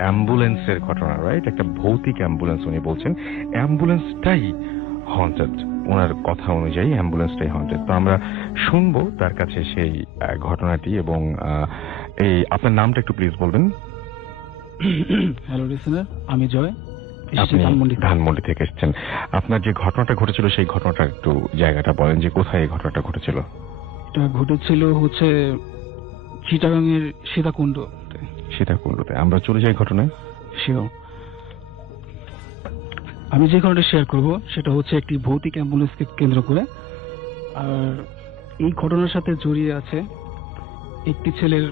অ্যাম্বুলেন্সের ঘটনা, রাইট? একটা ভৌতিক অ্যাম্বুলেন্স উনি বলছেন, অ্যাম্বুলেন্সটাই হন্টেড। ওনার কথা অনুযায়ী অ্যাম্বুলেন্সটাই হন্টেড। তো আমরা শুনবো তার কাছে সেই ঘটনাটি। এবং এই আপনার নামটা একটু প্লিজ বলবেন। হ্যালো লিসেনার, আমি জয়, আপনি ধানমন্ডি থেকে এসেছেন। আপনার যে ঘটনাটা ঘটেছিল সেই ঘটনাটা একটু জায়গাটা বলেন, যে কোথায় এই ঘটনাটা ঘটেছিল। এটা ঘটেছিল হচ্ছে চিটাগাং এর সীতাকুণ্ডতে। আমরা চলে যাই ঘটনায়। শিও, আমি যে ঘটনাটা শেয়ার করব সেটা হচ্ছে একটি ভৌতিক অ্যাম্বুলেন্সকে কেন্দ্র করে। আর এই ঘটনার সাথে জড়িয়ে আছে একটি ছেলের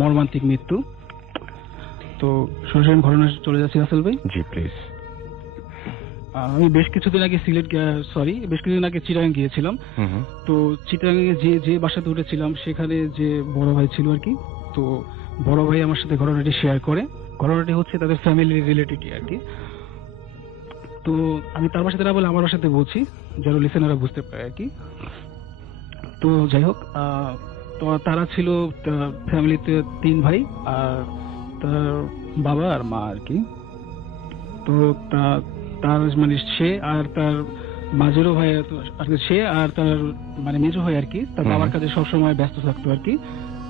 মর্মান্তিক মৃত্যু। তো সরাসরি ঘটনা চলে যাচ্ছে রাসেল ভাই। জি প্লিজ। আমি বেশ কিছুদিন আগে চিটাগাং গিয়েছিলাম। তো চিটাগাং যে বাসাতে উঠেছিলাম সেখানে যে বড় ভাই ছিল আর কি। তো বড় ভাই আমার সাথে ঘটনাটি শেয়ার করে। ঘটনাটি হচ্ছে তাদের ফ্যামিলি রিলেটেড আর কি। তো আমি তার বাসাতে না বলে আমার বাসাতে বলছি যেন লিসেনাররা বুঝতে পারে আর কি। তো যাই হোক, তো তারা ছিল ফ্যামিলিতে 3 ভাই আর তার বাবা আর মা আর কি। তো তার মানে সে আর তার মাঝেরও ভাই আর কি, সে আর তার মানে মেজো ভাই আর কি, তার বাবার কাছে সবসময় ব্যস্ত থাকতো আর কি।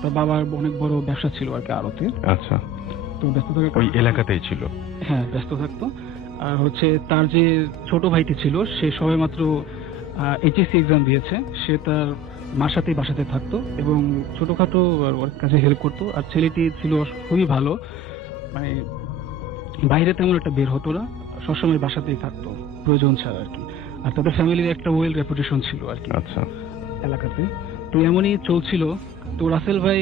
তার বাবার অনেক বড় ব্যবসা ছিল আর কি, আড়তে। আচ্ছা। তো ব্যস্ত থাকা ওই এলাকাতেই ছিল। হ্যাঁ, ব্যস্ত থাকতো। আর হচ্ছে তার যে ছোট ভাইটি ছিল সে সবেমাত্র এইচএসসি এক্সাম দিয়েছে। সে তার মার সাথেই বাসাতে থাকতো এবং ছোটখাটো ওর কাছে হেল্প করতো। আর ছেলেটি ছিল খুবই ভালো, মানে বাইরে তেমন একটা বের হতো না, সবসময় বাসাতেই থাকতো প্রয়োজন ছাড়া আর কি। আর তাদের ফ্যামিলির একটা ওয়েল রেপুটেশন ছিল আর কি এলাকাতে। তো এমনই চলছিল। তো রাসেল ভাই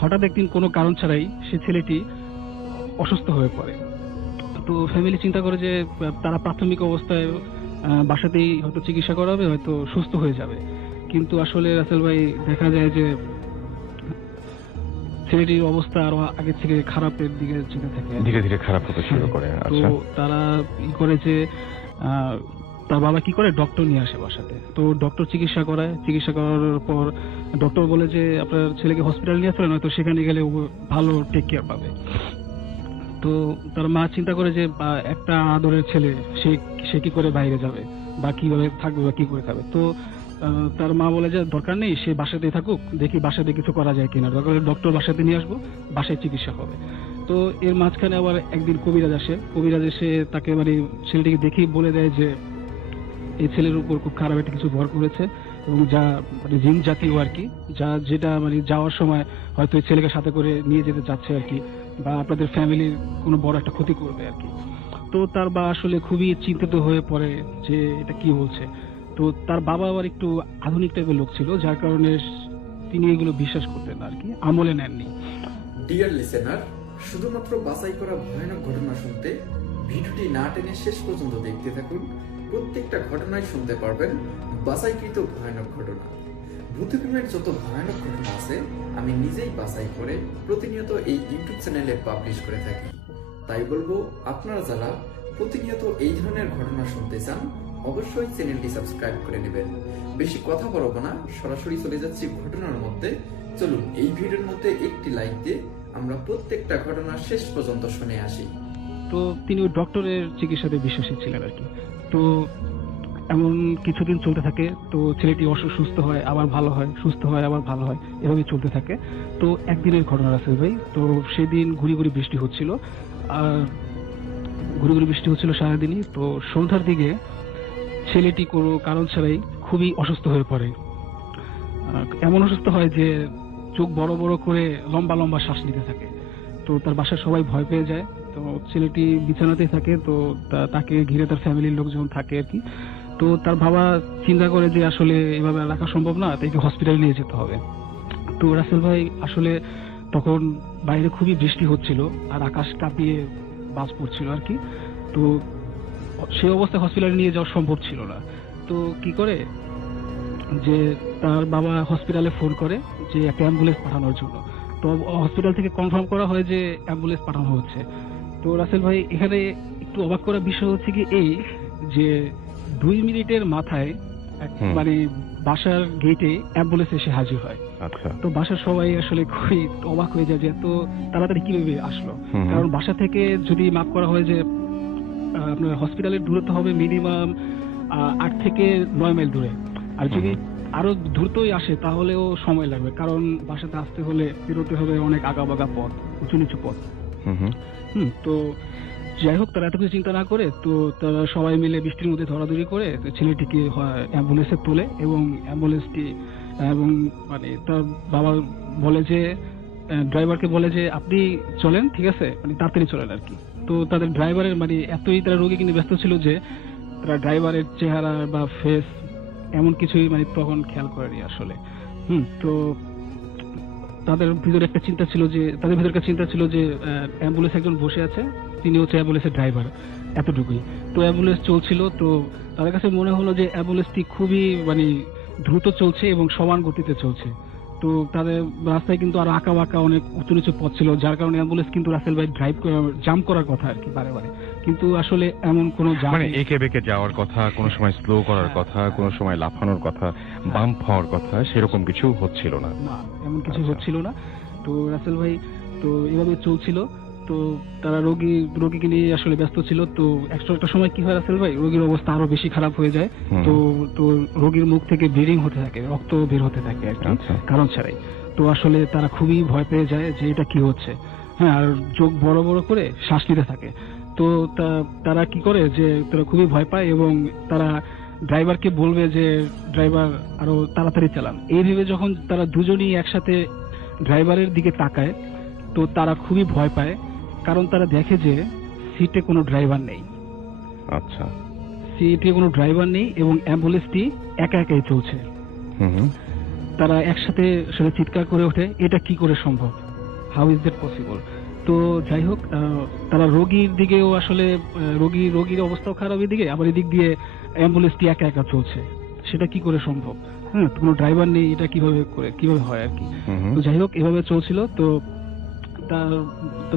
হঠাৎ একদিন কোনো কারণ ছাড়াই সে ছেলেটি অসুস্থ হয়ে পড়ে। তো ফ্যামিলি চিন্তা করে যে তারা প্রাথমিক অবস্থায় বাসাতেই হয়তো চিকিৎসা করাবে, হয়তো সুস্থ হয়ে যাবে। কিন্তু আসলে রাসেল ভাই দেখা যায় যে ছেলেটির অবস্থা আরো আগে থেকে খারাপের দিকে যেতে থাকে, ধীরে ধীরে খারাপ হতে শুরু করে। তো তারা করে যে তার বাবা কি করে, ডক্টর নিয়ে আসে বাসাতে। তো ডক্টর চিকিৎসা করায়। চিকিৎসা করার পর ডক্টর বলে যে আপনার ছেলেকে হসপিটাল নিয়ে আসলে নয়তো সেখানে গেলে ভালো টেক কেয়ার পাবে। তো তার মা চিন্তা করে যে একটা আদরের ছেলে, সে কি করে বাইরে যাবে বা কিভাবে থাকবে বা কি করে খাবে। তো তার মা বলে যে দরকার নেই, সে বাসাতেই থাকুক, দেখি বাসাতে কিছু করা যায় কিনা, দরকার ডক্টর বাসাতে নিয়ে আসবো, বাসায় চিকিৎসা হবে। তো এর মাঝখানে আবার একদিন কবিরাজ আসে। কবিরাজ এসে তাকে মানে ছেলেটিকে দেখেই বলে দেয় যে এই ছেলের উপর খুব খারাপ একটা কিছু ভর করেছে এবং যা মানে জিন জাতীয় আর কি, যেটা মানে যাওয়ার সময় হয়তো এই ছেলেকে সাথে করে নিয়ে যেতে চাচ্ছে আর কি, বা আপনাদের ফ্যামিলির কোনো বড় একটা ক্ষতি করবে আর কি। তো তার বা আসলে খুবই চিন্তিত হয়ে পড়ে যে এটা কি বলছে। তো তার বাবা আবার একটু আধুনিক টাইপের লোক ছিল, যার কারণে তিনি এগুলো বিশ্বাস করতেন আর কি, আমলে নেননি। ডিয়ার লিসেনার, শুধুমাত্র বাছাই করা ভয়ানক ঘটনা শুনতে ভিডিওটি না টেনে শেষ পর্যন্ত দেখতে থাকুন। প্রত্যেকটা ঘটনায় শুনতে পারবেন বাছাইকৃত ভয়ানক ঘটনা। ভূতপ্রেমের যত ভয়ানক ঘটনা আছে আমি নিজেই বাছাই করে প্রতিনিয়ত এই ইউটিউব চ্যানেলে পাবলিশ করে থাকি। তাই বলবো, আপনারা যারা প্রতিনিয়ত এই ধরনের ঘটনা শুনতে চান অবশ্যই চ্যানেলটি সাবস্ক্রাইব করে নেবেন। বেশি কথা বলবো না, সরাসরি চলে যাচ্ছি ঘটনার মধ্যে। চলুন এই ভিডিওর মধ্যে একটি লাইক দিয়ে আমরা প্রত্যেকটা ঘটনা শেষ পর্যন্ত শুনে আসি। তো তিনি ওই ডক্টরের চিকিৎসাতে বিশ্বাসী ছিলেন আর কি। তো এমন কিছুদিন চলতে থাকে। তো ছেলেটি অসুস্থ হয়, আবার ভালো হয়, সুস্থ হয়, আবার ভালো হয়, এভাবে চলতে থাকে। তো একদিনের ঘটনা আছে ভাই। তো সেদিন ঘুরি ঘুরি বৃষ্টি হচ্ছিল, আর ঘুরি ঘুরি বৃষ্টি হচ্ছিল সারাদিনই। তো সন্ধ্যার দিকে ছেলেটি কোনো কারণ ছাড়াই খুবই অসুস্থ হয়ে পড়ে। এমন অসুস্থ হয় যে চোখ বড় বড় করে লম্বা লম্বা শ্বাস নিতে থাকে। তো তার বাসার সবাই ভয় পেয়ে যায়। তো ছেলেটি বিছানাতেই থাকে। তো তাকে ঘিরে তার ফ্যামিলির লোকজন থাকে আর কি। তো তার বাবা চিন্তা করে যে আসলে এভাবে রাখা সম্ভব না, তাকে হসপিটালে নিয়ে যেতে হবে। তো রাসেল ভাই আসলে তখন বাইরে খুবই বৃষ্টি হচ্ছিল আর আকাশ কাঁপিয়ে বাজ পড়ছিল আর কি। তো সেই অবস্থায় হসপিটালে নিয়ে যাওয়া সম্ভব ছিল না। তো কি করে যে তার বাবা হসপিটালে ফোন করে যে একটা অ্যাম্বুলেন্স পাঠানোর জন্য। তো হসপিটাল থেকে কনফার্ম করা হয় যে অ্যাম্বুলেন্স পাঠানো হচ্ছে। তো রাসেল ভাই এখানে একটু অবাক করার বিষয় হচ্ছে কি এই যে 2 মিনিটের মাথায় মানে বাসার গেটে অ্যাম্বুলেন্স এসে হাজির হয়। আচ্ছা। তো বাসার সবাই আসলে খুবই অবাক হয়ে যায় যে এত তাড়াতাড়ি কিভাবে আসলো। হুম। কারণ বাসা থেকে যদি মাপ করা হয় যে আপনার হসপিটালের দূরত্ব হবে মিনিমাম 8 থেকে 9 মাইল দূরে, আর যদি আরো দ্রুতই আসে তাহলেও সময় লাগবে, কারণ বাসাতে আসতে হলে বেরোতে হবে অনেক আগাবাগা পথ, উঁচু নিচু পথ। তো যাই হোক, তারা এত কিছু চিন্তা না করে তো তারা সবাই মিলে বৃষ্টির মধ্যে ধরাধরি করে ছেলেটিকে অ্যাম্বুলেন্সে তোলে, এবং অ্যাম্বুলেন্সটি এবং মানে তার বাবা বলে যে ড্রাইভারকে বলে যে আপনি চলেন, ঠিক আছে, মানে তাড়াতাড়ি চলেন আর কি। তো তাদের ড্রাইভারের মানে এতই তারা রোগী কিন্তু ব্যস্ত ছিল যে তারা ড্রাইভারের চেহারা বা ফেস এমন কিছুই মানে তখন খেয়াল করেনি আসলে। তো তাদের ভিতরে একটা চিন্তা ছিল যে অ্যাম্বুলেন্স একজন বসে আছে, তিনি হচ্ছে অ্যাম্বুলেন্সের ড্রাইভার, এতটুকুই। তো অ্যাম্বুলেন্স চলছিল, তো তাদের কাছে মনে হলো যে অ্যাম্বুলেন্সটি খুবই মানে দ্রুত চলছে এবং সমান গতিতে চলছে। তো তাদের রাস্তায় কিন্তু আর আঁকা বাঁকা অনেক উঁচু নিচু পথ ছিল, যার কারণে অ্যাম্বুলেন্স কিন্তু রাসেল ভাই জাম্প করার কথা আর কি বারে বারে, কিন্তু আসলে এমন কোনো জাম মানে একে বেঁকে যাওয়ার কথা, কোনো সময় স্লো করার কথা, কোনো সময় লাফানোর কথা, বাম্প হওয়ার কথা, সেরকম কিছু হচ্ছিল না। না, এমন কিছু আচ্ছা। হচ্ছিল না। তো রাসেল ভাই তো এভাবে চলছিল। তো তারা রোগীকে নিয়ে আসলে ব্যস্ত ছিল। তো একটা সময় কি হয় রাসেল ভাই, রোগীর অবস্থা আরো বেশি খারাপ হয়ে যায়। তো তো রোগীর মুখ থেকে ব্লিডিং হতে থাকে, রক্ত বের হতে থাকে আর কি, কারণ ছাড়াই। তো আসলে তারা খুবই ভয় পেয়ে যায় যে এটা কি হচ্ছে। হ্যাঁ, আর চোখ বড় বড় করে শ্বাস নিতে থাকে। তো তারা কি করে যে তারা খুবই ভয় পায়, এবং তারা ড্রাইভারকে বলবে যে ড্রাইভার আরো তাড়াতাড়ি চালান। এই ভেবে যখন তারা দুজনেই একসাথে ড্রাইভারের দিকে তাকায়, তো তারা খুবই ভয় পায়, কারণ তারা দেখে যে সিটে কোনো ড্রাইভার নেই। আচ্ছা। সিটে কোনো ড্রাইভার নেই এবং অ্যাম্বুলেন্সটি একা একাই চলছে। তারা একসাথে সেটা চিৎকার করে ওঠে, এটা কি করে সম্ভব, হাউ ইজ দ্যাট পসিবল। তো যাই হোক, তারা রোগীর দিকেও আসলে রোগীর অবস্থাও খারাপ, এদিকে আবার এদিক দিয়ে অ্যাম্বুলেন্সটি একা একা চলছে, সেটা কি করে সম্ভব। হ্যাঁ, কোনো ড্রাইভার নেই, এটা কিভাবে হয় আর কি। তো যাই হোক, এভাবে চলছিল। তো তার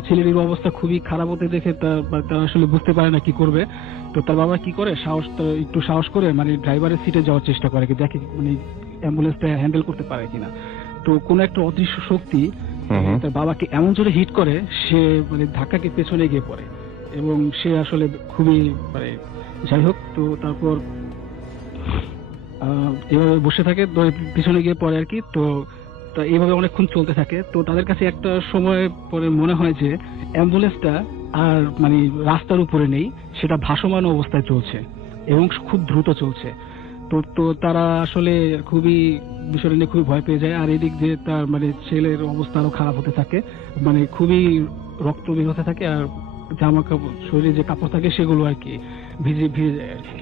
ছেলেটির অবস্থা খুবই খারাপ হতে দেখে তারা আসলে বুঝতে পারে না কি করবে। তো তার বাবা কি করে, একটু সাহস করে মানে ড্রাইভারের সিটে যাওয়ার চেষ্টা করে, দেখে মানে অ্যাম্বুলেন্সটা হ্যান্ডেল করতে পারে কিনা। তো কোন একটা অদৃশ্য শক্তি তার বাবাকে এমন জোরে হিট করে, সে মানে ধাক্কাকে পেছনে গিয়ে পড়ে, এবং সে আসলে খুবই মানে যাই হোক। তো তারপর এভাবে বসে থাকে, পিছনে গিয়ে পড়ে আর কি। তো এইভাবে অনেকক্ষণ চলতে থাকে। তো তাদের কাছে একটা সময় পরে মনে হয় যে অ্যাম্বুলেন্সটা আর মানে রাস্তার উপরে নেই, সেটা ভাসমান অবস্থায় চলছে এবং খুব দ্রুত চলছে। তো তারা আসলে খুবই বিষয়টা নিয়ে খুবই ভয় পেয়ে যায়। আর এদিক দিয়ে তার মানে ছেলের অবস্থা আরো খারাপ হতে থাকে, মানে খুবই রক্ত বের হতে থাকে, আর জামা কাপড়, শরীরে যে কাপড় থাকে সেগুলো আর কি ভিজে যায় আর কি।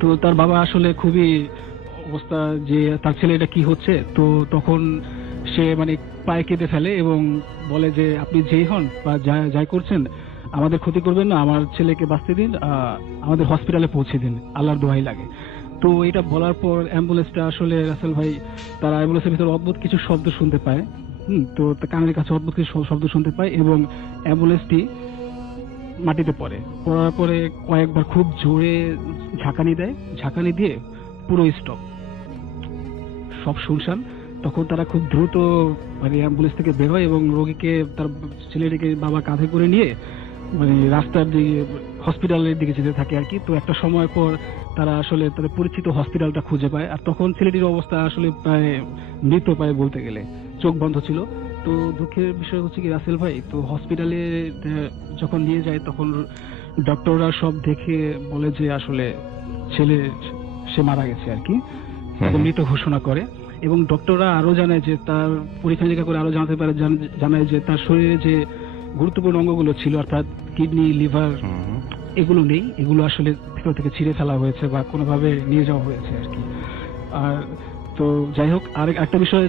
তো তার বাবা আসলে খুবই অবস্থা যে তার ছেলে এটা কি হচ্ছে। তো তখন সে মানে পায়ে কেঁদে ফেলে এবং বলে যে আপনি যেই হন বা যাই করছেন, আমাদের ক্ষতি করবেন না, আমার ছেলেকে বাঁচতে দিন, আমাদের হসপিটালে পৌঁছে দিন, আল্লাহর দোহাই লাগে। তো এটা বলার পর অ্যাম্বুলেন্সটা আসলে রাসেল ভাই, তারা অ্যাম্বুলেন্সের ভিতরে অদ্ভুত কিছু শব্দ শুনতে পায়। তো কানের কাছে অদ্ভুত কিছু শব্দ শুনতে পায়, এবং অ্যাম্বুলেন্সটি মাটিতে পড়ার পরে কয়েকবার খুব জোরে ঝাঁকানি দিয়ে পুরো স্টপ, সব শুনশান। তখন তারা খুব দ্রুত মানে অ্যাম্বুলেন্স থেকে বের হয় এবং রোগীকে, তার ছেলেটিকে বাবা কাঁধে করে নিয়ে মানে রাস্তার দিকে হসপিটালের দিকে যেতে থাকে আর কি। তো একটা সময় পর তারা আসলে তাদের পরিচিত হসপিটালটা খুঁজে পায়, আর তখন ছেলেটির অবস্থা আসলে প্রায় মৃত প্রায় বলতে গেলে, চোখ বন্ধ ছিল। তো দুঃখের বিষয় হচ্ছে কি রাসেল ভাই, তো হসপিটালে যখন নিয়ে যায় তখন ডক্টররা সব দেখে বলে যে আসলে সে মারা গেছে আর কি, মৃত ঘোষণা করে। এবং ডক্টররা আরো জানায় যে তার পরীক্ষা নিরীক্ষা করে আরো জানায় যে তার শরীরে যে গুরুত্বপূর্ণ অঙ্গগুলো ছিল, অর্থাৎ কিডনি, লিভার, এগুলো নেই, এগুলো আসলে ভিতর থেকে ছিঁড়ে ফেলা হয়েছে বা কোনোভাবে নিয়ে যাওয়া হয়েছে আর কি। আর তো যাই হোক, আর একটা বিষয়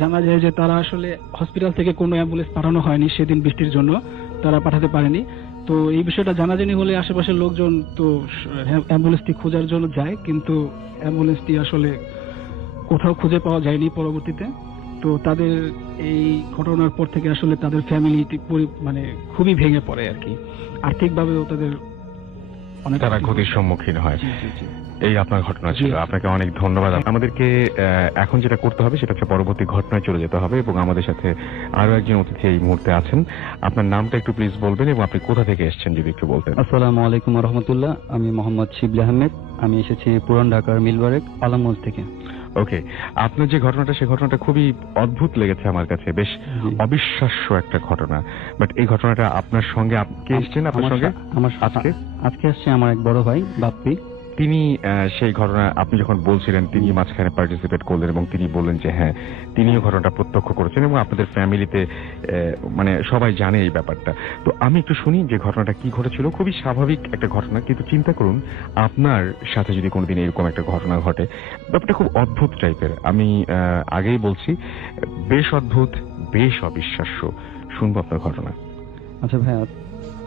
জানা যায় যে তারা আসলে হসপিটাল থেকে কোনো অ্যাম্বুলেন্স পাঠানো হয়নি সেদিন, বৃষ্টির জন্য তারা পাঠাতে পারেনি। তো এই বিষয়টা জানাজানি হলে আশেপাশের লোকজন তো অ্যাম্বুলেন্সটি খোঁজার জন্য যায়, কিন্তু অ্যাম্বুলেন্সটি আসলে কোথাও খুঁজে পাওয়া যায়নি পরবর্তীতে। তো তাদের এই ঘটনার পর থেকে আসলে তাদের ফ্যামিলি মানে খুবই ভেঙে পড়ে আর কি, আর্থিকভাবেও তাদের অনেক তারা ক্ষতির সম্মুখীন হয়। জি, জি, জি। এই আপনার ঘটনা ছিল। জি। আপনাকে অনেক ধন্যবাদ। আমাদেরকে এখন যেটা করতে হবে সেটা হচ্ছে পরবর্তী ঘটনায় চলে যেতে হবে এবং আমাদের সাথে আরো একজন অতিথি এই মুহূর্তে আছেন। আপনার নামটা একটু প্লিজ বলবেন এবং আপনি কোথা থেকে এসেছেন যদি একটু বলতেন। আসসালামু আলাইকুম রহমতুল্লাহ। আমি মোহাম্মদ শিবলি আহমেদ। আমি এসেছি পুরান ঢাকার মিলবারেক আলমগঞ্জ থেকে। ওকে, আপনার যে ঘটনাটা সেই ঘটনাটা খুবই অদ্ভুত লেগেছে আমার কাছে, বেশ জি। অবিশ্বাস্য একটা ঘটনা। বাট এই ঘটনাটা আপনার সঙ্গে কে এসেছেন আপনার সঙ্গে আজকে? আজকে আসছে আমার এক বড় ভাই বাপ্পি। তিনি সেই ঘটনা আপনি যখন বলছিলেন তিনি মাঝখানে পার্টিসিপেট করলেন এবং তিনি বললেন যে হ্যাঁ তিনিও ঘটনাটা প্রত্যক্ষ করেছেন এবং আপনাদের ফ্যামিলিতে মানে সবাই জানে এই ব্যাপারটা। তো আমি একটু শুনি যে ঘটনাটা কি ঘটেছিল। খুবই স্বাভাবিক একটা ঘটনা, কিন্তু চিন্তা করুন আপনার সাথে যদি কোনোদিন এরকম একটা ঘটনা ঘটে, ব্যাপারটা খুব অদ্ভুত টাইপের। আমি আগেই বলছি বেশ অদ্ভুত, বেশ অবিশ্বাস্য। শুনবো আপনার ঘটনা। আচ্ছা ভাইয়া,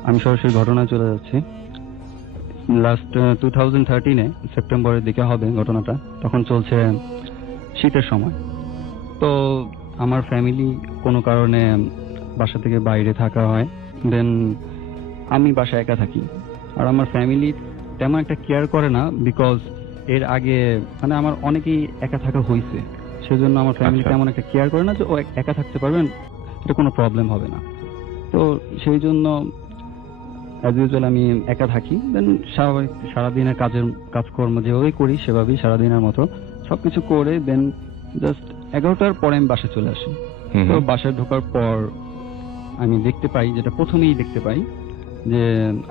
আমি সরাসরি ঘটনা চলে যাচ্ছি। লাস্ট 2013 সেপ্টেম্বরের দিকে হবে ঘটনাটা। তখন চলছে শীতের সময়। তো আমার ফ্যামিলি কোনো কারণে বাসা থেকে বাইরে থাকা হয়। দেন আমি বাসায় একা থাকি। আর আমার ফ্যামিলি তেমন একটা কেয়ার করে না, বিকজ এর আগে মানে আমার অনেকেই একা থাকা হয়েছে, সেজন্য আমার ফ্যামিলি আচ্ছা। তেমন একটা কেয়ার করে না যে ও একা থাকতে পারবেন, এটা কোনো প্রবলেম হবে না। তো সেই জন্য অ্যাজ ইউজুয়াল আমি একা থাকি। দেন স্বাভাবিক সারাদিনের কাজকর্ম যেভাবেই করি সেভাবেই সারাদিনের মতো সবকিছু করে দেন জাস্ট 11টার পরে আমি বাসায় চলে আসি। হুম তো হুম। বাসায় ঢোকার পর আমি দেখতে পাই, যেটা প্রথমেই দেখতে পাই, যে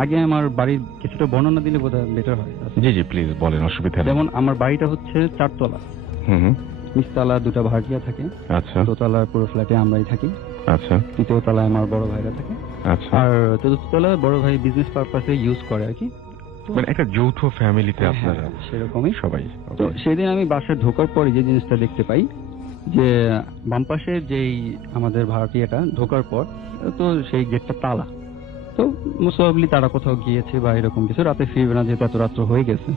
আগে আমার বাড়ির কিছুটা বর্ণনা দিলে বোধহয় বেটার হয়। জি জি প্লিজ বলেন, অসুবিধা নেই। যেমন আমার বাড়িটা হচ্ছে 4 তলা, হুম হুম। নিচতলা 2টা ভাড়াটিয়া থাকে, আচ্ছা দোতলার পুরো ফ্ল্যাটে আমরাই থাকি, আচ্ছা তৃতীয় তলায় আমার বড় ভাইরা থাকে, আচ্ছা। আর চতুর্থ তলায় বড় ভাই বিজনেস পারপাসে ইউজ করে আর কি। মানে একটা যৌথ ফ্যামিলিতে হ্যাঁ, আপনারা সেরকমই সবাই। তো Okay. সেদিন আমি বাসায় ঢোকার পরে যে জিনিসটা দেখতে পাই, যে বাম পাশে যেই আমাদের ভাড়াটিয়াটা ঢোকার পর তো সেই গেটটা তালা। তো মোস্ট প্রবাবলি তারা কোথাও গিয়েছে বা এরকম কিছু, রাতে ফিরবে না যেহেতু এত রাত্র হয়ে গেছে।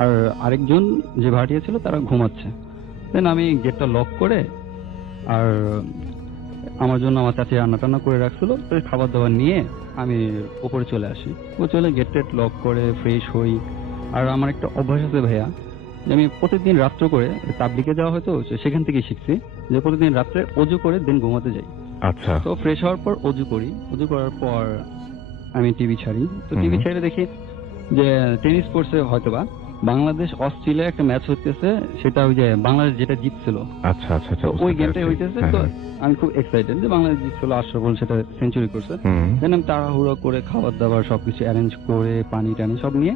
আর আরেকজন যে ভাড়াটিয়া ছিল তারা ঘুমাচ্ছে। দেন আমি গেটটা লক করে, আর আমার জন্য আমার চাচি রান্না টান্না করে রাখছিল, তো খাবার দাবার নিয়ে আমি উপরে চলে আসি। ও চলে গেট টেট লক করে ফ্রেশ হই। আর আমার একটা অভ্যাস আছে ভাইয়া, যে আমি প্রতিদিন রাত্র করে তাবলিগে যাওয়া হয়তো সেখান থেকেই শিখছি যে প্রতিদিন রাত্রে অজু করে দিন ঘুমাতে যাই। আচ্ছা তো ফ্রেশ হওয়ার পর অজু করি, অজু করার পর আমি টিভি ছাড়ি। তো টিভি ছেড়ে দেখি যে টেনিস স্পোর্টসে হয়তোবা বাংলাদেশ অস্ট্রেলিয়া একটা ম্যাচ হইতেছে, সেটা ওই যে বাংলাদেশ যেটা জিতছিল আচ্ছা আচ্ছা আচ্ছা, তো বুঝতে ওই পেরেছি। গেমটাই হইতেছে। হ্যাঁ, তো হ্যাঁ। আমি খুব এক্সাইটেড যে বাংলাদেশ জিতছিল, আশরাফুল সেটা সেঞ্চুরি করছে। হুম দেন আমি তাড়াহুড়ো করে খাবার দাবার সবকিছু অ্যারেঞ্জ করে পানি টানি সব নিয়ে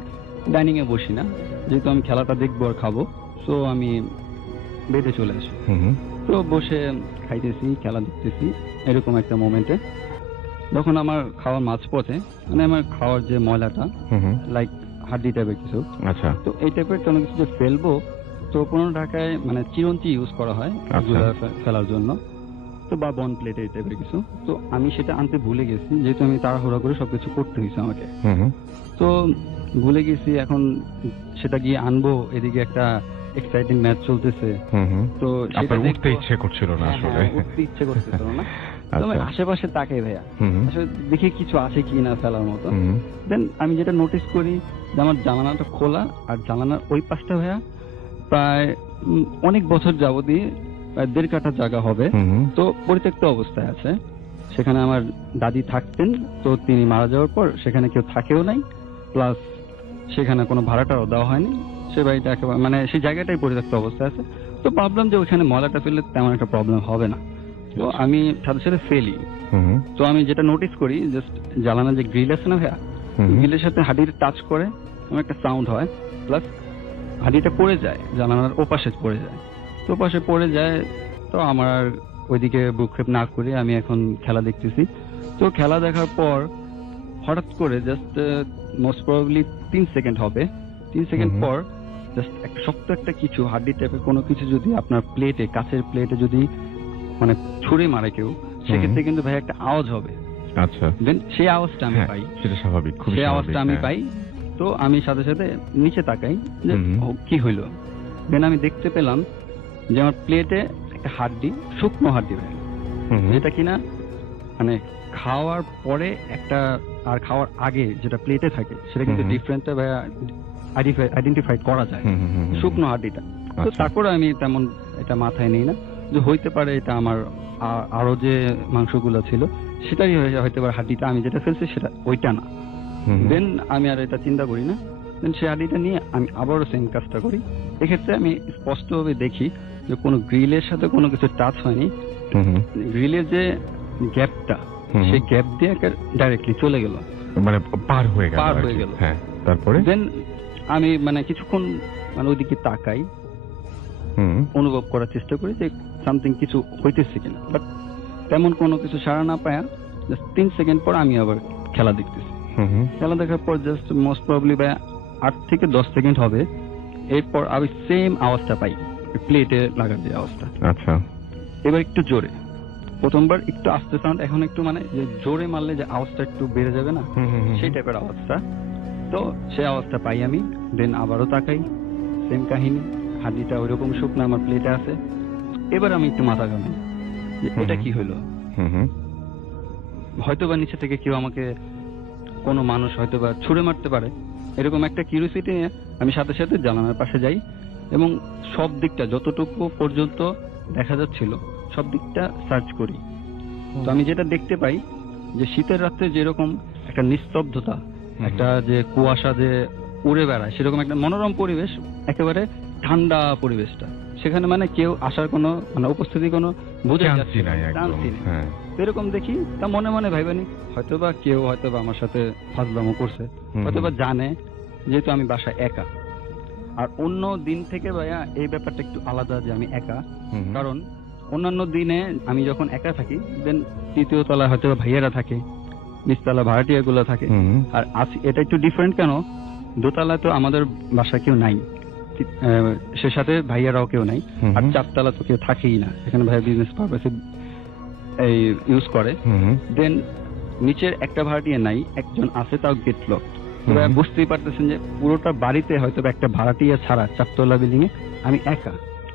ডাইনিং এ বসি না, যেহেতু আমি খেলাটা দেখবো আর খাবো। সো আমি বেডে চলে আসি। হুম হুম। তো বসে খাইতেছি, খেলা দেখতেছি, এরকম একটা মোমেন্টে যখন আমার খাওয়ার মাঝপথে মানে আমার খাওয়ার যে ময়লাটা হুম হুম। লাইক হাড্ডি টাইপের কিছু, আচ্ছা তো এই টাইপের কোনো কিছু যে ফেলবো, তো পুরোনো ঢাকায় মানে চিরঞ্চি ইউজ করা হয় এগুলো ফেলার জন্য, তো বা বন প্লেট এই টাইপের কিছু। তো আমি সেটা আনতে ভুলে গেছি, যেহেতু আমি তাড়াহুড়া করে সবকিছু করতে হয়েছে আমাকে। হুম হুম। তো ভুলে গেছি, এখন সেটা গিয়ে আনবো, এদিকে একটা এক্সাইটিং ম্যাচ চলতেছে। হুম হুম। তো সেটা আপনার উঠতে দেখবো- ইচ্ছে করছিল না হ্যাঁ, আসলে। হ্যাঁ, উঠতে ইচ্ছে করতেছিল না। তো আমি আচ্ছা। আশেপাশে তাকাই ভাইয়া, হুম হুম। আসলে দেখি কিছু আছে কি না ফেলার মতো। হুম হুম। দেন আমি যেটা নোটিস করি যে আমার জানালাটা খোলা, আর জানালার ওই পাশটা ভাইয়া প্রায় অনেক বছর যাবতই প্রায় 1.5 কাঠা জায়গা হবে, হুম হুম। তো পরিত্যক্ত অবস্থায় আছে। সেখানে আমার দাদি থাকতেন, তো তিনি মারা যাওয়ার পর সেখানে কেউ থাকেও নাই, প্লাস সেখানে কোনো ভাড়াটাও দেওয়া হয়নি। সে বাড়িটা একেবারে মানে সেই জায়গাটাই পরিত্যক্ত অবস্থায় আছে। তো ভাবলাম যে ওইখানে ময়লাটা ফেললে তেমন একটা প্রবলেম হবে না, তো আমি সাথে সাথে ফেলি। হুম হুম। তো আমি যেটা নোটিস করি, জাস্ট জ্বালানা যে গ্রিল আছে না ভাইয়া, হুম হুম। গ্রিলের সাথে হাঁড়ির টাচ করে এমন একটা সাউন্ড হয়, প্লাস হাঁড়িটা পড়ে যায়, জানালার ওপাশে পড়ে যায়। তো ওপাশে পড়ে যায়, তো আমার আর ওইদিকে ভ্রুক্ষেপ না করে আমি এখন খেলা দেখতেছি। তো খেলা দেখার পর হঠাৎ করে জাস্ট মোস্ট প্রবাবলি 3 সেকেন্ড হবে, 3 সেকেন্ড হুম। পর জাস্ট একটা শক্ত একটা কিছু হাড্ডি টাইপের কোনো কিছু যদি আপনার প্লেটে, কাঁচের প্লেটে যদি মানে ছুঁড়ে মারে কেউ, সেক্ষেত্রে কিন্তু ভাই একটা আওয়াজ হবে। আচ্ছা। দেন সেই আওয়াজটা আমি হ্যাঁ, পাই, সেটা স্বাভাবিক, খুব সেই স্বাভাবিক। আওয়াজটা আমি হ্যাঁ। পাই। তো আমি সাথে সাথে নিচে তাকাই যে হুম। ও, কি হইলো। দেন আমি দেখতে পেলাম যে আমার প্লেটে একটা হাড্ডি, শুকনো হাড্ডি ভাই, হুম হুম। যেটা কিনা মানে খাওয়ার পরে একটা আর খাওয়ার আগে যেটা প্লেটে থাকে সেটা কিন্তু হুম হুম। ডিফারেন্ট আইডেন্টিফাই করা যায় হুম হুম হুম হুম। শুকনো হাড্ডিটা। তো আচ্ছা। তারপরে আমি তেমন এটা মাথায় নেই না যে হইতে পারে এটা আমার আরো যে মাংসগুলো ছিল সেটাই হইতে পারে, হাড্ডিটা আমি যেটা ফেলছি সেটা ওইটা না। হুম হুম। দেন আমি আর এটা চিন্তা করি না, দেন সেই হাড্ডিটা নিয়ে আমি আবারও সেম কাজটা করি। এক্ষেত্রে আমি স্পষ্টভাবে দেখি যে কোনো গ্রিলের সাথে কোনো কিছু টাচ হয়নি, হুম হুম। গ্রিলের যে গ্যাপটা হুম হুম। সেই গ্যাপ দিয়ে ডাইরেক্টলি চলে গেল, মানে পার হয়ে গেল পার আর হয়ে কি। গেল। হ্যাঁ, তারপরে? দেন আমি মানে কিছুক্ষণ মানে ওইদিকে তাকাই, হুম অনুভব করার চেষ্টা করি যে সামথিং কিছু হইতেছে কিনা, বাট তেমন কোনো কিছু সাড়া না পায়া জাস্ট 3 সেকেন্ড পর আমি আবার খেলা দেখতেছি। হুম হুম। খেলা দেখার পর জাস্ট মোস্ট প্রবাবলি 8 থেকে 10 সেকেন্ড হবে, এরপর আমি সেম আওয়াজটা পাই, প্লেটে লাগার যে আওয়াজটা। আচ্ছা। এবার একটু জোরে, প্রথমবার একটু আস্তে সাউন্ড, এখন একটু মানে যে জোরে মারলে যে আওয়াজটা একটু বেড়ে যাবে না, হুম হুম হুম। সেই টাইপের আওয়াজটা। তো সেই আওয়াজটা পাই আমি, দেন আবারও তাকাই, সেম কাহিনী, হাড্ডিটা ওইরকম শুকনো আমার প্লেটে আছে। এবার আমি একটু মাথা ঘামাই যে এটা কি হইলো, হুম হুম। হয়তোবা নিচে থেকে কেউ আমাকে, কোনো মানুষ হয়তোবা ছুঁড়ে মারতে পারে, এরকম একটা কিউরিওসিটি নিয়ে আমি সাথে সাথে জানালার পাশে যাই এবং সব দিকটা যতটুকু পর্যন্ত দেখা যাচ্ছিল সব দিকটা সার্চ করি। তো আমি যেটা দেখতে পাই যে শীতের রাত্রে যেরকম একটা নিস্তব্ধতা, একটা যে কুয়াশা যে উড়ে বেড়ায়, সেরকম একটা মনোরম পরিবেশ, একেবারে ঠান্ডা পরিবেশটা, সেখানে মানে কেউ আসার কোনো মানে উপস্থিতি কোনো বোঝা চান্সই যাচ্ছে নাই না, একদম। চান্সই নেই। হ্যাঁ। তো এরকম দেখি, তা মনে মনে ভাইবানি হয়তোবা কেউ হয়তোবা আমার সাথে ফাজলামো করছে, হুম। হয়তোবা জানে, যেহেতু আমি বাসায় একা। আর অন্য দিন থেকে ভাইয়া এই ব্যাপারটা একটু আলাদা যে আমি একা, হুম হুম। কারণ অন্যান্য দিনে আমি যখন একা থাকি দেন তৃতীয় তলায় হয়তো ভাইয়েরা থাকে, নিচতলা ভাড়াটিয়া গুলো থাকে, হুম হুম। আর এটা একটু ডিফারেন্ট কেন, দোতলায় তো আমাদের বাসায় কেউ নাই, সে সাথে ভাইয়ারাও কেউ নাই, হুম আর হুম। 4 তলা তো কেউ থাকেই না, এখানে ভাইয়া বিজনেস পারপাসে এই ইউজ করে। হুম হুম। দেন নিচের একটা ভাড়াটিয়া নাই, একজন আছে, তাও গেট লক। হুম। বুঝতেই পারতেছেন যে পুরোটা বাড়িতে হয়তো বা একটা ভাড়াটিয়া ছাড়া 4 তলা বিল্ডিং এ আমি একা।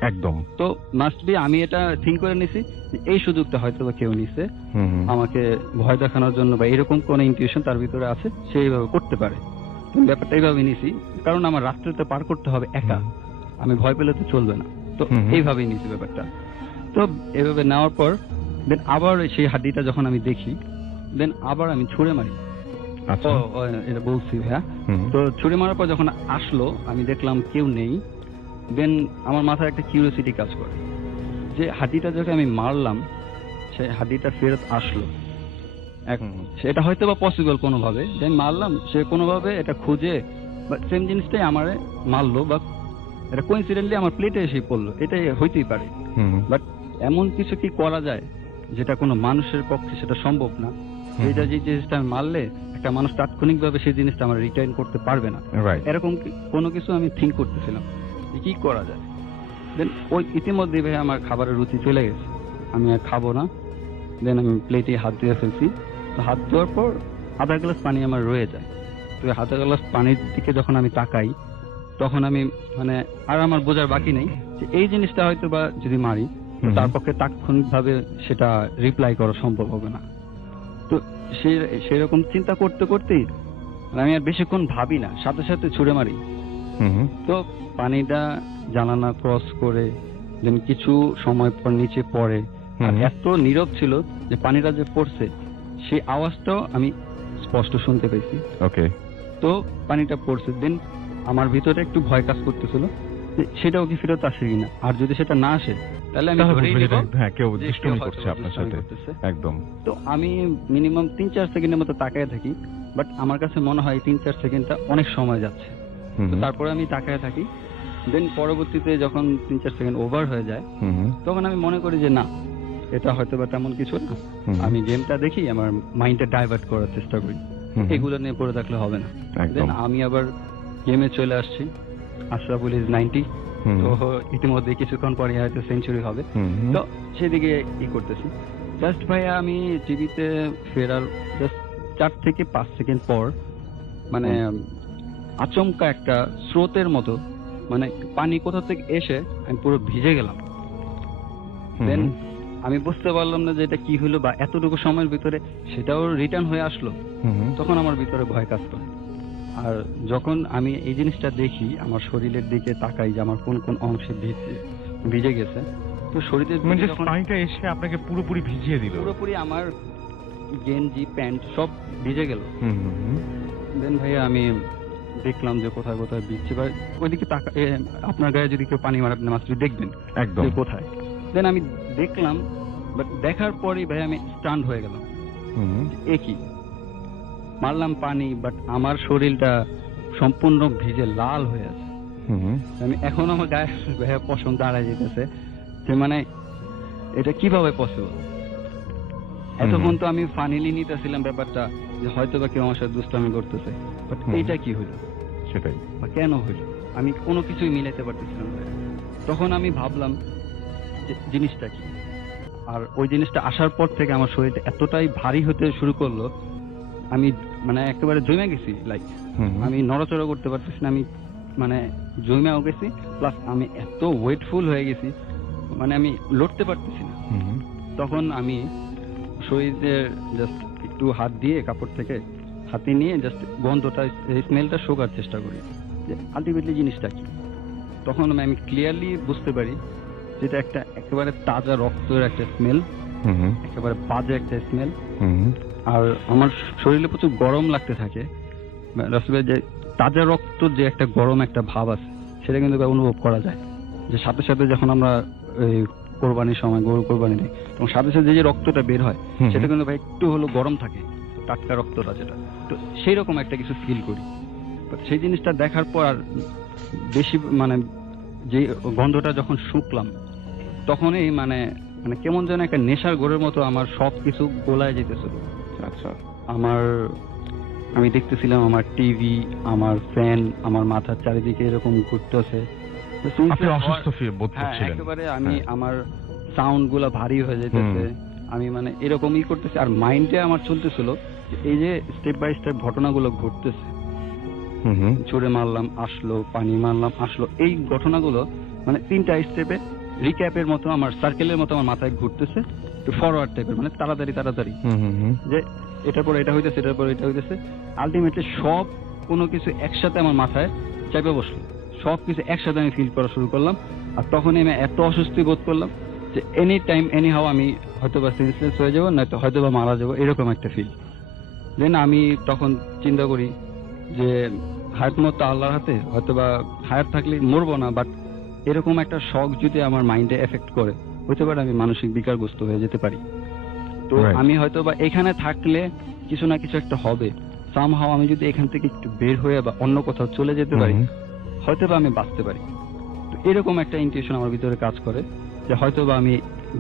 একদম। তো মাস্ট বি আমি এটা থিঙ্ক করে নিছি যে এই সুযোগটা হয়তো বা কেউ নিছে হুম হুম। আমাকে ভয় দেখানোর জন্য, বা এরকম কোন ইনটিউশন তার ভিতরে আছে, সে এইভাবে করতে পারে। আমি ব্যাপারটা এইভাবে নিছি, কারণ আমার রাত্রিতে পার করতে হবে একা, আমি ভয় পেলে তো চলবে না। তো হুম হুম। এইভাবেই নিছি ব্যাপারটা। তো এইভাবে নেওয়ার পর দেন আবার সেই হাড্ডিটা যখন আমি দেখি, দেন আবার আমি ছুঁড়ে মারি। আচ্ছা। ও এটা বলছি হ্যাঁ। হুম। তো ছুরি মারার পর যখন আসলো আমি দেখলাম কেউ নেই, দেন আমার মাথায় একটা কিউরিওসিটি কাজ করে যে হাড্ডিটা যখন আমি মারলাম সেই হাড্ডিটা ফেরত আসলো। হুম। সেটা হয়তো বা পসিবল কোনোভাবে, যে আমি মারলাম সে কোনোভাবে এটা খুঁজে বা সেম জিনিসটাই আমারে মারলো, বা এটা কোইন্সিডেন্টলি আমার প্লেটে এসে পড়লো, এটাই হইতেই পারে। হুম। বাট এমন কিছু কি করা যায় যেটা কোনো মানুষের পক্ষে সেটা সম্ভব না, এইটা যে জিনিসটা আমি মারলে একটা মানুষ তাৎক্ষণিকভাবে সেই জিনিসটা আমার রিটার্ন করতে পারবে না, রাইট। এরকম কোনো কিছু আমি থিঙ্ক করতেছিলাম যে কি করা যায়। দেন ওই ইতিমধ্যে ভাই আমার খাবারের রুচি চলে গেছে, আমি আর খাবো না। দেন আমি প্লেটে হাত দিয়ে ফেলছি, তো হাত ধোয়ার পর আধা গ্লাস পানি আমার রয়ে যায়। তো ওই আধা গ্লাস পানির দিকে যখন আমি তাকাই তখন আমি মানে আর আমার বোঝার বাকি নেই যে এই জিনিসটা হয়তো বা যদি মারি তো তার পক্ষে তাৎক্ষণিকভাবে সেটা রিপ্লাই করা সম্ভব হবে না। তো সেরকম চিন্তা করতে করতেই আমি আর বেশিক্ষণ ভাবি না, সাথে সাথে ছুঁড়ে মারি। হুম। তো পানিটা জানালা ক্রস করে দেন কিছু সময় পর নিচে পড়ে, আর এত নীরব ছিল যে পানিটা যে পড়ছে সেই আওয়াজটাও আমি স্পষ্ট শুনতে পেয়েছি। ওকে। তো পানিটা পড়ছে, দেন আমার ভিতরে একটু ভয় কাজ করতেছিল যে সেটাও কি ফেরত আসে কিনা, আর যদি সেটা না আসে তাহলে আমি ধরেই নেব হ্যাঁ, কেউ যে দুষ্টুমি কেউ করছে হয়তো আপনার দুষ্টামি সাথে। করতেছে। একদম। তো আমি মিনিমাম 3-4 সেকেন্ডের মতো তাকায় থাকি, বাট আমার কাছে মনে হয় 3-4 সেকেন্ডটা অনেক সময় যাচ্ছে। তো তারপরে আমি তাকায় থাকি, দেন পরবর্তীতে যখন 3-4 সেকেন্ড ওভার হয়ে যায় তখন আমি মনে করি যে না, এটা হয়তো বা তেমন কিছু না, আমি গেমটা দেখি, আমার মাইন্ডটা ডাইভার্ট করার চেষ্টা করি, এগুলো নিয়ে পড়ে থাকলে হবে না। দেন আমি আবার গেমে চলে আসছি, আশরাফুল ইজ 90, তো ইতিমধ্যে কিছুক্ষণ পরে হয়তো সেঞ্চুরি হবে, তো সেদিকে ই করতেছি। জাস্ট ভাইয়া আমি টিভিতে ফেরার জাস্ট 4 থেকে 5 সেকেন্ড পর মানে আচমকা একটা স্রোতের মতো মানে পানি কোথা থেকে এসে আমি পুরো ভিজে গেলাম। দেন আমি বুঝতে পারলাম না যে এটা কি হলো, বা এতটুকু সময়ের ভিতরে সেটাও রিটার্ন হয়ে আসলো। হুম হুম। তখন আমার ভিতরে ভয় কাজ করে। আর যখন আমি এই জিনিসটা দেখি, আমার শরীরের দিকে তাকাই যে আমার কোন কোন অংশে ভিজে গেছে, তো শরীরের মানে দিকে যে যখন পানিটা এসে আপনাকে পুরোপুরি ভিজিয়ে দিল। পুরোপুরি আমার গেঞ্জি প্যান্ট সব ভিজে গেল। হুম হুম হুম। দেন ভাইয়া আমি দেখলাম যে কোথায় কোথায় ভিজছে, বা ওইদিকে আপনার গায়ে যদি কেউ পানি মারে আপনি মাছটি দেখবেন একদম। যে কোথায়। দেন আমি দেখলাম, বাট দেখার পরেই ভাই আমি স্টান্ড হয়ে গেলাম। হুম হুম। এ কি, মারলাম পানি, বাট আমার শরীরটা সম্পূর্ণ ভিজে লাল হয়ে আছে। হুম হুম। আমি এখন আমার গায়ে ভাইয়া পশম দাঁড়ায় যেতেছে যে মানে এটা কিভাবে পসিবল। এতক্ষণ তো আমি ফানিলি নিতেছিলাম ব্যাপারটা যে হয়তো বা কেউ আমার সাথে দুষ্টামি করতেছে, বাট হুম। এইটা কি হলো সেটাই। বা কেন হলো, আমি কোনো কিছুই মিলাইতে পারতেছিলাম না। তখন আমি ভাবলাম যে জিনিসটা কি। আর ওই জিনিসটা আসার পর থেকে আমার শরীরটা এতটাই ভারী হতে শুরু করলো, আমি মানে একেবারে জমে গেছি। লাইক হুম হুম। আমি নড়াচড়া করতে পারতেছি না, আমি মানে জমেও গেছি, প্লাস আমি এত ওয়েটফুল হয়ে গেছি, মানে আমি লড়তে পারতেছি না। হুম হুম। তখন আমি শরীরে জাস্ট একটু হাত দিয়ে কাপড় থেকে হাতে নিয়ে জাস্ট গন্ধটা, স্মেলটা শোকার চেষ্টা করি যে আলটিমেটলি জিনিসটা কি। তখন আমি ক্লিয়ারলি বুঝতে পারি যেটা একটা একেবারে তাজা রক্তের একটা স্মেল, হুম হুম। একেবারে বাজে একটা স্মেল। হুম হুম। আর আমার শরীরে প্রচুর গরম লাগতে থাকে। আসলে যে তাজা রক্ত যে একটা গরম একটা ভাব আছে, সেটা কিন্তু অনুভব করা যায়। যে সাথে সাথে যখন আমরা এই কোরবানির সময় গরু কোরবানি দিই, এবং সাথে সাথে যে রক্তটা বের হয় হুম। সেটা কিন্তু ভাই একটু হলো গরম থাকে, টাটকা রক্তটা যেটা, তো সেই রকম একটা কিছু ফিল করি। But সেই জিনিসটা দেখার পর আর বেশি মানে যে গন্ধটা যখন শুকলাম, তখনই মানে মানে কেমন যেন একটা নেশার ঘোরের মতো আমার সব কিছু গোলায় যেতেছিল। আচ্ছা। আমি দেখতেছিলাম আমার টিভি, আমার ফ্যান আমার মাথার চারিদিকে এরকম ঘুরতেছে। আপনি অসুস্থ বোধ হ্যাঁ, করছিলেন। একেবারে আমি হ্যাঁ। আমার সাউন্ড গুলা ভারী হয়ে যেতেছে। আমি মানে এরকমই করতেছি, আর মাইন্ডে আমার চলতেছিল যে এই যে স্টেপ বাই স্টেপ ঘটনাগুলো ঘটতেছে, হুম হুম। ছুড়ে মারলাম আসলো, পানি মারলাম আসলো, এই ঘটনাগুলো মানে 3টা স্টেপে রিক্যাপের মতো আমার সার্কেলের মতো আমার মাথায় ঘুরতেছে, একটু ফরওয়ার্ড টাইপের, মানে তাড়াতাড়ি তাড়াতাড়ি হুম হুম হুম। যে এটার পর এটা হইতেছে, এটার পর এটা হইতেছে। আলটিমেটলি সব কোনো কিছু একসাথে আমার মাথায় চাপে বসলো, সব কিছু একসাথে আমি ফিল করা শুরু করলাম। আর তখনই আমি এত অস্বস্তি বোধ করলাম যে এনি টাইম এনি হাও আমি হয়তো বা সেন্সলেস হয়ে যাবো, নয়তো হয়তো বা মারা যাবো, এরকম একটা ফিল। দেন আমি তখন চিন্তা করি যে হায়াত মত তো আল্লাহর হাতে, হয়তো বা হায়াত থাকলে মরবো না, বাট এরকম একটা শখ যদি আমার মাইন্ডে এফেক্ট করে, হতে পারে আমি মানসিক বিকারগ্রস্ত হয়ে যেতে পারি। তো Right. আমি হয়তো বা এখানে থাকলে কিছু না কিছু একটা হবে, সামহাও আমি যদি এখান থেকে একটু বের হয়ে বা অন্য কোথাও চলে যেতে পারি, হুম হয়তো বা আমি বাঁচতে পারি। তো এরকম একটা ইনটিউশন আমার ভিতরে কাজ করে যে হয়তো বা আমি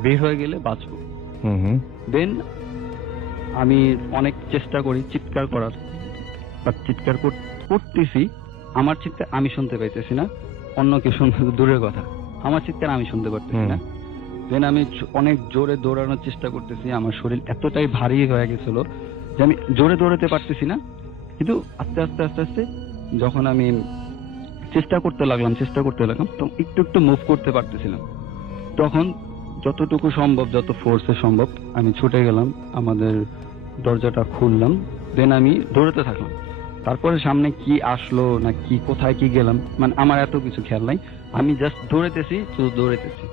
বের হয়ে গেলে বাঁচবো। হুম হুম। দেন আমি অনেক চেষ্টা করি চিৎকার করার, বাট চিৎকার করতেছি, আমার চিৎকার আমি শুনতে পাইতেছি না, অন্য কেউ শুনতে দূরের কথা, আমার চিৎকার আমি শুনতে পারতেছি না। দেন আমি অনেক জোরে দৌড়ানোর চেষ্টা করতেছি, আমার শরীর এতটাই ভারী হয়ে গেছিল যে আমি জোরে দৌড়াতে পারতেছি না। কিন্তু আস্তে আস্তে আস্তে আস্তে যখন আমি চেষ্টা করতে লাগলাম তো একটু একটু মুভ করতে পারতেছিলাম। তখন যতটুকু সম্ভব, যত ফোর্সে সম্ভব আমি ছুটে গেলাম, আমাদের দরজাটা খুললাম, দেন আমি দৌড়াতে থাকলাম। তারপরে সামনে কি আসলো না কি, কোথায় কি গেলাম, মানে আমার এত কিছু খেয়াল নাই, আমি জাস্ট দৌড়াইতেছি, শুধু দৌড়াইতেছি।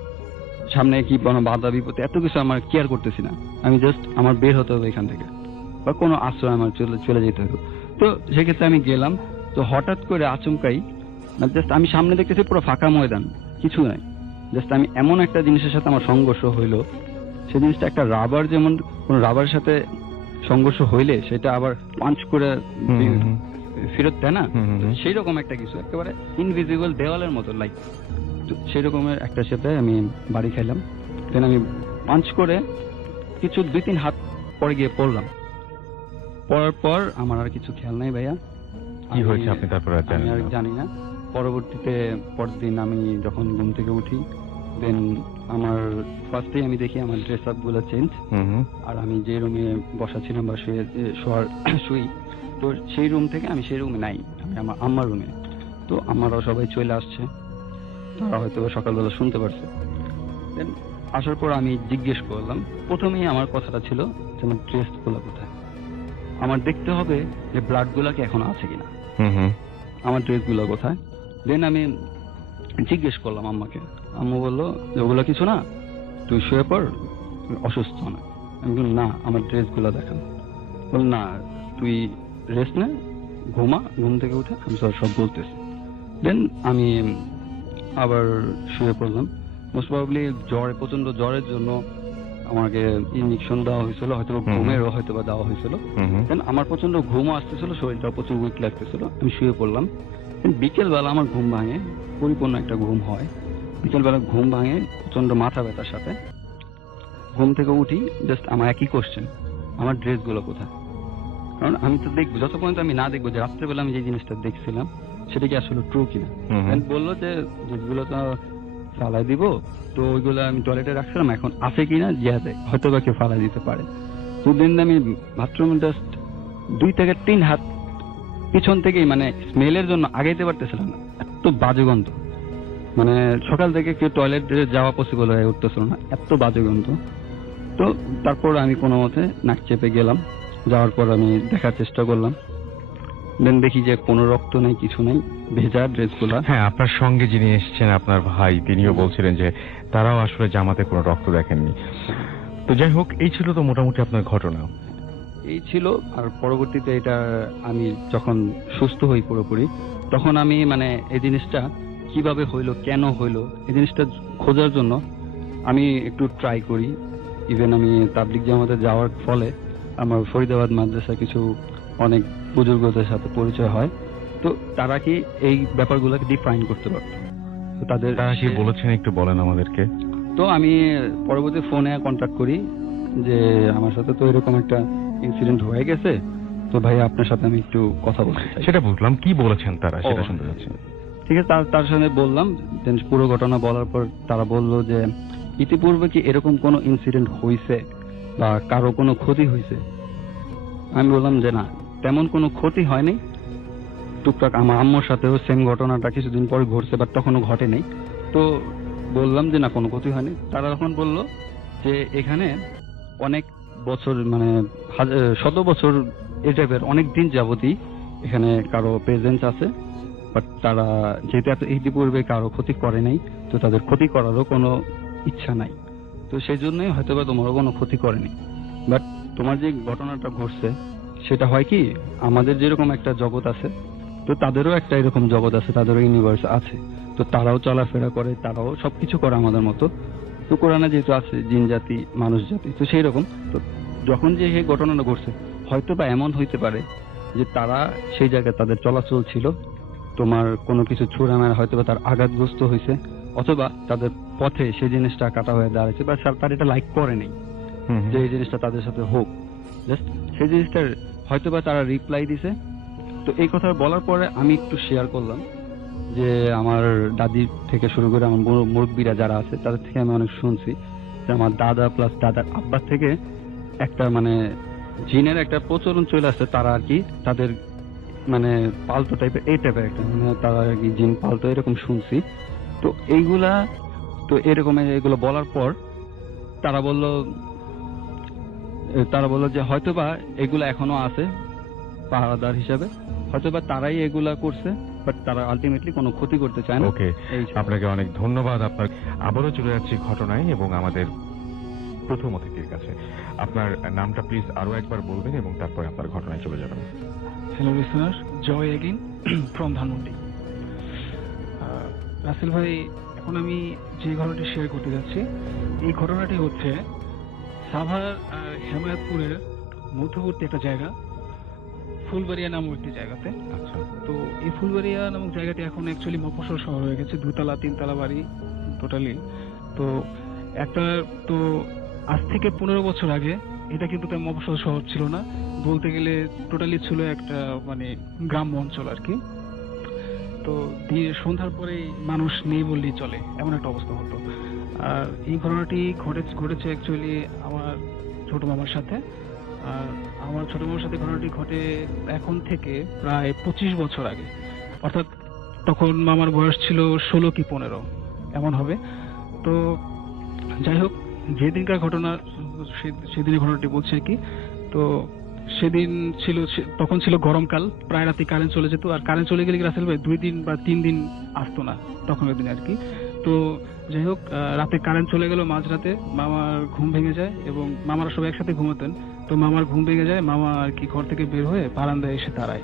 সামনে কি কোনো বাধা বিপত্তি এত কিছু আমার কেয়ার করতেছি না, আমি জাস্ট আমার বের হতে হবে এখান থেকে, বা কোনো আশ্রয় আমার চলে যেতে হবে। তো সেক্ষেত্রে আমি গেলাম। তো হঠাৎ করে আচমকাই জাস্ট আমি সামনে দেখতেছি পুরো ফাঁকা ময়দান, কিছু নাই, জাস্ট আমি এমন একটা জিনিসের সাথে আমার সংঘর্ষ হইলো। সেই জিনিসটা একটা রাবার, যেমন কোন রাবারের সাথে সংঘর্ষ হইলে সেটা আবার পাঞ্চ করে ফেরত দেয় না, সেই রকম একটা কিছু, একেবারে ইনভিজিবল দেওয়ালের মতো লাইক, সেই রকমের একটা সাথে আমি বাড়ি খাইলাম। দেন আমি পাঞ্চ করে কিছু 2-3 হাত পরে গিয়ে পড়লাম। পড়ার পর আমার আর কিছু খেয়াল নাই ভাইয়া, কি হয়েছে আপনি তারপর আর জানেন আমি আর না? জানি না। পরবর্তীতে পরদিন আমি যখন ঘুম থেকে উঠি, দেন আমার ফার্স্টেই আমি দেখি আমার ড্রেস আপ গুলো চেঞ্জ, হুম হুম। আর আমি যে রুমে বসা ছিলাম বা শুই, তো সেই রুম থেকে আমি সেই রুমে নাই, আমি আমার আম্মার রুমে। তো আমারাও সবাই চলে আসছে, তারা হয়তো সকালবেলা শুনতে পারছে। দেন আসার পর আমি জিজ্ঞেস করলাম, প্রথমেই আমার কথাটা ছিল যে আমার ড্রেসগুলো কোথায়, আমার দেখতে হবে যে ব্লাডগুলো কি এখন আছে কিনা, হুম হুম আমার ড্রেসগুলো কোথায়। দেন আমি জিজ্ঞেস করলাম আম্মাকে, আম্মু বললো যে ওগুলো কিছু না, তুই শুয়ে পড়, তুই অসুস্থ না। আমি বললাম না, আমার ড্রেসগুলো দেখান। বল না, তুই রেস্ট নে, ঘুমা, ঘুম থেকে উঠে আমি তোর সব বলতেছি। দেন আমি আবার শুয়ে পড়লাম। মোস্ট প্রবাবলি প্রচন্ড জ্বরের জন্য আমাকে ইঞ্জেকশন দেওয়া হয়েছিল, হয়তো ঘুমেরও হয়তো বা দেওয়া হয়েছিল। হুম দেন আমার প্রচন্ড ঘুমও আসতেছিল, শরীরটা প্রচুর উইক লাগতেছিল, আমি শুয়ে পড়লাম। বিকেলবেলা আমার ঘুম ভাঙে, পরিপূর্ণ একটা ঘুম হয়। বিকেলবেলা ঘুম ভাঙে প্রচন্ড মাথা ব্যথার সাথে। ঘুম থেকে উঠি, জাস্ট আমার একই কোশ্চেন, আমার ড্রেসগুলো কোথায়? কারণ আমি তো দেখবো, যত পর্যন্ত আমি না দেখবো যে রাত্রেবেলা আমি যে জিনিসটা দেখছিলাম সেটা কি আসলে ট্রু কিনা। দেন বললো যে ড্রেসগুলো তো ফালাই দিব, তো ওইগুলো আমি টয়লেটে রাখছিলাম, এখন আছে কিনা জিয়াতে হয়তো বা কেউ ফালাই দিতে পারে। দুদিন আমি বাথরুমে জাস্ট 2 থেকে 3 হাত পিছন থেকেই মানে স্মেলের জন্য আগাইতে পারতেছিলাম না, এত বাজে গন্ধ। মানে সকাল থেকে কেউ টয়লেটে যাওয়া পসিবল হয়ে উঠতেছিল না, এত বাজে গন্ধ। তো তারপর আমি কোনো মতে নাক চেপে গেলাম, যাওয়ার পর আমি দেখার চেষ্টা করলাম। দেন দেখি যে কোনো রক্ত নেই, কিছু নেই, ভেজা ড্রেসগুলা। হ্যাঁ, আপনার সঙ্গে যিনি এসেছেন আপনার ভাই, তিনিও বলছিলেন যে তারাও আসলে জামাতে কোনো রক্ত দেখেননি। তো যাই হোক, এই ছিল তো মোটামুটি আপনার ঘটনা। এই ছিল। আর পরবর্তীতে এটা আমি যখন সুস্থ হই পুরোপুরি, তখন আমি মানে এই জিনিসটা কিভাবে হইলো, কেন হইলো, এই জিনিসটা খোঁজার জন্য আমি একটু ট্রাই করি। ইভেন আমি তাবলিগ জামাতে যাওয়ার ফলে আমার ফরিদাবাদ মাদ্রাসা কিছু অনেক বুজুর্গদের সাথে পরিচয় হয়। তো তারা কি এই ব্যাপারগুলোকে ডিফাইন করতে পারতো, তো তারা কি বলেছেন একটু বলেন আমাদেরকে। তো আমি পরবর্তী ফোনে কন্ট্যাক্ট করি যে আমার সাথে তো এরকম একটা ইনসিডেন্ট হয়ে গেছে, তো ভাই আপনার সাথে আমি একটু কথা বলতে চাই। সেটা বুঝলাম, কি বলেছেন তারা সেটা শুনতে যাচ্ছি। ঠিক আছে, তার সাথে বললাম, দেন পুরো ঘটনা বলার পর তারা বলল যে ইতিপূর্বে কি এরকম কোনো ইনসিডেন্ট হয়েছে বা কারো কোনো ক্ষতি হয়েছে? আমি বললাম যে না, তেমন কোনো ক্ষতি হয়নি। টুকটাক আমার আম্মুর সাথেও সেম ঘটনাটা কিছুদিন পরে ঘটছে, বাট তখনও ঘটেনি। তো বললাম যে না, কোনো ক্ষতি হয়নি। তারা তখন বলল যে এখানে অনেক বছর মানে শত বছর এই টাইপের অনেক দিন যাবতই এখানে কারো প্রেজেন্স আছে, বাট তারা যেহেতু এত ইতিপূর্বে কারো ক্ষতি করে নাই, তো তাদের ক্ষতি করারও কোনো ইচ্ছা নাই। তো সেই জন্যই হয়তো বা তোমারও কোনো ক্ষতি করেনি। বাট তোমার যে ঘটনাটা ঘটছে সেটা হয় কি, আমাদের যেরকম একটা জগৎ আছে, তো তাদেরও একটা এরকম জগৎ আছে, তাদেরও ইউনিভার্স আছে। তো তারাও চলাফেরা করে, তারাও সবকিছু করে আমাদের মতো। তো কোরআনে যেহেতু আছে জিন জাতি, মানুষ জাতি, তো সেই রকম। তো যখন যে এই ঘটনাটা ঘটছে, হয়তো বা এমন হইতে পারে যে তারা সেই জায়গায় তাদের চলাচল ছিল, তোমার কোনো কিছু ছুঁড়ে মারা হয়তো বা তার আঘাতগ্রস্ত হয়েছে, অথবা তাদের পথে সেই জিনিসটা কাটা হয়ে দাঁড়াচ্ছে, বা তার এটা লাইক করে নেই যে এই জিনিসটা তাদের সাথে হোক। জাস্ট সেই জিনিসটার হয়তো বা তারা রিপ্লাই দিছে। তো এই কথা বলার পরে আমি একটু শেয়ার করলাম যে আমার দাদি থেকে শুরু করে আমার মুরব্বীরা যারা আছে তাদের থেকে আমি অনেক শুনছি যে আমার দাদা প্লাস দাদার আব্বার থেকে একটা মানে জিনের একটা প্রচলন চলে আসছে। তারা আর কি তাদের মানে পালতো টাইপের, এই টাইপের একটা মানে তারা আর কি জিন পালতো, এরকম শুনছি। তো এইগুলা, তো এরকম এগুলো বলার পর তারা বললো যে হয়তোবা এগুলা এখনো আছে পাহারাদার হিসাবে, হয়তোবা তারাই এগুলা করছে, বাট তারা আলটিমেটলি কোনো ক্ষতি করতে চায় না। ওকে, আপনাকে অনেক ধন্যবাদ। আপনার আবারও চলে যাচ্ছি ঘটনায় এবং আমাদের প্রথম অতিথির কাছে। আপনার নামটা প্লিজ আরো একবার বলবেন এবং তারপরে আপনার ঘটনায় চলে যাবেন। Hello listener, Joy again from Dhanmondi. Rasel ভাই, এখন আমি যে ঘটনাটি শেয়ার করতে যাচ্ছি, এই ঘটনাটি হচ্ছে সাভার আর হেমায়তপুরের মধ্যবর্তী একটা জায়গা, ফুলবাড়িয়া নামক একটি জায়গাতে। আচ্ছা, তো এই ফুলবাড়িয়া নামক জায়গাটি এখন অ্যাকচুয়ালি মফস্বল শহর হয়ে গেছে, 2 তলা 3 তলা বাড়ি টোটালি। তো একটা তো আজ থেকে 15 বছর আগে এটা কিন্তু তার মফস্বল শহর ছিল না, বলতে গেলে টোটালি ছিল একটা মানে গ্রাম্য অঞ্চল আর কি। তো সন্ধ্যার পরে মানুষ নেই বললেই চলে, এমন একটা অবস্থা হতো। আর এই ঘটনাটি ঘটেছে অ্যাকচুয়ালি আমার ছোট মামার সাথে। আর আমার ছোট মামার সাথে ঘটনাটি ঘটে এখন থেকে প্রায় 25 বছর আগে, অর্থাৎ তখন মামার বয়স ছিল 16 কি 15 এমন হবে। তো যাই হোক, যেদিনকার ঘটনা সেদিনের ঘটনাটি বলছে আর কি। তো সেদিন ছিল তখন ছিল গরমকাল, প্রায় রাতে কারেন্ট চলে যেত, আর কারেন্ট চলে গেলে কি রাসেল ভাই 2 দিন বা 3 দিন আসতো না তখনের দিনে আর কি। তো যাই হোক, রাতে কারেন্ট চলে গেল মাঝরাতে, মামার ঘুম ভেঙে যায় এবং মামারা সবাই একসাথে ঘুমাতেন। তো মামার ঘুম ভেঙে যায়, মামা আর কি ঘর থেকে বের হয়ে বারান্দায় এসে দাঁড়ায়।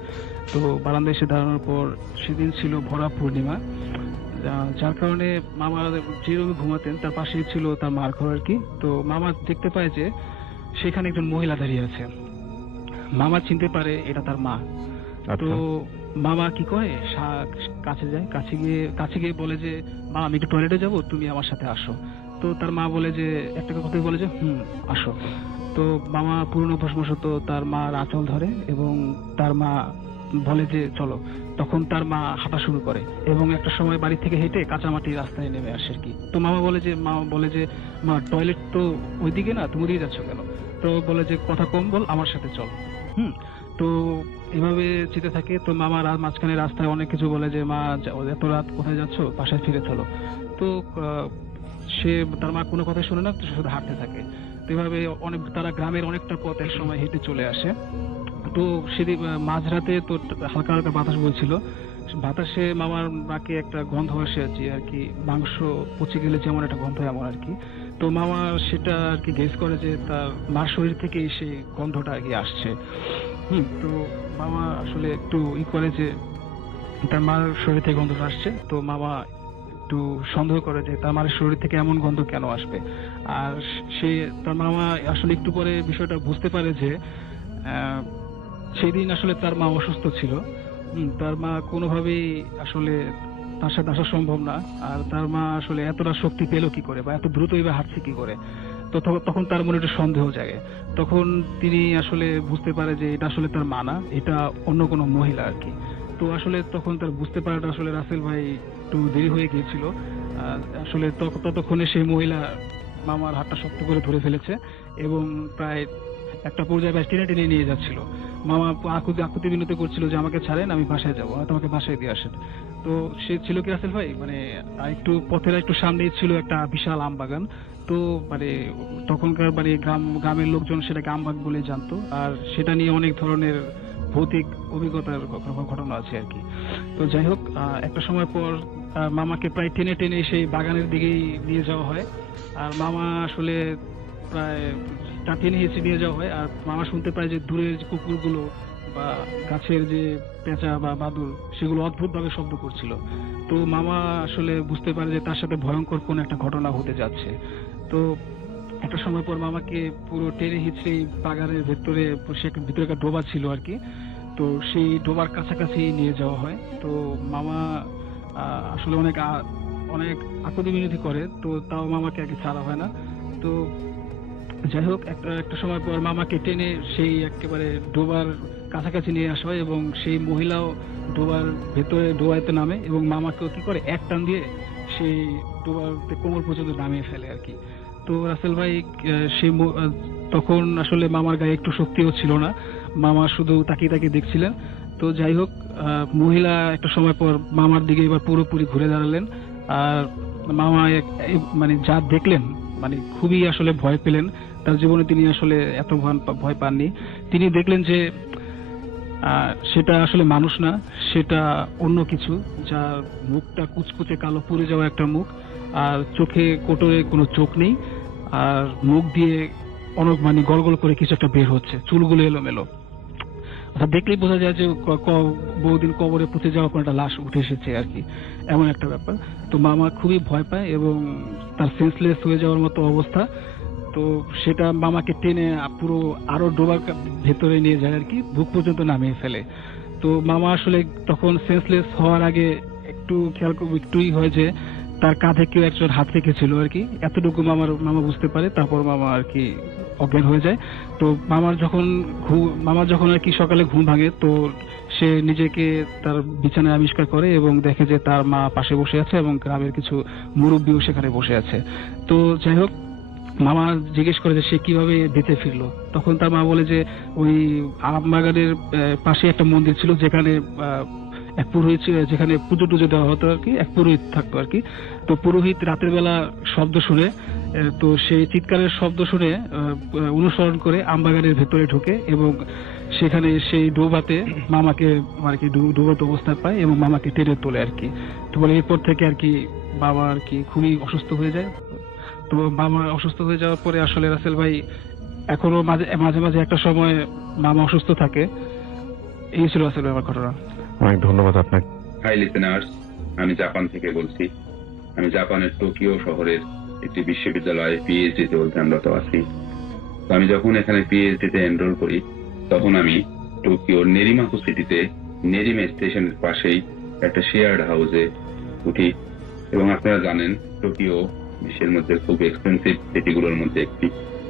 তো বারান্দায় এসে দাঁড়ানোর পর সেদিন ছিল ভরা পূর্ণিমা, যার কারণে মামা যে রুমে ঘুমাতেন তার পাশেই ছিল তার মার ঘর আর কি। তো মামা দেখতে পায় যে সেখানে একজন মহিলা দাঁড়িয়ে আছে। মামা চিনতে পারে এটা তার মা। তো আচ্ছা। মামা কি করে, কাছে যায়, কাছে গিয়ে বলে যে মা, আমি একটু টয়লেটে যাব, তুমি আমার সাথে আসো। তো তার মা বলে যে একটা কথা বলে যে আসো। তো মামা পুরনো অভ্যাসমশত তার মার আঁচল ধরে এবং তার মা বলে যে চলো। তখন তার মা হাঁটা শুরু করে এবং একটা সময় বাড়ি থেকে হেঁটে কাঁচামাটি রাস্তায় নেমে আসে আর কি। তো মামা বলে যে মা, টয়লেট তো ওইদিকে না, তুমি ওদিকে যাচ্ছ কেন? তো বলে যে কথা কম বল, আমার সাথে চল। তো এভাবে যেতে থাকে। তো মামা মাঝখানে রাস্তায় অনেক কিছু বলে যে মা, এত রাত কোথায় যাচ্ছ, বাসায় ফিরে চলো। তো সে তার মা কোনো কথাই শোনে না, তো শুধু হাঁটতে থাকে। তো এভাবে তারা গ্রামের অনেকটা পথ এক সময় হেঁটে চলে আসে। তো সেদিন মাঝরাতে তো হালকা হালকা বাতাস বইছিল, বাতাসে মামার নাকে একটা গন্ধ আসে আর কি, মাংস পচে গেলে যেমন একটা গন্ধ এমন আর কি। তো মামা সেটা আর কি গেস করে যে তার মার শরীর থেকে সেই গন্ধটা আর কি আসছে। তো মামা আসলে একটু করে যে তার মার শরীর থেকে গন্ধটা আসছে। তো মামা একটু সন্দেহ করে যে তার মায়ের শরীর থেকে এমন গন্ধ কেন আসবে। আর তার মামা আসলে একটু পরে বিষয়টা বুঝতে পারে যে সেই দিন আসলে তার মা অসুস্থ ছিল। তার মা কোনোভাবেই আসলে তার সাথে আসা সম্ভব না। আর তার মা আসলে এতটা শক্তি পেল কি করে, বা এত দ্রুতই বা হাঁটছে কি করে। তো তখন তার মনে একটু সন্দেহ জাগে। তখন তিনি আসলে বুঝতে পারে যে এটা আসলে তার মা না, এটা অন্য কোনো মহিলা আর কি। তো আসলে তখন তার বুঝতে পারাটা আসলে রাসেল ভাই একটু দেরি হয়ে গিয়েছিল। আসলে ততক্ষণে সেই মহিলা মামার হাতটা শক্ত করে ধরে ফেলেছে এবং প্রায় একটা পর্যায়ে টেনে টেনে নিয়ে যাচ্ছিল। মামা আকুতি বিনতি করছিল যে আমাকে ছাড়েন, আমি বাসায় যাবো, তোমাকে বাসায় দিয়ে আসেন। তো সে ছিল কি রাসেল ভাই, মানে একটু পথের একটু সামনেই ছিল একটা বিশাল আম বাগান। তো মানে তখনকার মানে গ্রামের লোকজন সেটাকে আমবাগ বলে জানতো, আর সেটা নিয়ে অনেক ধরনের ভৌতিক অভিজ্ঞতার ঘটনা আছে আর কি। তো যাই হোক, একটা সময় পর মামাকে প্রায় টেনে টেনে সেই বাগানের দিকেই নিয়ে যাওয়া হয়। আর মামা আসলে প্রায় টেনে হেঁচে নিয়ে যাওয়া হয়। আর মামা শুনতে পায় যে দূরের যে কুকুরগুলো বা গাছের যে পেঁচা বা বাদুড়, সেগুলো অদ্ভুতভাবে শব্দ করছিল। তো মামা আসলে বুঝতে পারে যে তার সাথে ভয়ঙ্কর কোন একটা ঘটনা হতে যাচ্ছে। তো একটা সময় পর মামাকে পুরো টেনে হিঁচড়ে বাগানের ভিতরে একটা ডোবা ছিল আর কি। তো সেই ডোবার কাছাকাছি নিয়ে যাওয়া হয়। তো মামা আসলে অনেক আকুতি মিনতি করে, তো তাও মামাকে আগে ছাড়া হয় না। তো যাই হোক, একটা সময় পর মামাকে টেনে সেই একেবারে ডোবার কাছাকাছি নিয়ে আসা হয় এবং সেই মহিলাও ডোবার ভেতরে ডোবাইতে নামে এবং মামাকেও কি করে এক টান দিয়ে সেই ডোবাতে কোমর পর্যন্ত নামিয়ে ফেলে আর কি। তো রাসেল ভাই তখন আসলে মামার গায়ে একটু শক্তিও ছিল না, মামা শুধু তাকিয়ে তাকিয়ে দেখছিলেন। তো যাই হোক, মহিলা একটা সময় পর মামার দিকে এবার পুরোপুরি ঘুরে দাঁড়ালেন। আর মামা মানে যা দেখলেন, মানে খুবই আসলে ভয় পেলেন। তার জীবনে তিনি আসলে এত ভয় পাননি। তিনি দেখলেন যে সেটা আসলে মানুষ না, সেটা অন্য কিছু, যার মুখটা কুচকুচে কালো পুড়ে যাওয়া একটা মুখ, আর চোখে কোটরে কোনো চোখ নেই, আর মুখ দিয়ে অনেক মানে গলগল করে কিছু একটা বের হচ্ছে, চুলগুলো এলোমেলো। দেখলেই বোঝা যায় যে বহুদিন কবরে পুঁতে যাওয়া কোনো একটা লাশ উঠে এসেছে আর কি, এমন একটা ব্যাপার। তো মামা খুবই ভয় পায় এবং তার সেন্সলেস হয়ে যাওয়ার মতো অবস্থা। তো সেটা মামাকে টেনে পুরো আরো ডোবার ভেতরে নিয়ে যায় আর কি, বুক পর্যন্ত নামিয়ে ফেলে। তো মামা আসলে তখন সেন্সলেস হওয়ার আগে একটুই হয় যে তার কাঁধে কেউ একজন হাত রেখেছিল আর কি, এতটুকু মামা বুঝতে পারে। তারপর মামা আর কি অজ্ঞান হয়ে যায়। তো মামার যখন আর কি সকালে ঘুম ভাঙে, তো সে নিজেকে তার বিছানায় আবিষ্কার করে এবং দেখে যে তার মা পাশে বসে আছে এবং গ্রামের কিছু মুরব্বীও সেখানে বসে আছে। তো যাই হোক, মামা জিজ্ঞেস করে যে সে কিভাবে বেঁচে ফিরলো। তখন তার মা বলে যে ওই আমবাগানের পাশে একটা মন্দির ছিল, যেখানে এক পুরোহিত যেখানে পুজো টুজো দেওয়া হতো আর কি, এক পুরোহিত থাকতো আর কি। তো পুরোহিত রাতের বেলা শব্দ শুনে তো সেই চিৎকারের শব্দ শুনে অনুসরণ করে আমবাগানের ভেতরে ঢোকে এবং সেখানে সেই ডোবাতে মামাকে আর কি ডুবন্ত অবস্থায় পায় এবং মামাকে টেনে তোলে আর কি। তো বলে এরপর থেকে আর কি বাবা আর কি খুবই অসুস্থ হয়ে যায়। তো মামা অসুস্থ হয়ে যাওয়ার পরে আসলে রাসেল ভাই এখনো মাঝে মাঝে মাঝে একটা সময় মামা অসুস্থ থাকে। এই ছিল আসলে আমার ঘটনা। অনেক ধন্যবাদ আপনাকে। হাই লিসেনার্স, আমি জাপান থেকে বলছি। আমি জাপানের টোকিও শহরের একটি বিশ্ববিদ্যালয়ে পিএইচডিতে অধ্যয়নরত আছি। তো আমি যখন এখানে পিএইচডিতে এনরোল করি তখন আমি টোকিওর নেরিমাকু সিটিতে নেরিমে স্টেশনের পাশেই একটা শেয়ার্ড হাউসে উঠি। এবং আপনারা জানেন টোকিও বিশ্বের মধ্যে খুব এক্সপেন্সিভ সিটিগুলোর মধ্যে একটি,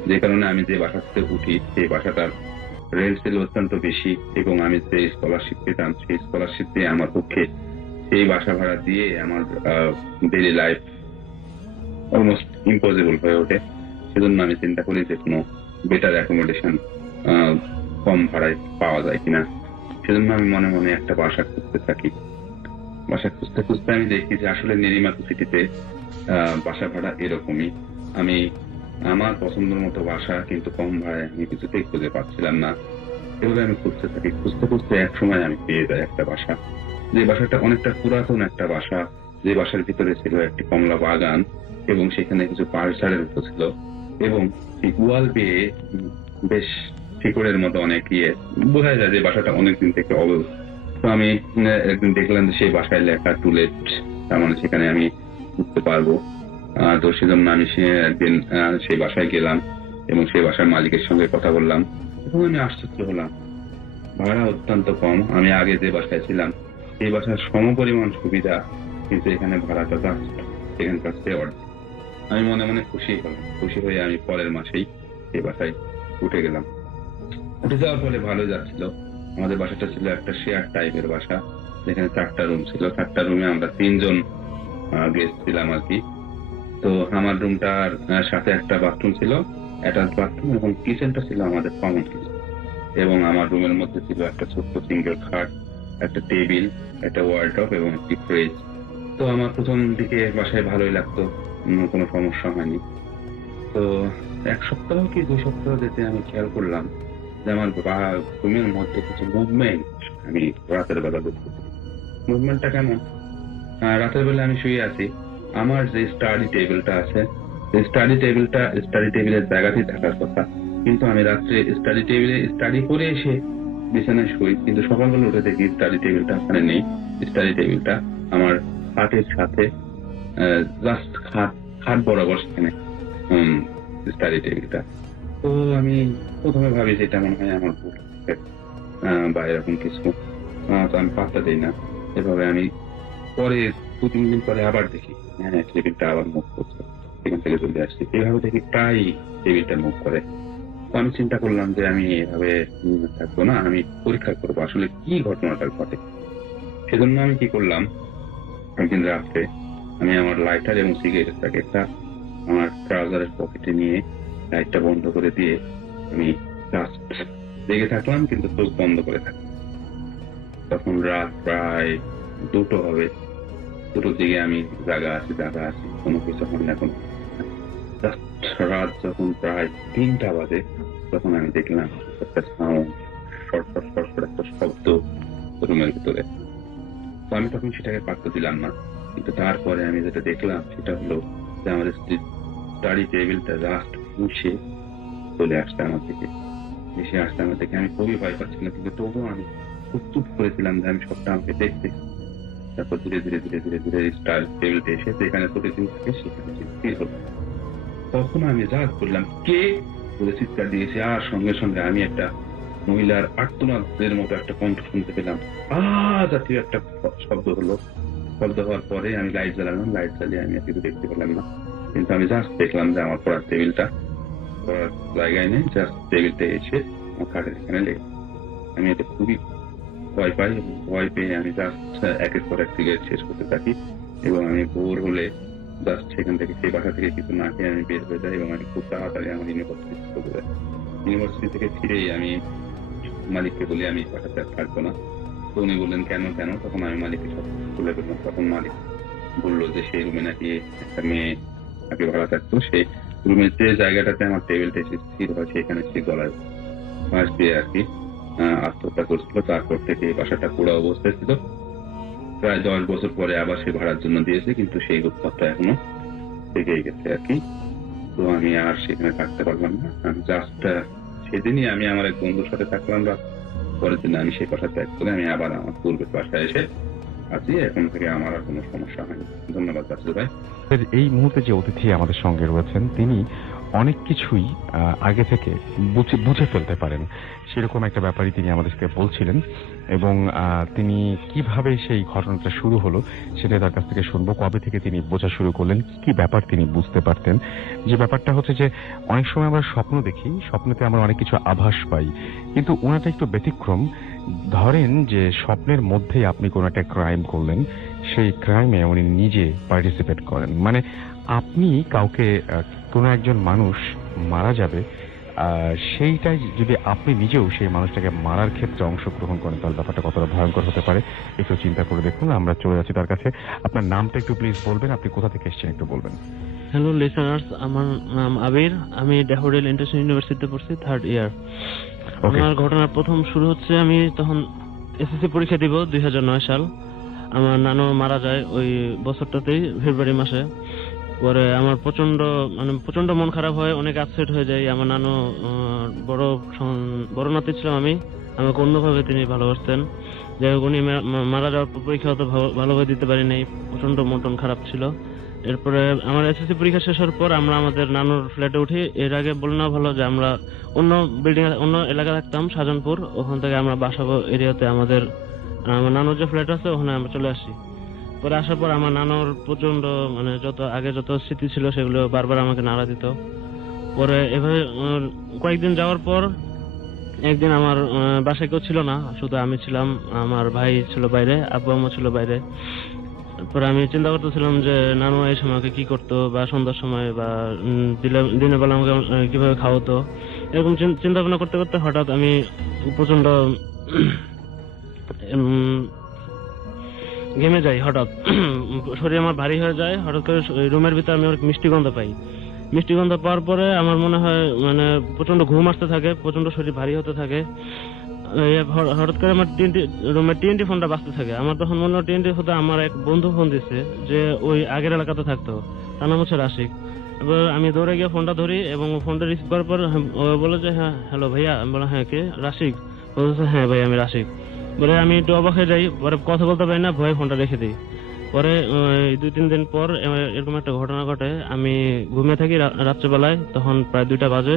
যে কারণে আমি যে বাসাতে উঠি সেই বাসাটার রেন্ট ছিল অত্যন্ত বেশি এবং আমি যে স্কলারশিপ পেতাম সেই স্কলারশিপ দিয়ে আমার পক্ষে সেই বাসা ভাড়া দিয়ে আমার ডেইলি লাইফ অলমোস্ট ইম্পসিবল হয়ে ওঠে। সেজন্য আমি চিন্তা করি যে কোনো বেটার অ্যাকোমোডেশন কম ভাড়ায় পাওয়া যায় কিনা। সেজন্য আমি মনে মনে একটা বাসা খুঁজতে থাকি। বাসা খুঁজতে খুঁজতে আমি দেখি যে আসলে নেরিমাকু সিটিতে বাসা ভাড়া এরকমই। আমি আমার পছন্দের মতো বাসা কিন্তু কম ভাড়ায় আমি কিছুতেই খুঁজে পাচ্ছিলাম না। এভাবে আমি খুঁজতে থাকি। খুঁজতে খুঁজতে এক সময় আমি পেয়ে যাই একটা বাসা, যে বাসাটা অনেকটা পুরাতন একটা বাসা, যে বাসার ভিতরে ছিল একটি কমলা বাগান এবং সেখানে কিছু পার্সারের মতো ছিল এবং সেই ওয়াল বেয়ে বেশ শিকড়ের মতো অনেক বোঝা যায় যে বাসাটা অনেকদিন থেকে অবৈধ। তো আমি একদিন দেখলাম যে সেই বাসায় লেখা টু লেট, তার মানে সেখানে আমি উঠতে পারবো। তো সেজন্য আমি একদিন সেই বাসায় গেলাম এবং সেই বাসার মালিকের সঙ্গে কথা বললাম এবং আমি আশ্চর্য হলাম, ভাড়া অত্যন্ত কম। আমি আগে যে বাসায় ছিলাম সেই বাসার সমপরিমাণ সুবিধা, কিন্তু এখানে ভাড়াটা জাস্ট এখানকার চেয়ে অর্ধেক। আমি মনে মনে খুশি হলাম। খুশি হয়ে আমি পরের মাসেই সেই বাসায় উঠে গেলাম। উঠে যাওয়ার ফলে ভালো যাচ্ছিল। আমাদের বাসাটা ছিল একটা শেয়ার টাইপের বাসা, যেখানে 4টা রুম ছিল। 4টা রুমে আমরা 3 জন গেস্ট ছিলাম আর কি। তো আমার রুমটার সাথে একটা বাথরুম ছিল, অ্যাটাচ বাথরুম, এবং কিচেনটা ছিল আমাদের কমন কিচেন। এবং আমার রুমের মধ্যে ছিল একটা ছোট্ট সিঙ্গেল খাট, একটা টেবিল, একটা ওয়ার্ডরোব এবং একটি ফ্রিজ। তো আমার প্রথম দিকে বাসায় ভালোই লাগতো, কোনো সমস্যা হয়নি। তো 1 সপ্তাহ কি 2 সপ্তাহ যেতে আমি খেয়াল করলাম যে আমার রুমের মধ্যে কিছু মুভমেন্ট আমি রাতের বেলা দেখতে। মুভমেন্টটা কেমন? রাতের বেলা আমি শুয়ে আছি, আমার যে স্টাডি টেবিলটা আছে, স্টাডি টেবিলের জায়গাতেই থাকার কথা, কিন্তু আমি রাত্রে স্টাডি টেবিলে স্টাডি করে এসে বিছানায় শুই, কিন্তু সকালবেলা উঠে দেখি স্টাডি টেবিলটা ওখানে নেই। স্টাডি টেবিলটা আমার খাটের সাথে জাস্ট খাট বরাবর সেখানে স্টাডি টেবিলটা। তো আমি প্রথমে ভাবি যে এটা মনে হয় আমার ভুল বা এরকম কিছু, তো আমি পাত্তা দিই না। এভাবে আমি পরে 2-3 দিন পরে আবার দেখি হ্যাঁ টেবিলটা আবার মুভ করছে, সেখান থেকে চলে আসছি। এভাবে দেখি প্রায় টেবিলটা মুভ করে। তো আমি চিন্তা করলাম যে আমি এভাবে থাকবো না, আমি পরীক্ষা করবো আসলে কি ঘটনাটা ঘটে। সেজন্য আমি কি করলাম, একদিন রাত্রে আমি আমার লাইটার এবং সিগারেট প্যাকেটটা আমার ট্রাউজারের পকেটে নিয়ে লাইটটা বন্ধ করে দিয়ে আমি জাস্ট জেগে থাকলাম, কিন্তু চোখ বন্ধ করে থাকলাম। তখন রাত প্রায় 2টো হবে। 2টোর দিকে আমি জাগা আছি, কোনো কিছু হয় না। এখন রাত যখন প্রায় 3টা বাজে তখন আমি দেখলাম একটা সাউন্ড, শর্ট একটা শব্দ রুমের ভিতরে। তো আমি তখন সেটাকে পাত্তা দিলাম না, কিন্তু তারপরে আমি যেটা দেখলাম সেটা হলো যে আমাদের স্টাডি টেবিলটা জাস্ট উঠে চলে আসছে আমার দিকে। এসে আসতে আমার দেখে আমি খুবই ভয় পাচ্ছিলাম, কিন্তু তবুও আমি খুব চুপ করেছিলাম যে আমি সবটা আমাকে দেখতে। তারপর ধীরে ধীরে স্টাডি টেবিলটা এসে যেখানে প্রতিদিন থাকে সেখানে স্থির হলো। তখন আমি জাজ করলাম কে বলে চিৎকার দিয়েছি, আর সঙ্গে সঙ্গে আমি একটা মহিলার আর্তনাদের মতো একটা কণ্ঠ শুনতে পেলাম। জাতীয় একটা শব্দ হলো। শব্দ হওয়ার পরে আমি লাইট জ্বালালাম, লাইট জ্বালিয়ে আমি কিছু দেখতে পেলাম না, কিন্তু আমি জাস্ট দেখলাম যে আমার পড়ার টেবিলটা পড়ার জায়গায় নেই, জাস্ট টেবিলটা এসে আমার খাটের এখানে লেগে। আমি এটা খুবই ভয় পাই এবং ভয় পেয়ে আমি জাস্ট একের পর এক সিগারেট শেষ করতে থাকি এবং আমি ভোর হলে জাস্ট সেখান থেকে সেই বাসা থেকে কিছু না খেয়ে আমি বের হয়ে যাই এবং আমি খুব তাড়াতাড়ি আমার ইউনিভার্সিটি চলে যাই। ইউনিভার্সিটি থেকে ফিরেই আমি মালিককে বলি আমি বাসাতে থাকবো না। তো উনি বললেন কেন? তখন আমি মালিককে সব তুলে বললাম। তখন মালিক বললো যে সেই রুমে নাকি একটা মেয়ে আগে ভাড়া থাকতো, সেই রুমের যে জায়গাটাতে আমার টেবিলটা এসে স্থির হয় সেখানে সে গলায় ফাঁস দিয়ে আর কি আত্মহত্যা করছিল। তারপর থেকে এই বাসাটা পোড়া অবস্থায় ছিল। প্রায় 10 বছর পরে আবার সে ভাড়ার জন্য দিয়েছে, কিন্তু সেই উৎপাতটা এখনো থেকেই গেছে আর কি। তো আমি আর সেখানে থাকতে পারলাম না। আমি জাস্ট সেদিনই আমি আমার এক বন্ধুর সাথে থাকলাম, বা পরের দিন আমি সেই বাসা ত্যাগ করে আমি আবার আমার পূর্বের বাসায় এসে আছি। এখন থেকে আমার আর কোনো সমস্যা হয়নি। ধন্যবাদ রাসেল ভাই। এই মুহূর্তে যে অতিথি আমাদের সঙ্গে রয়েছেন তিনি অনেক কিছুই আগে থেকে বুঝে ফেলতে পারেন, সেরকম একটা ব্যাপারই তিনি আমাদেরকে বলছিলেন। এবং তিনি কিভাবে সেই ঘটনাটা শুরু হলো সেটা তার কাছ থেকে শুনবো। কবে থেকে তিনি বোঝা শুরু করলেন, কি ব্যাপার তিনি বুঝতে পারতেন। যে ব্যাপারটা হচ্ছে যে অনেক সময় আমরা স্বপ্ন দেখি, স্বপ্নতে আমরা অনেক কিছু আভাস পাই, কিন্তু ওনাটা একটু ব্যতিক্রম। ধরেন যে স্বপ্নের মধ্যেই আপনি কোনো একটা ক্রাইম করলেন, সেই ক্রাইমে উনি নিজে পার্টিসিপেট করেন। মানে আপনি কাউকে, কোনো একজন মানুষ মারা যাবে, সেইটাই যদি আপনি নিজেও সেই মানুষটাকে মারার ক্ষেত্রে অংশগ্রহণ করেন, তাহলে ব্যাপারটা কতটা ভয়ঙ্কর হতে পারে একটু চিন্তা করে দেখুন। আমরা চলে যাচ্ছি তার কাছে। আপনার নামটা একটু প্লিজ বলবেন, আপনি কোথা থেকে এসেছেন একটু বলবেন। হ্যালো লিসেনার্স, আমার নাম আবির। আমি ড্যাফোডিল ইন্টারন্যাশনাল ইউনিভার্সিটিতে পড়ছি, 3rd ইয়ার। আমার ঘটনার প্রথম শুরু হচ্ছে, আমি তখন এসএসসি পরীক্ষা দিব 2009 সাল। আমার নানু মারা যায় ওই বছরটাতেই, ফেব্রুয়ারি মাসে। পরে আমার প্রচন্ড মন খারাপ হয়, অনেক আপসেট হয়ে যায়। আমার নানু বড় নাতি ছিলাম আমি, আমাকে অন্যভাবে তিনি ভালোবাসতেন। যাই হোক, উনি মারা যাওয়ার পরীক্ষা অত ভালোভাবে দিতে পারি নাই, প্রচন্ড মন খারাপ ছিল। এরপরে আমার এসএসসি পরীক্ষা শেষ হওয়ার পর আমরা আমাদের নানুর ফ্ল্যাটে উঠি। এর আগে বলে না ভালো যে আমরা অন্য অন্য এলাকায় থাকতাম, শাহজাহানপুর। ওখান থেকে আমরা বাসাবো এরিয়াতে আমার নানুর যে ফ্ল্যাট আছে ওখানে আমরা চলে আসি। পরে আসার পর আমার নানুর প্রচন্ড যত স্মৃতি ছিল সেগুলো বারবার আমাকে নাড়া দিত। পরে এভাবে কয়েকদিন যাওয়ার পর একদিন আমার বাসায় কেউ ছিল না, শুধু আমি ছিলাম, আমার ভাই ছিল বাইরে, আব্বু আম্মু ছিল বাইরে। পরে আমি চিন্তা করতেছিলাম যে নানু এই সময় আমাকে কি করতো, বা সন্ধ্যার সময় বা দিনের বেলা আমাকে কিভাবে খাওয়াতো। এরকম চিন্তা ভাবনা করতে করতে হঠাৎ আমি প্রচন্ড ঘেমে যাই। হঠাৎ শরীর আমার ভারী হয়ে যায়। হঠাৎ করে রুমের ভিতরে আমি মিষ্টি গন্ধ পাই। মিষ্টি গন্ধ পাওয়ার পরে আমার মনে হয় প্রচন্ড ঘুম আসতে থাকে, প্রচন্ড শরীর ভারী হতে থাকে। হঠাৎ করে আমার রুমের টিএনটি ফোনটা বাজতে থাকে। আমার তখন মনে হয় টিএনটি হতে আমার এক বন্ধু ফোন দিচ্ছে, যে ওই আগের এলাকাতে থাকতো, তার নাম হচ্ছে রাশিক। এবার আমি দৌড়ে গিয়ে ফোনটা ধরি এবং ফোনটা রিসিভ করার পর বলে যে হ্যাঁ হ্যালো ভাইয়া। আমি বললাম হ্যাঁ কে? রাশিক। বলছে হ্যাঁ ভাই আমি রাশিক। বলে আমি একটু অবাক হয়ে যাই, পরে কথা বলতে পারি না, ভয়ে ফোনটা রেখে দিই। পরে 2-3 দিন পর এরকম একটা ঘটনা ঘটে। আমি ঘুমিয়ে থাকি রাত্রেবেলায়, তখন প্রায় 2টা বাজে।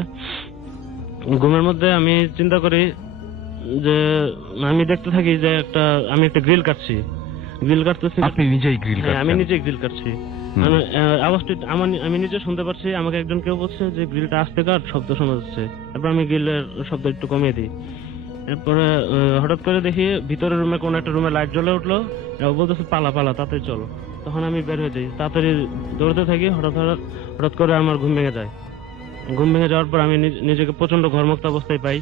ঘুমের মধ্যে আমি চিন্তা করি যে আমি দেখতে থাকি যে আমি একটা গ্রিল কাটছি। আপনি নিজেই গ্রিল কাটছেন? আমি নিজেই গ্রিল কাটছি। আওয়াজটা আমি নিজে শুনতে পাচ্ছি। আমাকে একজন কেউ বলছে যে গ্রিলটা আস্তে কাট, শব্দ শোনা যাচ্ছে। তারপর আমি গ্রিলের শব্দ একটু কমিয়ে দিই। এরপরে হঠাৎ করে দেখি ভিতরের রুমে কোন একটা রুমে লাইট জ্বলে উঠলো। বলতেছে পালা পালা, তাড়াতাড়ি চলো। তখন আমি বের হয়ে যাই, তাড়াতাড়ি দৌড়তে থাকি। হঠাৎ করে আমার ঘুম ভেঙে যায়। ঘুম ভেঙে যাওয়ার পর আমি নিজেকে প্রচন্ড ঘর্মুক্ত অবস্থায় পাই।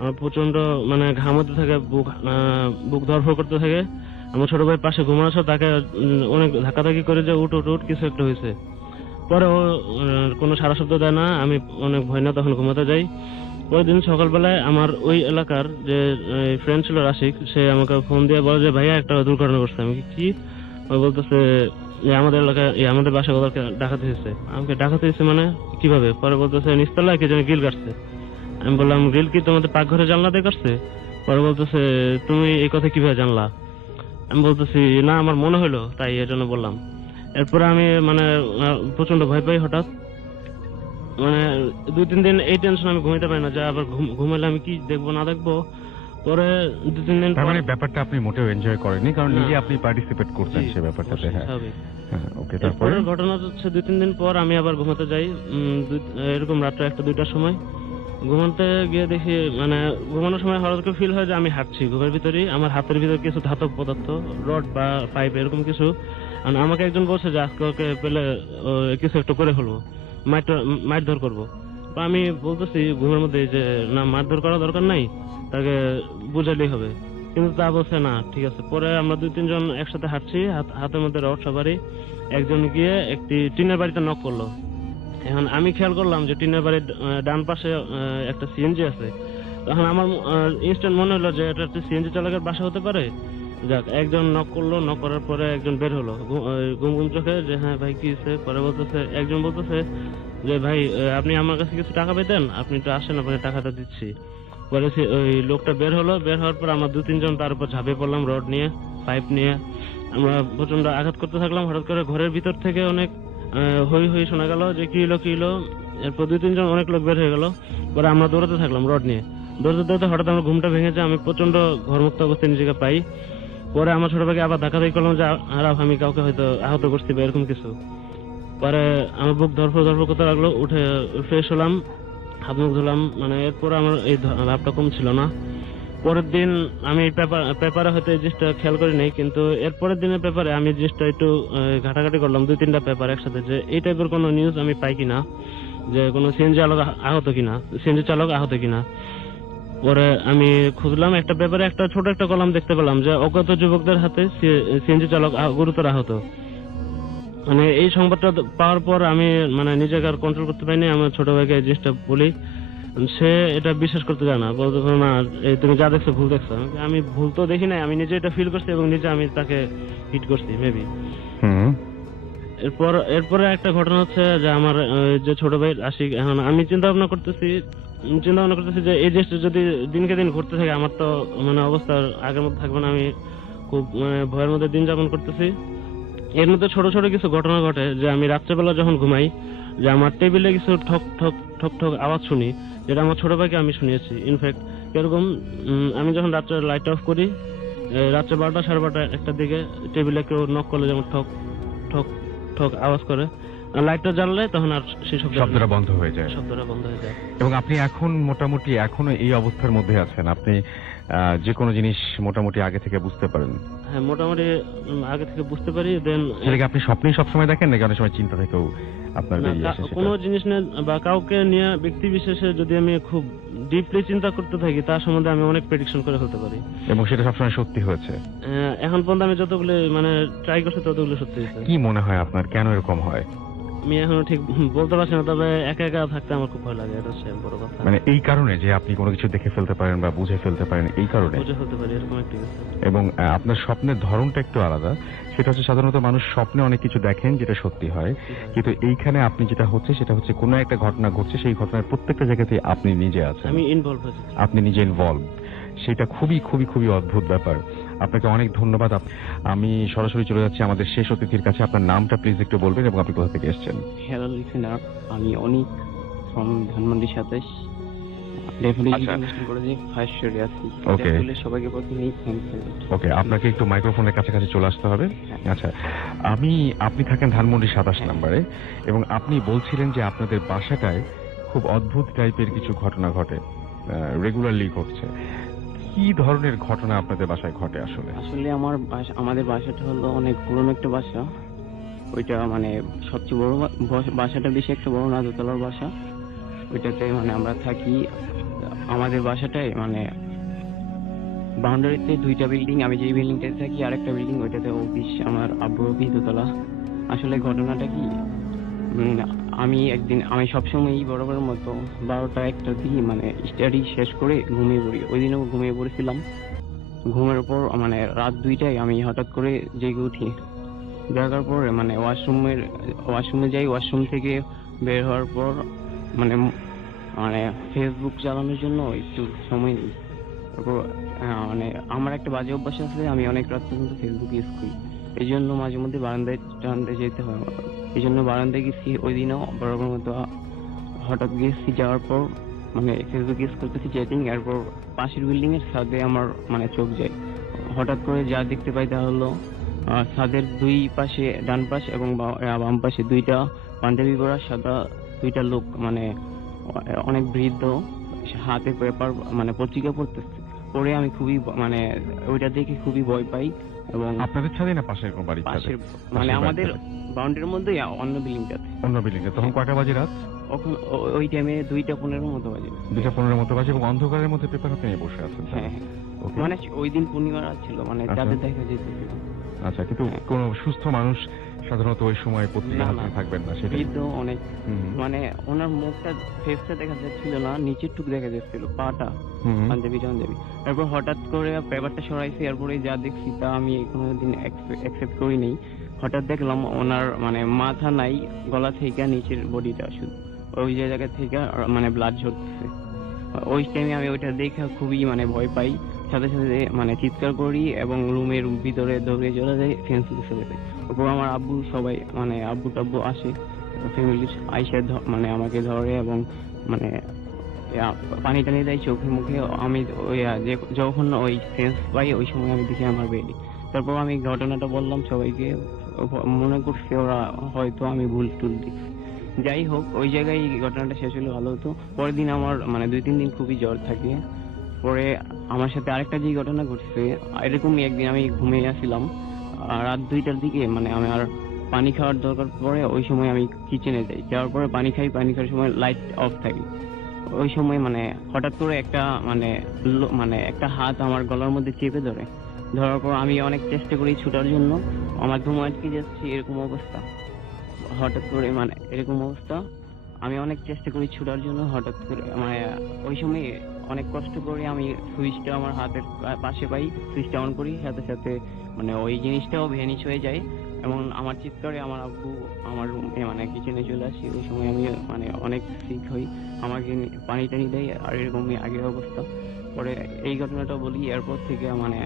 আমার প্রচন্ড ঘাম হতে থাকে, বুক ধরফর করতে থাকে। আমার ছোট ভাই পাশে ঘুমানো ছিল, তাকে অনেক ধাক্কাধাক্কি করে যে উঠ কিছু একটা হয়েছে। পরে ও কোনো সারা শব্দ দেয় না। আমি অনেক ভয় না, তখন ঘুমাতে যাই। পরের দিন সকালবেলায় আমার ওই এলাকার যে ফ্রেন্ড ছিল রাশিক, সে আমাকে ফোন দিয়ে বলে যে ভাইয়া একটা দুর্ঘটনা ঘটছে। আমি কি? বলতেছে আমাদের এলাকায় আমাদের বাসায় ওদেরকে ডাকাতি হয়েছে। আমাকে ডাকাতি হয়েছে মানে কিভাবে? পরে বলতেছে নিচতলায় কে যেন গ্রিল কাটছে। আমি বললাম গ্রিল কি তোমাদের পাকঘরে জানলা দিয়ে কাটছে? পরে বলতেছে তুমি এই কথা কিভাবে জানলা? আমি বলতেছি না আমার মনে হলো, তাই এর জন্য বললাম। এরপরে আমি প্রচন্ড ভয় পাই। হঠাৎ 2-3 দিন এই টেনশন, আমি ঘুমাইতে পারি না যে আবার ঘুমাইলে আমি কি দেখবো না দেখবো। পরে 2-3 দিন মানে ব্যাপারটা আপনি মোটেও এনজয় করেননি, কারণ নিজে আপনি পার্টিসিপেট করতেন সেই ব্যাপারটাতে। হ্যাঁ ওকে। তারপরে ঘটনা হচ্ছে 2-3 দিন পর আমি আবার ঘুমাতে যাই, এরকম রাত্রে 1-2টার সময়। ঘুমাতে গিয়ে দেখি ঘুমানোর সময় হঠাৎ করে ফিল হয় যে আমি হাঁটছি ঘুমের ভিতরে। আমার হাতের ভিতরে কিছু ধাতব পদার্থ, রড বা পাইপ এরকম কিছু। আমাকে একজন বলছে যে আজকে ওকে পেলে কিছু একটা করে ফেলবো, মারধর করবো। আমি বলতেছি ঘুমের মধ্যে যে না, মারধর করা দরকার নাই, তাকে বুঝালেই হবে। কিন্তু তা বলছে না, ঠিক আছে। পরে আমরা 2-3 জন একসাথে হাঁটছি, হাতের মধ্যে রড সবারই। একজন গিয়ে একটি টিনের বাড়িতে নক করলো। এখন আমি খেয়াল করলাম যে টিনের বাড়ির ডান পাশে একটা সিএনজি আছে। তখন আমার ইনস্ট্যান্ট মনে হলো যে এটা একটা সিএনজি চালকের বাসা হতে পারে। যাক, একজন নক করলো, নক করার পরে একজন বের হলো ঘুম ঘুম চোখে, যে হ্যাঁ ভাই কি হয়েছে। পরে বলতেছে, একজন বলতেছে যে ভাই আপনি আমার কাছে কিছু টাকা পেতেন, আপনি একটু আসেন, আপনাকে টাকাটা দিচ্ছি। পরে ওই লোকটা বের হলো, বের হওয়ার পর আমরা 2-3 জন তার উপর ঝাঁপিয়ে পড়লাম, রড নিয়ে, পাইপ নিয়ে। আমরা প্রচন্ড আঘাত করতে থাকলাম। হঠাৎ করে ঘরের ভিতর থেকে অনেক হই হই শোনা গেল যে কি হলো। এরপর 2-3 জন অনেক লোক বের হয়ে গেল। পরে আমরা দৌড়াতে থাকলাম রড নিয়ে। দৌড়াতে দৌড়াতে হঠাৎ আমার ঘুমটা ভেঙেছে, আমি প্রচন্ড ঘরমুক্ত অবস্থায় নিজেকে পাই। পরে আমার ছোট ভাইকে আবার ধাক্কা দিয়ে করলাম যে আরাফ, আমি কাউকে হয়তো আহত করছি বা এরকম কিছু। পরে আমার বুক ধরফর করতে লাগলো। উঠে ফ্রেশ হলাম, হাত মুখ ধুলাম। মানে এরপর আমার এই ভাবটা কম ছিল না। পরের দিন আমি পেপারে হয়তো এই জিনিসটা খেয়াল করি নাই, কিন্তু এরপরের দিনের পেপারে আমি জিনিসটা একটু ঘাটাঘাটি করলাম, 2-3টা পেপার একসাথে, যে এই টাইপের কোনো নিউজ আমি পাই কিনা, যে কোনো সিএনজি চালক আহত কিনা। পরে আমি খুঁজলাম, একটা পেপারে একটা ছোট একটা কলাম দেখতে পেলাম যে অজ্ঞাত যুবকদের হাতে সিএনজি চালক গুরুতর আহত। মানে এই সংবাদটা পাওয়ার পর আমি মানে নিজেকে আর কন্ট্রোল করতে পারিনি। আমার ছোট ভাইকে এই জিনিসটা বলি, সে এটা বিশ্বাস করতে চায় না, বলতে না তুমি যা দেখছো ভুল দেখছো। আমি ভুল তো দেখি নাই, আমি নিজে এটা ফিল করছি এবং নিজে আমি তাকে হিট করছি মেবি। এরপরে একটা ঘটনা হচ্ছে যে আমার যে ছোট ভাই আশিক, এখন আমি চিন্তা ভাবনা করতেছি যে এই জিনিসটা যদি দিনকে দিন ঘটতে থাকে, আমার তো মানে অবস্থা আগের মতো থাকবে না। আমি খুব মানে ভয়ের মধ্যে দিন যাপন করতেছি। এর মধ্যে ছোট ছোট কিছু ঘটনা ঘটে, যে আমি রাত্রেবেলা যখন ঘুমাই, যে আমার টেবিলে কিছু ঠক ঠক ঠক ঠক আওয়াজ শুনি, যেটা আমার ছোট ভাইকে আমি শুনিয়েছি। ইনফ্যাক্ট এরকম আমি যখন রাত্রে লাইট অফ করি, রাত্রে 12টা 12:30 একটার দিকে টেবিলে কেউ নক করলে যেমন ঠক ঠক ঠক আওয়াজ করে, লাইটটা জ্বাললে তখন আর সেই শব্দটা বন্ধ হয়ে যায়। এবং আপনি এখন মোটামুটি এখনো এই অবস্থার মধ্যে আছেন, আপনি যে কোনো জিনিস মোটামুটি আগে থেকে বুঝতে পারেন? হ্যাঁ, মোটামুটি আগে থেকে বুঝতে পারি। দেন আপনি স্বপ্নেই সবসময় দেখেন নাকি অনেক সময় চিন্তা থেকেও আপনার বেরিয়ে আসে? কোনো জিনিস নিয়ে বা কাউকে নিয়ে ব্যক্তি বিশেষে যদি আমি খুব ডিপলি চিন্তা করতে থাকি, তার সম্বন্ধে আমি অনেক প্রেডিকশন করে ফেলতে পারি, এবং সেটা সবসময় সত্যি হয়েছে। এখন পর্যন্ত আমি যতগুলো মানে ট্রাই করছি ততগুলো সত্যি হয়েছে। কি মনে হয় আপনার, কেন এরকম হয়? আমি এখনো ঠিক বলতে পারছি না, তবে একা একা থাকতে আমার খুব ভয় লাগে, এটা হচ্ছে বড় কথা। মানে এই কারণে যে আপনি কোনো কিছু দেখে ফেলতে পারেন বা বুঝে ফেলতে পারেন, এই কারণে বুঝে ফেলতে পারি এরকম একটা কিছু। এবং আপনার স্বপ্নের ধরনটা একটু আলাদা। সেটা হচ্ছে সাধারণত মানুষ স্বপ্নে অনেক কিছু দেখেন যেটা সত্যি হয়, কিন্তু এইখানে আপনি যেটা হচ্ছে সেটা হচ্ছে কোনো একটা ঘটনা ঘটছে, সেই ঘটনার প্রত্যেকটা জায়গাতে আপনি নিজে আছেন, আমি ইনভলভ হয়েছি, আপনি নিজে ইনভলভ। সেটা খুবই খুবই খুবই অদ্ভুত ব্যাপার। আপনাকে অনেক ধন্যবাদ। আমি সরাসরি চলে যাচ্ছি আমাদের শেষ অতিথির কাছে। আপনার নামটা প্লিজ একটু বলবেন এবং আপনি কোথা থেকে এসেছেন? হ্যালো লিসেনার, আমি অনিক ফ্রম ধানমন্ডি 27 কলেজে ফার্স্ট ইয়ারে আছি। সবাইকে প্রথমেই থ্যাঙ্কস। ওকে, আপনাকে একটু মাইক্রোফোনের কাছাকাছি চলে আসতে হবে। আচ্ছা, আপনি থাকেন ধানমন্ডি 27 নম্বরে, এবং আপনি বলছিলেন যে আপনাদের বাসাটায় খুব অদ্ভুত টাইপের কিছু ঘটনা ঘটে, রেগুলারলি ঘটছে। কি ধরনের ঘটনা আপনাদের বাসায় ঘটে আসলে? আসলে আমাদের বাসাটা হলো অনেক পুরনো একটা বাসা। ওইটা মানে সবচেয়ে বড় বাসাটা, বেশি একটা বড় না, দোতলার বাসা। ওইটাতে মানে আমরা থাকি। আমাদের বাসাটায় মানে বাউন্ডারিতে 2টা বিল্ডিং, আমি যেই বিল্ডিংটাতে থাকি আরেকটা বিল্ডিং, ওইটাতে অফিস, আমার আব্বুর অফিস দোতলা। আসলে ঘটনাটা কি, আমি সবসময় বরাবরের মতো 12টা-1টার দিকে মানে স্টাডি শেষ করে ঘুমিয়ে পড়ি। ওই দিনও ঘুমিয়ে পড়েছিলাম। ঘুমের পর মানে রাত 2টায় আমি হঠাৎ করে জেগে উঠি। জাগার পরে মানে ওয়াশরুমে যাই। ওয়াশরুম থেকে বের হওয়ার পর মানে ফেসবুক চালানোর জন্য একটু সময় নিই। তারপর মানে আমার একটা বাজে অভ্যাস আছে, আমি অনেক রাত পর্যন্ত ফেসবুক ইউজ করি। এই জন্য মাঝে মধ্যে বারান্দায় যেতে হয়। এই জন্য বারান্দায় গেছি। ওই দিনও বরাবর মতো হঠাৎ গেছি। যাওয়ার পর মানে ফেসবুক ইউজ করতেছি, চ্যাটিং। এরপর পাশের বিল্ডিং এর ছাদে আমার মানে চোখ যায়। হঠাৎ করে যা দেখতে পাই তা হলো ছাদের 2 পাশে, ডান পাশ এবং বাম পাশে 2টা পাঞ্জাবি পরা সাদা 2টা লোক, মানে অনেক বৃদ্ধ, হাতে পেপার মানে পত্রিকা পড়তেছে। পরে আমি খুবই মানে ওইটা দেখে খুবই ভয় পাই। এবং আপনাদের ছাদে না পাশের কোন বাড়ির ছাদে? পাশের মানে আমাদের বাউন্ডারির মধ্যে অন্য বিল্ডিংটাতে। অন্য বিল্ডিংটা। তখন কয়টা বাজে রাত? ওই টাইমে 2:15 মতো বাজে। 2:15 মতো বাজে, এবং অন্ধকারের মধ্যে পেপার হাতে নিয়ে বসে আছেন? হ্যাঁ, মানে ওই দিন পূর্ণিমা রাত ছিল, মানে চাঁদের দেখা যেতেছিল। আচ্ছা, কিন্তু কোন সুস্থ মানুষ সাধারণত ওই সময় পত্রিকা না, হাতে না। থাকবেন না সেটা বৃদ্ধ অনেক, মানে ওনার মুখটা ফেসটা দেখা যাচ্ছিল না, নিচের টুক দেখা যাচ্ছিল, পাটা পাঞ্জাবি। তারপর হঠাৎ করে পেপারটা সরাইছি, এরপরে যা দেখছি তা আমি কোনোদিন অ্যাকসেপ্ট করিনি। হঠাৎ দেখলাম ওনার মানে মাথা নাই, গলা থেকে নিচের বডিটা শুধু ওই যে জায়গা থেকে মানে ব্লাড ঝরতেছে। ওই টাইমে আমি ওইটা দেখে খুবই মানে ভয় পাই, সাথে সাথে মানে চিৎকার করি এবং রুমের ভিতরে দৌড়ে চলে যাই, ফেন্স চলে যাই। ওপর আমার আব্বু সবাই মানে আব্বু টাব্বু আসে, ফ্যামিলি আইসা মানে আমাকে ধরে এবং মানে পানি টানি দেয় চোখে মুখে। আমি ওই যখন ওই সেন্স পাই ওই সময় আমি দেখি আমার বেডি। তারপর আমি ঘটনাটা বললাম সবাইকে, মনে করছে ওরা হয়তো আমি ভুল টুল দেখছি। যাই হোক, ওই জায়গায় এই ঘটনাটা শেষ হলে ভালো হতো। পরের দিন আমার মানে 2-3 দিন খুবই জ্বর থাকে। পরে আমার সাথে আরেকটা যে ঘটনা ঘটছে, এরকমই একদিন আমি ঘুমিয়ে আসছিলাম রাত 2টার দিকে, মানে আমার পানি খাওয়ার দরকার পড়ে। ওই সময় আমি কিচেনে যাই, যাওয়ার পরে পানি খাওয়ার সময় লাইট অফ থাকে। ওই সময় মানে হঠাৎ করে একটা মানে একটা হাত আমার গলার মধ্যে চেপে ধরার পর আমি অনেক চেষ্টা করি ছুটার জন্য, আমার ঘুম আটকে যাচ্ছে, এরকম অবস্থা। হঠাৎ করে মানে এরকম অবস্থা, আমি অনেক চেষ্টা করি ছুটার জন্য, হঠাৎ করে মানে ওই সময় অনেক কষ্ট করে আমি সুইচটা আমার হাতের পাশে পাই, সুইচটা অন করি, সাথে সাথে মানে ওই জিনিসটাও ভ্যানিশ হয়ে যায় এবং আমার চিৎকারে আমার আব্বু আমার রুমে মানে কিচেনে চলে আসি। ওই সময় আমি মানে অনেক সিক হই, আমাকে পানি টানি দেয়, আর এরকমই আগের অবস্থা। পরে এই ঘটনাটা বলি, এরপর থেকে মানে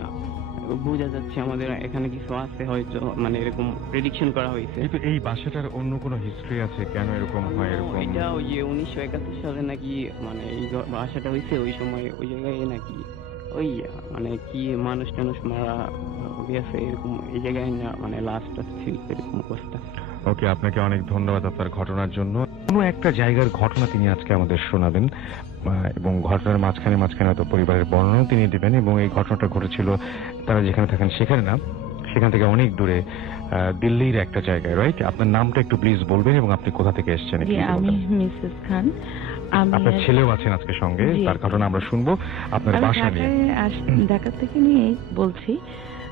বোঝা যাচ্ছে আমাদের এখানে কিছু আছে হয়তো, মানে এরকম প্রেডিকশন করা হয়েছে। কিন্তু এই বাসাটার অন্য কোনো হিস্ট্রি আছে কেন এরকম হয়? এরকম এটা ওই যে 1971 সালে নাকি মানে এই বাসাটা হয়েছে, ওই সময় ওই জায়গায় নাকি ওই মানে কি মানুষ টানুষ মারা গেছে, এরকম এই জায়গায় না মানে লাস্ট ছিল এরকম অবস্থা। ওকে, আপনাকে অনেক ধন্যবাদ আপনার ঘটনার জন্য। কোনো একটা জায়গার ঘটনা তিনি আজকে আমাদের শোনাবেন এবং ঘটনার মাঝখানে হয়তো পরিবারের বর্ণনাও তিনি দিবেন। এবং এই ঘটনাটা ঘটেছিল তারা যেখানে থাকেন সেখানে না, সেখান থেকে অনেক দূরে দিল্লির একটা জায়গায়, রাইট? আপনার নামটা একটু প্লিজ বলবেন এবং আপনি কোথা থেকে এসেছেন? আমি মিসেস খান। আপনার ছেলেও আছেন আজকে সঙ্গে, তার ঘটনা আমরা শুনবো আপনার বাসা নিয়ে। ঢাকা থেকে নিয়ে বলছি।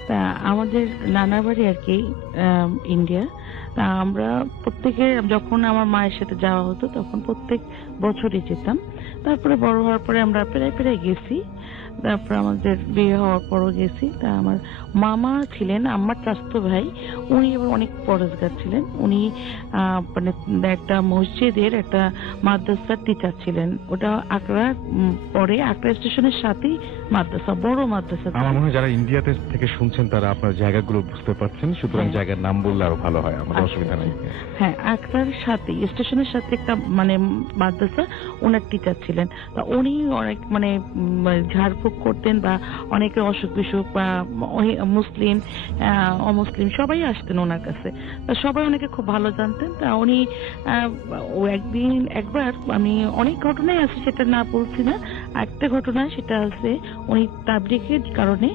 তা আমাদের নানার বাড়ি আর কি ইন্ডিয়া। তা আমরা প্রত্যেকে যখন আমার মায়ের সাথে যাওয়া হতো তখন প্রত্যেক বছরই যেতাম। তারপরে বড় হওয়ার পরে আমরা প্রায় গেছি। তারপর আমাদের বিয়ে হওয়ার পরও গেছি। তা আমার মামা ছিলেন আমার চাচাতো ভাই, উনি এবার অনেক পরেশগার ছিলেন। উনি মানে একটা মসজিদের একটা মাদ্রাসার টিচার ছিলেন। ওটা আকরা পরে আকরা স্টেশনের সাথেই মাদ্রাসা, বড় মাদ্রাসা। আমার মনে হয় যারা ইন্ডিয়াতে থেকে শুনছেন তারা আপনার জায়গাগুলো বুঝতে পারছেন, সুতরাং জায়গার নাম বললে আরো ভালো হয়, আমাদের অসুবিধা নেই। হ্যাঁ, আকরার সাথে স্টেশনের সাথে একটা মানে মাদ্রাসা, ওনার টিচার ছিলেন। তা উনি অনেক মানে ঝাড়ফুঁক করতেন বা অনেকের অসুখ বিসুখ বা মুসলিম অমুসলিম সবাই আসতেন ওনার কাছে। তা সবাই ওনাকে খুব ভালো জানতেন। তা উনি একবার আমি অনেক ঘটনাই আছে, সেটা না বলছি না, একটা ঘটনা সেটা আছে উনি তাবলিগের কারণে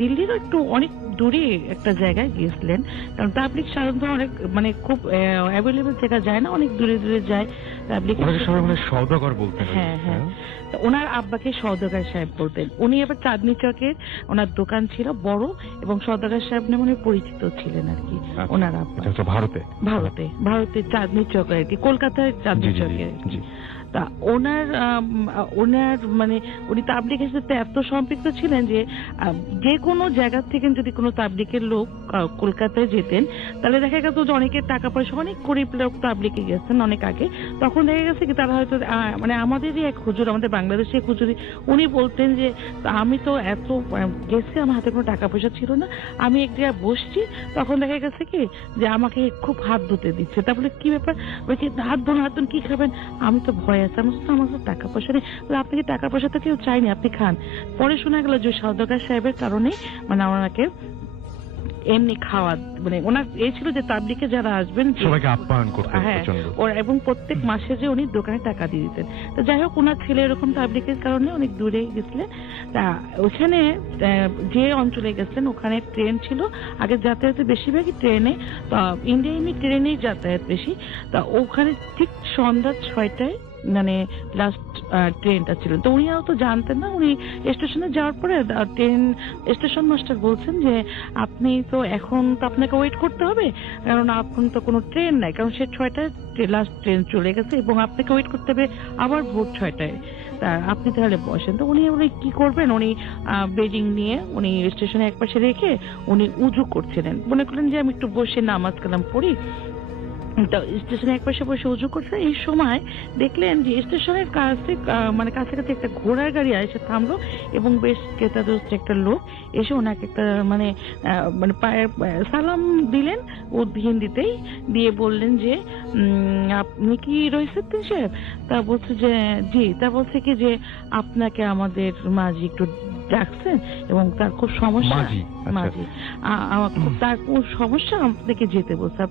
দিল্লির একটু অনেক দূরে একটা জায়গায় গিয়েছিলেন। কারণ তাবলিগ সাধারণত অনেক মানে খুব অ্যাভেলেবল জায়গা যায় না, অনেক দূরে যায় তাবলিগ। সওদাগর বলতেন। হ্যাঁ, ওনার আব্বাকে সওদাগর সাহেব বলতেন। উনি এবার চাঁদনি চকের ওনার দোকান ছিল বড়, এবং সওদাগর সাহেব নামে পরিচিত ছিলেন আর কি ওনার আব্বা। ভারতে চাঁদনি চক আর কি, কলকাতার চাঁদনি চকে। তা ওনার মানে উনি তাবলিগের সাথে এত সম্পৃক্ত ছিলেন যে কোনো জায়গা থেকে যদি কোনো তাবলিগের লোক কলকাতায় যেতেন, তাহলে দেখা গেত যে অনেকের টাকা পয়সা, অনেক গরিব লোক তাবলিগে গেছেন অনেক আগে, তখন দেখা গেছে কি তারা হয়তো মানে আমাদেরই এক হুজুর, আমাদের বাংলাদেশে এক হুজুরি, উনি বলতেন যে আমি তো এত গেছি, আমার হাতে কোনো টাকা পয়সা ছিল না, আমি এক জায়গায় বসছি, তখন দেখা গেছে কি যে আমাকে খুব হাত ধুতে দিচ্ছে। তারপরে কি ব্যাপার, বলছি হাত ধুন কি খাবেন? আমি তো ভয় আছে, আমার কাছে টাকা পয়সা নেই। আপনি কি টাকা পয়সা তো কেউ চাইনি, আপনি খান। পরে শোনা গেল যে সওদাগর সাহেবের কারণে মানে ওনাকে এমনি খাওয়া, মানে ওনার এই ছিল যে তাবলিগে যারা আসবেন সবাইকে আপ্যায়ন করতেন। হ্যাঁ, এবং প্রত্যেক মাসে যে উনি দোকানে টাকা দিয়ে দিতেন। তো যাই হোক, ওনার ছেলে এরকম তাবলিগের কারণে অনেক দূরে গেছিলেন। তা ওখানে যে অঞ্চলে গেছিলেন ওখানে ট্রেন ছিল, আগে যাতায়াতে বেশিরভাগই ট্রেনে, তা ইন্ডিয়া এমনি ট্রেনেই যাতায়াত বেশি। তা ওখানে ঠিক সন্ধ্যা 6টায় মানে লাস্ট ট্রেনটা ছিল। তো উনিও তো জানতেন না। উনি স্টেশনে যাওয়ার পরে ট্রেন স্টেশন মাস্টার বলছেন যে আপনি তো এখন তো আপনাকে ওয়েট করতে হবে, কারণ এখন তো কোনো ট্রেন নাই, কারণ সে 6টায় লাস্ট ট্রেন চলে গেছে এবং আপনাকে ওয়েট করতে হবে আবার ভোর 6টায়। তা আপনি তাহলে বসেন। তো উনি বলে কি করবেন, উনি বেডিং নিয়ে উনি স্টেশনে একপাশে রেখে উনি উজু করছিলেন। মনে করলেন যে আমি একটু বসে নামাজ কালাম পড়ি। তো স্টেশনে একপাশে বসে উজু করছে, এই সময় দেখলেন যে স্টেশনের কাছে মানে কাছাকাছি একটা ঘোড়ার গাড়ি এসে থামলো এবং বেশ ক্রেতাদোস্ত একটা লোক এসে ওনাকে একটা মানে মানে পায়ের সালাম দিলেন ও হিন্দিতেই, দিয়ে বললেন যে আপনি কি রইসুদ্দিন সাহেব? তা বলছে যে জি। তা বলছে কি যে আপনাকে আমাদের মাঝি একটু ডাকছেন এবং তার খুব সমস্যা, মাঝি তার খুব সমস্যা, আপনাকে যেতে বলছে।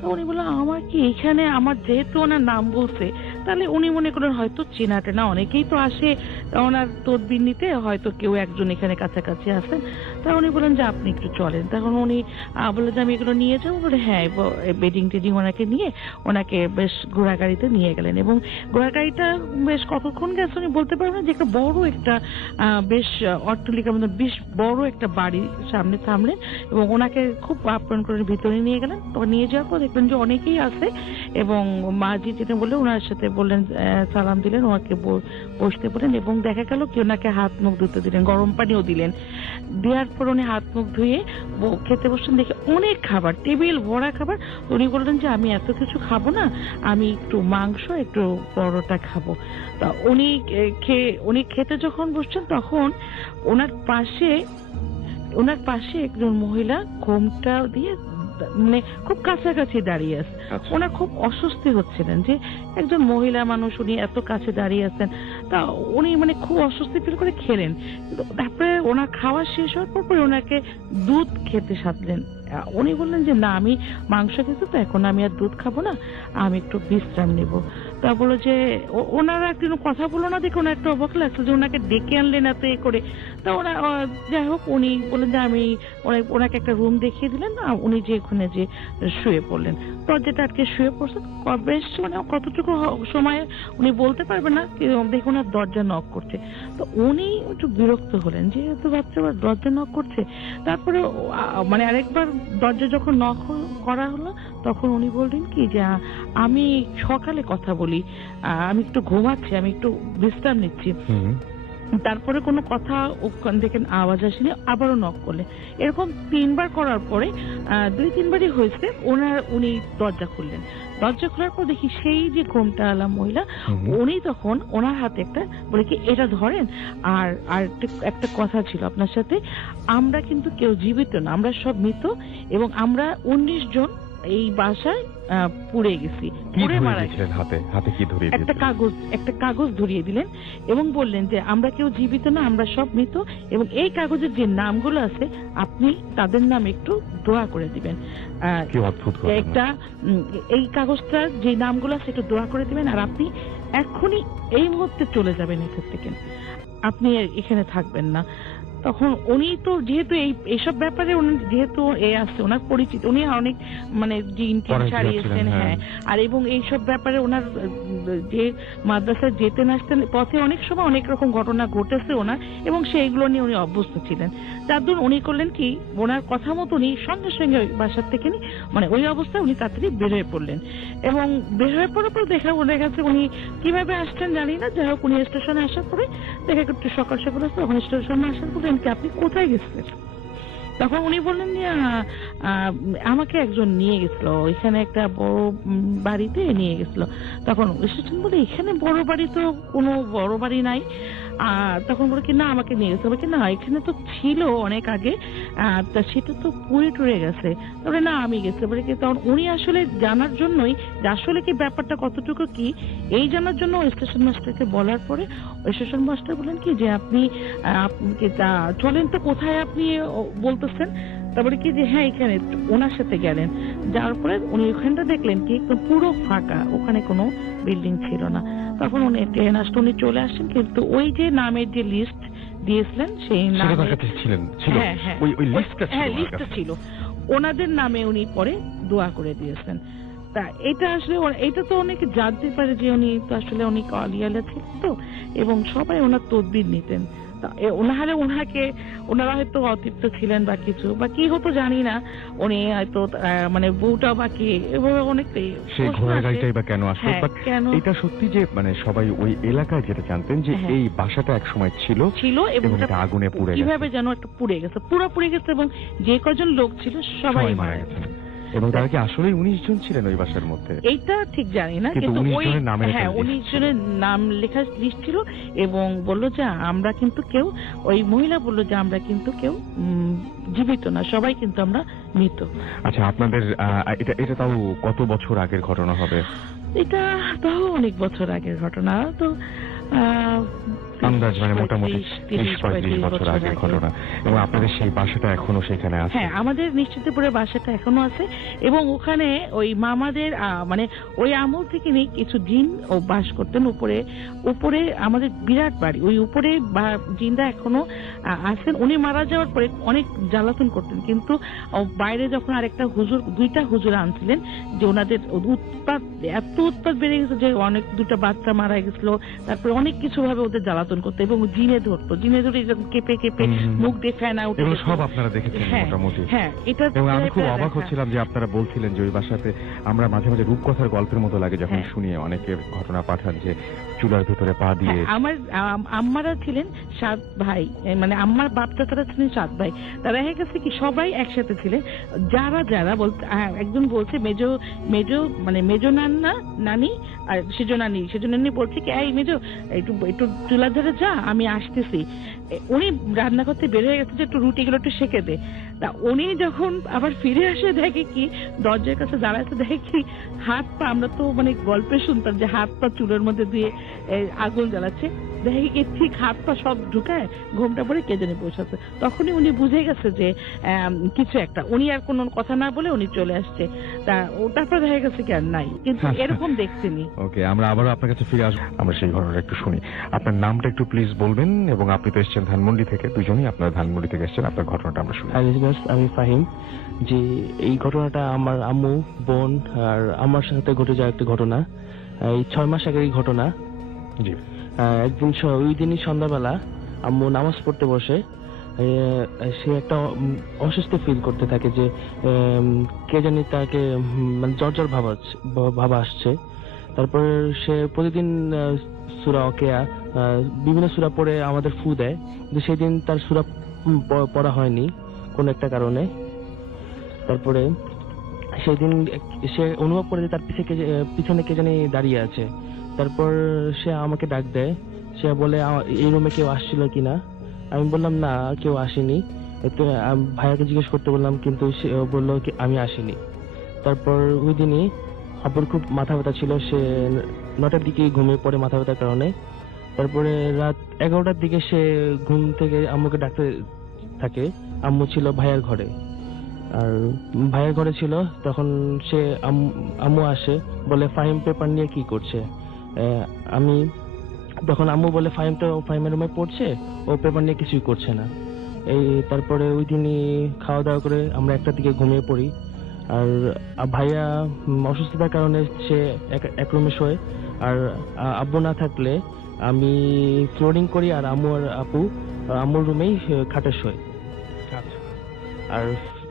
তো উনি বললেন আমার কি এখানে, আমার যেহেতু ওনার নাম বলছে তাহলে উনি মনে করেন হয়তো চেনা টেনা অনেকেই তো আসে ওনার তদবির নিতে, হয়তো কেউ একজন এখানে কাছাকাছি আছেন। তা উনি বলেন যে আপনি একটু চলেন। তখন উনি বলে যে আমি এগুলো নিয়ে যাবো। বলে হ্যাঁ, বেডিং টেডিং ওনাকে নিয়ে ওনাকে বেশ ঘোড়া গাড়িতে নিয়ে গেলেন এবং ঘোড়া গাড়িটা বেশ কতক্ষণ গেছে উনি বলতে পারবেন যে একটা বড় একটা বেশ অট্টালিকার মধ্যে বেশ বড় একটা বাড়ির সামনে থামলেন এবং ওনাকে খুব আপ্যায়ন করে ভিতরে নিয়ে গেলেন। তো নিয়ে যাওয়ার পর দেখলেন যে অনেকেই আছে এবং মাঝি যেটা বললে ওনার সাথে বললেন, সালাম দিলেন, ওনাকে বসতে বলেন এবং দেখা গেল কি ওনাকে হাত মুখ ধুতে দিলেন, গরম পানিও দিলেন। দেওয়ার পর উনি হাত মুখ ধুয়ে খেতে বসছেন। দেখে অনেক খাবার, টেবিল ভরা খাবার। উনি বললেন যে আমি এত কিছু খাবো না, আমি একটু মাংস একটু পরোটা খাবো। তা উনি খেতে যখন বসছেন তখন ওনার পাশে একজন মহিলা ঘোমটা দিয়ে মানে খুব কাছাকাছি দাঁড়িয়ে আছে। ওনার খুব অস্বস্তি হচ্ছিলেন যে একজন মহিলা মানুষ উনি এত কাছে দাঁড়িয়ে আছেন। তা উনি মানে খুব অস্বস্তি ফিল করে খেলেন। তারপরে ওনার খাওয়া শেষ হওয়ার পর ওনাকে দুধ খেতে সাধলেন। উনি বললেন যে না, আমি মাংস খেতে তো এখন আমি আর দুধ খাবো না, আমি একটু বিশ্রাম নেব। তা বলো যে ওনারা একটু কথা বলো না, দেখে ওনার একটু অবাক লাগছে যে ওনাকে ডেকে আনলেন এত এ করে। তা ওরা যাই হোক উনি বললেন যে আমি ওনাকে একটা রুম দেখিয়ে দিলেন, উনি যে ওখানে যে শুয়ে পড়লেন। দরজাটা আটকে শুয়ে পড়ছেন। বেশ মানে কতটুকু সময় উনি বলতে পারবেন না, দেখুন আর দরজা নক করছে। তো উনি একটু বিরক্ত হলেন যে এত বাচ্চা দরজা নক করছে। তারপরে মানে আরেকবার দরজা যখন নক করা হলো তখন উনি বললেন কি যে আমি সকালে কথা বলি, আমি একটু ঘুমাচ্ছি, আমি একটু বিশ্রাম নিচ্ছি। তারপরে কোনো কথা ওখান থেকে আওয়াজ আসেনি, আবারও নক করলেন। এরকম 3বার করার পরে 2-3বারই হয়েছে উনি দরজা খুললেন। দরজা খোলার পর দেখি সেই যে ঘোমটা আলা মহিলা, উনি তখন ওনার হাতে একটা বলে কি এটা ধরেন, আর একটা কথা ছিল আপনার সাথে, আমরা কিন্তু কেউ জীবিত না, আমরা সব মৃত এবং আমরা 19 জন এই বাসায় পুড়ে গেছি। একটা কাগজ ধরিয়ে দিলেন এবং বললেন যে আমরা কেউ জীবিত না, আমরা সব মৃত এবং এই কাগজের যে নামগুলো আছে আপনি তাদের নাম একটু দোয়া করে দিবেন। একটা এই কাগজটার যে নামগুলো আছে একটু দোয়া করে দিবেন, আর আপনি এখনই এই মুহূর্তে চলে যাবেন এখান থেকে, আপনি এখানে থাকবেন না। তখন উনি তো যেহেতু এইসব ব্যাপারে যেহেতু আসছে ওনার পরিচিত, উনি অনেক মানে জিন টিন ছাড়িয়েছেন, হ্যাঁ, আর এবং এইসব ব্যাপারে ওনার যে মাদ্রাসায় যেতেন আসতেন পথে অনেক সময় অনেক রকম ঘটনা ঘটেছে ওনার, এবং সেইগুলো নিয়ে উনি অভ্যস্ত ছিলেন। তার জন্য উনি করলেন কি, ওনার কথা মতো উনি সঙ্গে সঙ্গে ওই বাসার থেকে মানে ওই অবস্থায় উনি তাড়াতাড়ি বের হয়ে পড়লেন এবং বের হয়ে পড়ার পর দেখা গেছে উনি কিভাবে আসছেন জানি না। যাই হোক উনি স্টেশনে আসার পরে দেখা একটু সকাল সকাল আসছে, ওখানে স্টেশনে আসার পরে আপনি কোথায় গেছিলেন? তখন উনি বললেন যে আমাকে একজন নিয়ে গেছিল, এখানে একটা বড় বাড়িতে নিয়ে গেছিল। তখন স্টেশন বলে এখানে বড় বাড়ি তো কোনো বড় বাড়ি নাই। তখন বলে কি না আমাকে নিয়ে গেছে, বলে কি না এখানে তো ছিল অনেক আগে, তা সেটা তো পুড়ে টুড়ে গেছে। তারপরে না আমি গেছি, বলে কি তখন উনি আসলে জানার জন্যই যে আসলে কি ব্যাপারটা কতটুকু কি এই জানার জন্য স্টেশন মাস্টারকে বলার পরে স্টেশন মাস্টার বলেন কি যে আপনি চলেন তো, কোথায় আপনি বলতেছেন? তারপরে কি যে হ্যাঁ এখানে, ওনার সাথে গেলেন। যাওয়ার পরে উনি ওখানটা দেখলেন কি পুরো ফাঁকা, ওখানে কোনো বিল্ডিং ছিল না। তখন উনি ট্রেন আসতে উনি চলে আসছেন, কিন্তু ওই যে নামের যে লিস্ট দিয়েছিলেন সেই নামে লিস্টটা ছিল, ওনাদের নামে উনি পরে দোয়া করে দিয়েছেন। তা এটা আসলে এটা তো অনেকে জানতে পারে যে উনি তো আসলে অনেক অলিয়ালা ছিল তো, এবং সবাই ওনার তদবির নিতেন। তা ওনারা ওনারা হয়তো অতৃপ্ত ছিলেন বা কিছু বা কি হতো জানি না, উনি হয়তো মানে বউটা বা কে এভাবে অনেকটাই সেই ঘোড়ার গাড়িটাই বা কেন আসলো? হ্যাঁ, বাট কেন এটা সত্যি যে মানে সবাই ওই এলাকায় যেটা জানতেন যে হ্যাঁ। এই বাসাটা একসময় ছিল এবং এটা আগুনে পুড়ে গেছে, কিভাবে যেন একটা পুড়ে গেছে, পুরো পুড়ে গেছে, এবং যে কজন লোক ছিল সবাই মারা গেছে। এবং তারা কি আসলেই 19 জন ছিলেন ওই বাসার মধ্যে? এইটা ঠিক জানি না, কিন্তু কিন্তু 19 ওই জনের নামের একটা হ্যাঁ list 19 জনের নাম লেখা লিস্ট ছিল, এবং বললো যে আমরা কিন্তু কেউ, ওই মহিলা বললো যে আমরা কিন্তু কেউ জীবিত না, সবাই কিন্তু আমরা মৃত। আচ্ছা, আপনাদের এটা তাও কত বছর আগের ঘটনা হবে? এটা তাও অনেক বছর আগের ঘটনা, তো আন্দাজ মানে মোটামুটি 30-35 বছর আগের ঘটনা। এবং আপনাদের সেই বাসাটা এখনো সেখানে আছে? হ্যাঁ, আমাদের নিশ্চিন্তপুরের বাসাটা এখনো আছে, এবং ওখানে ওই মামাদের মানে ওই আমল থেকে নিয়ে কিছু জিন ও বাস করতেন উপরে আমাদের বিরাট বাড়ি, ওই উপরে জিনরা এখনো আছেন। উনি মারা যাওয়ার পরে অনেক জ্বালাতন করতেন, কিন্তু বাইরে যখন আরেকটা দুইটা হুজুর আনছিলেন, যে ওনাদের এত উৎপাত বেড়ে গেছে যে অনেক দুটা বাচ্চা মারা গেছিল, তারপরে অনেক কিছু ভাবে ওদের জ্বালাতন করতো, এবং জিনে ধরে কেঁপে কেঁপে মুখ দিয়ে ফেনা উঠে। এগুলো সব আপনারা দেখেছেন মোটামুটি? হ্যাঁ, এটা এবং আমি খুব অবাক হচ্ছিলাম যে আপনারা বলছিলেন যে ওই বাসাতে আমরা মাঝে মাঝে রূপকথার গল্পের মতো লাগে যখন শুনি, অনেকে ঘটনা পাঠান যে চুলার ভেতরে পা দিয়ে। আমার আম্মারা ছিলেন 7 ভাই, মানে আম্মার বাপ চাচারা ছিলেন 7 ভাই, তারা হয়ে গেছে কি সবাই একসাথে ছিলেন। যারা বলতে একজন বলছে মেজো মানে মেজো নানি আর সেজো নানি বলছে কি এই মেজো একটু চুলার ধারে যা, আমি আসতেছি। উনি রান্না করতে বের হয়ে গেছে যে একটু রুটিগুলো একটু সেঁকে দে। তা উনি যখন আবার ফিরে আসে দেখে কি দরজার কাছে দাঁড়াতে, দেখে কি হাত পা, আমরা তো মানে গল্পে শুনতাম যে হাত পা চুলের মধ্যে দিয়ে আগুন জ্বালাচ্ছে, দেখে কি ঠিক হাত পা সব ঢুকায় ঘোমটা পরে কে জানি বসে আছে। তখনই উনি বুঝে গেছে যে কিছু একটা, উনি আর কোনো কথা না বলে উনি চলে আসছে। তা তারপর দেখা গেছে কি আর নাই, কিন্তু এরকম দেখছিনি। ওকে, আমরা আবারও আপনার কাছে ফিরে আসবো, আমরা সেই ঘটনাটা একটু শুনি। আপনার নামটা একটু প্লিজ বলবেন, এবং আপনি তো এসেছেন ধানমন্ডি থেকে, দুজনেই আপনারা ধানমন্ডি থেকে এসেছেন, আপনার ঘটনাটা আমরা শুনি। আমি ফাহিম। যে এই ঘটনাটা আমার আম্মু, বোন আর আমার সাথে ঘটে যাওয়া একটা ঘটনা, এই 6 মাস আগের এই ঘটনা। জি। একদিন ওই দিনই সন্ধ্যাবেলা আম্মু নামাজ পড়তে বসে, সে একটা অসুস্থ ফিল করতে থাকে, যে কে জানি তাকে মানে জ্বর ভাব আসছে। তারপর সে প্রতিদিন সূরা ওয়াকিয়া বিভিন্ন সূরা পড়ে আমাদের ফু দেয়, কিন্তু সেদিন তার সূরা পড়া হয়নি কোনো একটা কারণে। তারপরে সেদিন সে অনুভব করে যে তার পিছনে কে জানি দাঁড়িয়ে আছে। তারপর সে আমাকে ডাক দেয়, সে বলে এই রুমে কেউ আসছিল কিনা। আমি বললাম না, কেউ আসেনি। ভাইয়াকে জিজ্ঞেস করতে বললাম, কিন্তু সে বললো কি আমি আসিনি। তারপর ওই দিনই আপুর খুব মাথা ব্যথা ছিল, সে 9টার দিকে ঘুমিয়ে পড়ে মাথা ব্যথার কারণে। তারপরে রাত 11টার দিকে সে ঘুম থেকে আম্মুকে ডাকতে থাকে। আম্মু ছিল ভাইয়ার ঘরে, আর ভাইয়ের ঘরে ছিল। তখন সে আম্মু আসে, বলে ফাহিম পেপার নিয়ে কি করছে। তখন আম্মু বলে ফাহিমের রুমে পড়ছে, ও পেপার নিয়ে কিছুই করছে না। তারপরে ওই দিনই খাওয়া দাওয়া করে আমরা 1টার দিকে ঘুমিয়ে পড়ি। আর ভাইয়া অসুস্থতার কারণে সে এক রুমে শোয়, আর আব্বু না থাকলে আমি ফ্লোরিং করি, আর আম্মু আর আপু আম্মুর রুমেই খাটে শোয়। আর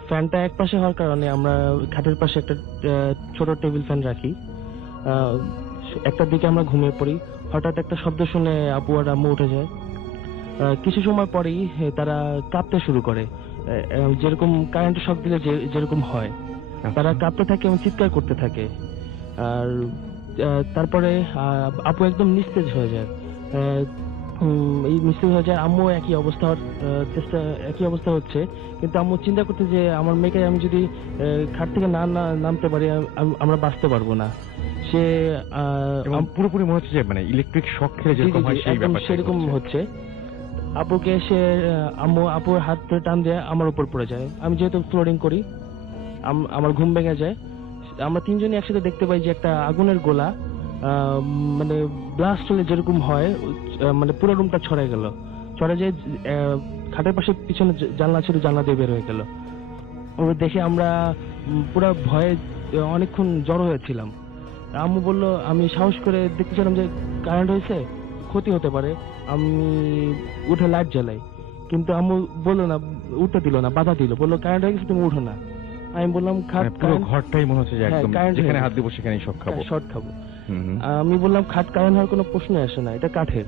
ফ্যানটা এক পাশে হওয়ার কারণে আমরা খাটের পাশে একটা ছোট টেবিল ফ্যান রাখি। 1টার দিকে আমরা ঘুমিয়ে পড়ি। হঠাৎ একটা শব্দ শুনে আপু আর আম্মু উঠে যায়। কিছু সময় পরেই তারা কাঁপতে শুরু করে, যেরকম কারেন্টের শক দিলে যেরকম হয়, তারা কাঁপতে থাকে এবং চিৎকার করতে থাকে। আর তারপরে আপু একদম নিস্তেজ হয়ে যায়। আম্মু একই অবস্থা হচ্ছে, কিন্তু আম্মু চিন্তা করতে যে আমার মেয়েকে আমি যদি খাট থেকে না নামতে পারি আমরা বাঁচতে পারবো না। সে পুরোপুরি মনে হচ্ছে যে মানে ইলেকট্রিক শক খেলে যেরকম হয় সেই ব্যাপারটা সেরকম হচ্ছে। আপুকে সে আপুর হাত ধরে টান দিয়ে আমার উপর পড়ে যায়। আমি যেহেতু ফ্লোরিং করি, আমার ঘুম ভেঙে যায়। আমরা 3 জনই একসাথে দেখতে পাই যে একটা আগুনের গোলা মানে ব্লাস্ট হলে যেরকম হয়, মানে পুরো রুমটা ছড়াই গেল। ছড়ে যায় খাটের পাশে পিছনে জানলা ছিল, জানলা দিয়ে বের হয়ে গেল। দেখে আমরা পুরো ভয়ে অনেকক্ষণ জড়ো হয়েছিলাম। আম্মু বলল, আমি সাহস করে দেখতেছিলাম যে কারেন্ট হয়েছে, ক্ষতি হতে পারে, আমি উঠে লাইট জ্বালাই, কিন্তু আম্মু বললো না, উঠতে দিল না, বাধা দিল, বললো কারেন্ট হয়ে গেছে, তুমি উঠো না। আমি বললাম পুরো ঘরটাই মনে হচ্ছে যে একদম যেখানে হাত দিব সেখানেই শর্ট খাবো। আমি বললাম খাট কারেন্ট হওয়ার কোনো প্রশ্নই আসে না, এটা কাঠের।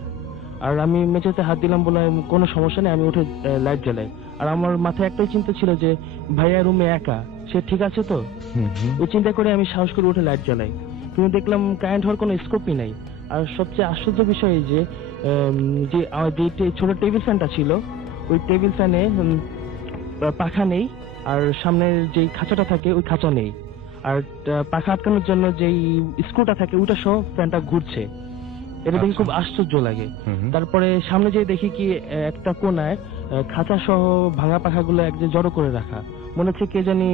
আর আমি মেঝেতে হাত দিলাম, বলে কোনো সমস্যা নেই, আমি উঠে লাইট জ্বালাই। আর আমার মাথায় একটাই চিন্তা ছিল যে ভাইয়া রুমে একা, সে ঠিক আছে তো। ওই চিন্তা করে আমি সাহস করে উঠে লাইট জ্বালাই, কিন্তু দেখলাম কারেন্ট হওয়ার কোনো স্কোপই নাই। আর সবচেয়ে আশ্চর্য বিষয় যে ছোট টেবিল ফ্যানটা ছিল, ওই টেবিল ফ্যানে পাখা নেই, আর সামনের যেই খাঁচাটা থাকে ওই খাঁচা নেই, আর পাখা আটকানোর জন্য যেই স্ক্রুটা থাকে ওটা সহ ফ্যানটা ঘুরছে। এটা দেখে খুব আশ্চর্য লাগে। তারপরে সামনে যেয়ে দেখি কি একটা কোনায় খাঁচা সহ ভাঙা পাখাগুলো এক যে জড়ো করে রাখা, মনে হচ্ছে কে জানি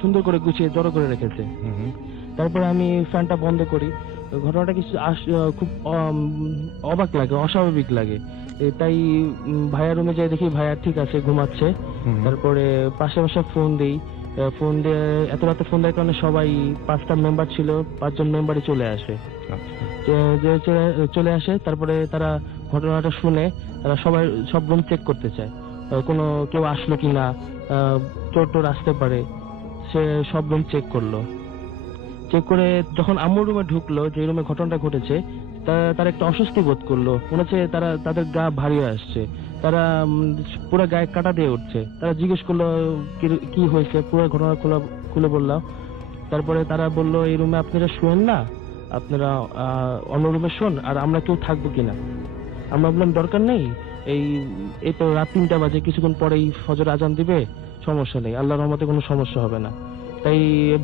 সুন্দর করে গুছিয়ে জড়ো করে রেখেছে। তারপরে আমি ফ্যানটা বন্ধ করি। ঘটনাটা কিছু খুব অবাক লাগে, অস্বাভাবিক লাগে। তাই ভাইয়ার রুমে যাই, দেখি ভাইয়া ঠিক আছে, ঘুমাচ্ছে। তারপরে পাশে ফোন দিই, ফোন দিয়ে এত রাতে ফোন দেওয়ার কারণে সবাই 5টা মেম্বার ছিল, 5জন মেম্বারই চলে আসে। চলে আসে, তারপরে তারা ঘটনাটা শুনে তারা সবাই সব রুম চেক করতে চায়, কোনো কেউ আসলো কিনা, চোর টোর আসতে পারে। সে সব রুম চেক করলো। চেক করে যখন আম্মুর রুমে ঢুকলো, যে রুমে ঘটনাটা ঘটেছে, তারা একটা অস্বস্তি বোধ করলো, মনে হচ্ছে তাদের গা ভারী আসছে, তারা পুরো গায়ে কাটা দিয়ে উঠছে। তারা জিজ্ঞেস করলো কি হয়েছে, পুরো ঘটনা খুলে বললাম। তারপরে তারা বললো, এই রুমে আপনারা শুয়েন না, আপনারা অন্য রুমে শোন, আর আমরা কেউ থাকবো কিনা। আমরা বললাম দরকার নেই, এই তো রাত 3টা বাজে, কিছুক্ষণ পরেই ফজর আজান দিবে, সমস্যা নেই, আল্লাহর রহমতে কোনো সমস্যা হবে না। তাই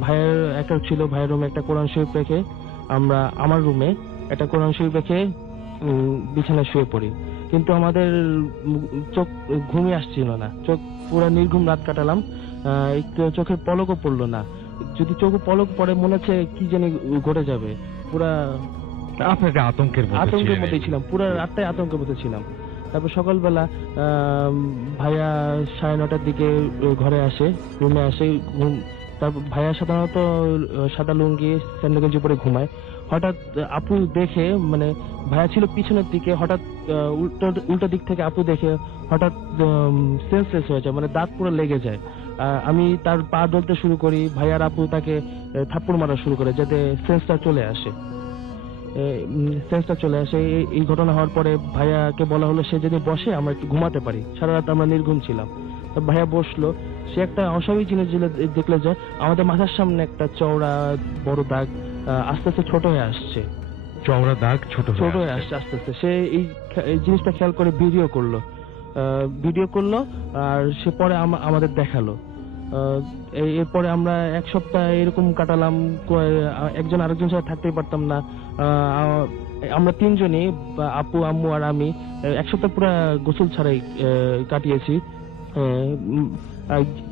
ভাইয়ের একা ছিল, ভাইয়ের রুমে একটা কোরআন শরীফ রেখে আমরা আমার রুমে একটা কোরআন শরীফ রেখে বিছানায় শুয়ে পড়ি। কিন্তু আমাদের চোখ ঘুমিয়ে আসছিল না, চোখ পুরো নির্ঘুম রাত কাটালাম, একটু চোখের পলকও পড়লো না। যদি চোখে পলক পড়ে মনে হচ্ছে কি জানি ঘটে যাবে, পুরা আপনাকে আতঙ্কের মধ্যে ছিলাম, পুরো রাতটাই আতঙ্কের মধ্যে ছিলাম। তারপর সকালবেলা ভাইয়া 9:30টার দিকে ঘরে আসে, রুমে আসে। তারপর ভাইয়া সাধারণত সাদা লুঙ্গি স্যান্ডো গেঞ্জি পরে ঘুমায়। হঠাৎ আপু দেখে, মানে ভাইয়া ছিল পিছনের দিকে, হঠাৎ উল্টো দিক থেকে আপু দেখে হঠাৎ সেন্সলেস হয়ে যায়, মানে দাঁত পুরো লেগে যায়। আমি তার পা ধরতে শুরু করি, ভাইয়ার আপু তাকে থাপ্পড় মারা শুরু করে যাতে সেন্সটা চলে আসে। এই ঘটনা হওয়ার পরে ভাইয়াকে বলা হলো সে যদি বসে আমরা একটু ঘুমাতে পারি, সারা রাত আমরা নির্ঘুম ছিলাম। তো ভাইয়া বসলো, সে একটা অস্বাভাবিক জিনিস দেখলে যে আমাদের মাথার সামনে একটা চওড়া বড় দাগ আস্তে আস্তে ছোট হয়ে আসছে, চওড়া দাগ ছোট হয়ে আসছে আস্তে আস্তে। সে এই জিনিসটা খেয়াল করে ভিডিও করলো, আর সে পরে আমাদের দেখালো। এরপরে আমরা 1 সপ্তাহ এরকম কাটালাম, একজন আরেকজনের সাথে থাকতেই পারতাম না। আমরা 3জনই, আপু, আম্মু আর আমি, 1 সপ্তাহ পুরো গোসল ছাড়াই কাটিয়েছি।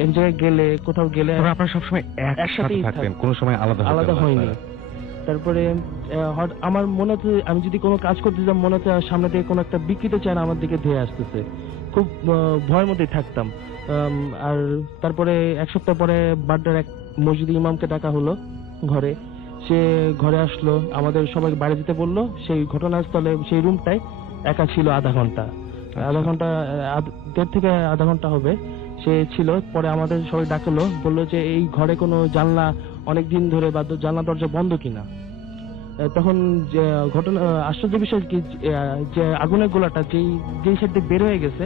এক জায়গায় গেলে, কোথাও গেলে আপনারা সবসময় একসাথেই থাকতেন, কোনো সময় আলাদা হয়নি। তারপরে আমার মনে হচ্ছে আমি যদি কোনো কাজ করতে যেতাম, মনে হচ্ছে সামনে থেকে কোনো একটা বিকৃত চেহারা আমার দিকে ধেয়ে আসতেছে, খুব ভয়ের মধ্যেই থাকতাম। আর তারপরে 1 সপ্তাহ পরে বাড্ডার এক মসজিদ ইমামকে ডাকা হলো ঘরে। সে ঘরে আসলো, আমাদের সবাই বাইরে যেতে বললো। সেই ঘটনাস্থলে সেই রুমটায় একা ছিল আধা ঘন্টা, 1.5 থেকে আধা ঘন্টা হবে সে ছিল। পরে আমাদের সবাই ডাকলো, বললো যে এই ঘরে কোনো জানলা অনেকদিন ধরে বা জানলা দরজা বন্ধ কিনা। তখন ঘটনা আশ্চর্য বিষয় কি, যে আগুনের গোলাটা যেই সাইড দিয়ে বের হয়ে গেছে,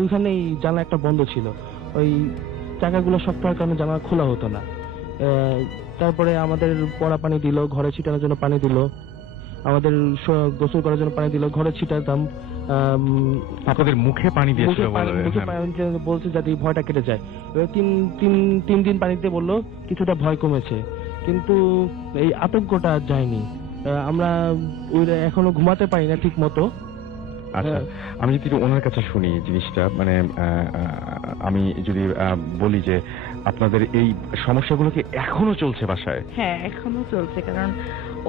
ওইখানেই জানলা একটা বন্ধ ছিল। ওই চাকাগুলো শক্ত হওয়ার কারণে জানলা খোলা হতো না। তারপরে আমাদের পড়া পানি দিল, ঘরে ছিটানোর জন্য পানি দিল, আমাদের গোসল করার জন্য পানি দিল, ঘরে ছিটাতাম। আপনাদের মুখে পানি দিয়েছিল, বলছে যাতে ভয়টা কেটে যায়। 3 দিন পানি দিতে বললো, কিছুটা ভয় কমেছে, কিন্তু এই আতঙ্কটা যায়নি। আমরা এখনো ঘুমাতে পারি না ঠিক মতো। আচ্ছা, আমি যদি ওনার কাছে শুনি জিনিসটা, মানে আমি যদি বলি যে আপনাদের এই সমস্যাগুলো কি এখনো চলছে বাসায়? হ্যাঁ, এখনো চলছে, কারণ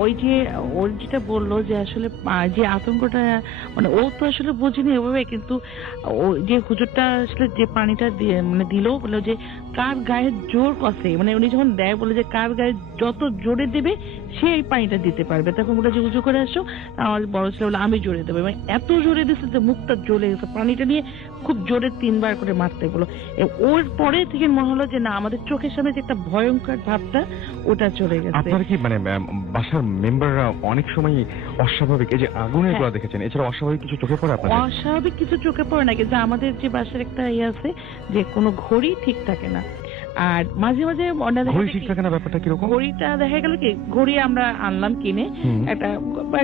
ওই যে ওর যেটা বললো যে আসলে যে আতঙ্কটা, মানে ও তো আসলে বুঝিনি এভাবে, কিন্তু ও যে হুজুরটা আসলে যে পানিটা মানে দিল, বললো যে কার গায়ে জোর কষে, মানে উনি যখন দেয় বলে যে কার গায়ে যত জোরে দেবে সে এই পানিটা দিতে পারবে। তখন বলে যে উজু করে আসো, আমার বড় ছেলে বলে আমি জোরে দেবো, মানে এত জোরে দিচ্ছে যে মুখটা জ্বলে গেছে। পানিটা নিয়ে খুব জোরে 3 বার করে মারতে বলো। ওর পরে থেকে মনে হলো যে না, আমাদের চোখের সামনে যে একটা ভয়ঙ্কর ভাবটা ওটা চলে গেছে। আপনারা কি মানে বাসার মেম্বাররা অনেক সময় অস্বাভাবিক, এই যে আগুনের গোলা দেখেছেন, এছাড়া অস্বাভাবিক কিছু চোখে পড়ে আপনাদের? অস্বাভাবিক কিছু চোখে পড়ে না, কিন্তু আমাদের যে বাসার একটা ইয়ে আছে যে কোনো ঘড়ি ঠিক থাকে না, আর মাঝে মাঝে ঘড়ি ঠিক থাকে না। ব্যাপারটা কিরকম? ঘড়িটা দেখা গেল কি, ঘড়ি আমরা আনলাম কিনে,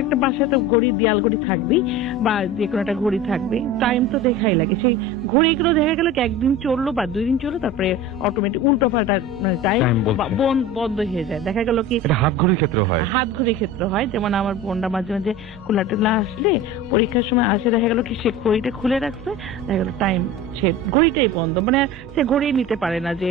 একটা বাসায় তো ঘড়ি, দেয়াল ঘড়ি থাকবেই বা যে কোনো একটা ঘড়ি থাকবে, টাইম তো দেখাই লাগে। সেই ঘড়িগুলো দেখা গেল কি একদিন চললো বা 2 দিন চললো, তারপরে অটোমেটিক উল্টো পাল্টা টাইম বন্ধ হয়ে যায়। দেখা গেল কি হাত ঘড়ির ক্ষেত্রে হয়, হাত ঘড়ির ক্ষেত্রে হয়। যেমন আমার বোনটা মাঝে মাঝে খোলা টোলা আসলে পরীক্ষার সময় আসে, দেখা গেল কি সে ঘড়িটা খুলে রাখছে, দেখা গেল টাইম সে ঘড়িটাই বন্ধ, মানে সে ঘড়ি নিতে পারে না, যে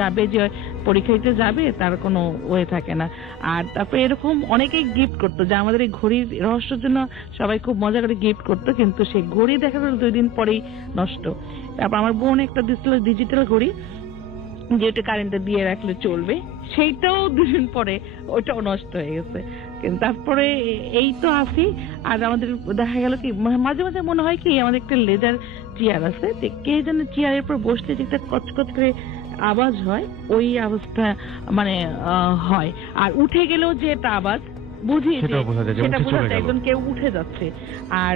যাবে, যে পরীক্ষা দিতে যাবে তার কোনো ওয়ে থাকে না। আর তারপরে এরকম অনেকেই গিফট করতো, যে আমাদের এই ঘড়ির রহস্যের জন্য সবাই খুব মজা করে গিফট করতো, কিন্তু সেই ঘড়ি দেখা গেল 2 দিন পরেই নষ্ট। তারপর আমার বোন একটা দিচ্ছিল ডিজিটাল ঘড়ি, যেটা কারেন্টে দিয়ে রাখলে চলবে, সেইটাও 2 দিন পরে ওইটাও নষ্ট হয়ে গেছে। কিন্তু তারপরে এই তো আসি। আর আমাদের দেখা গেল কি মাঝে মাঝে মনে হয় কি, আমাদের একটা লেদার চেয়ার আছে, কে জানে চেয়ারের উপর বসলে যে একটা কচকচ করে আওয়াজ হয়, ওই আওয়াজটা মানে হয়। আর উঠে গেলেও যে একটা আওয়াজ বুঝি, সেটা বোঝা যায় একজন কেউ উঠে যাচ্ছে। আর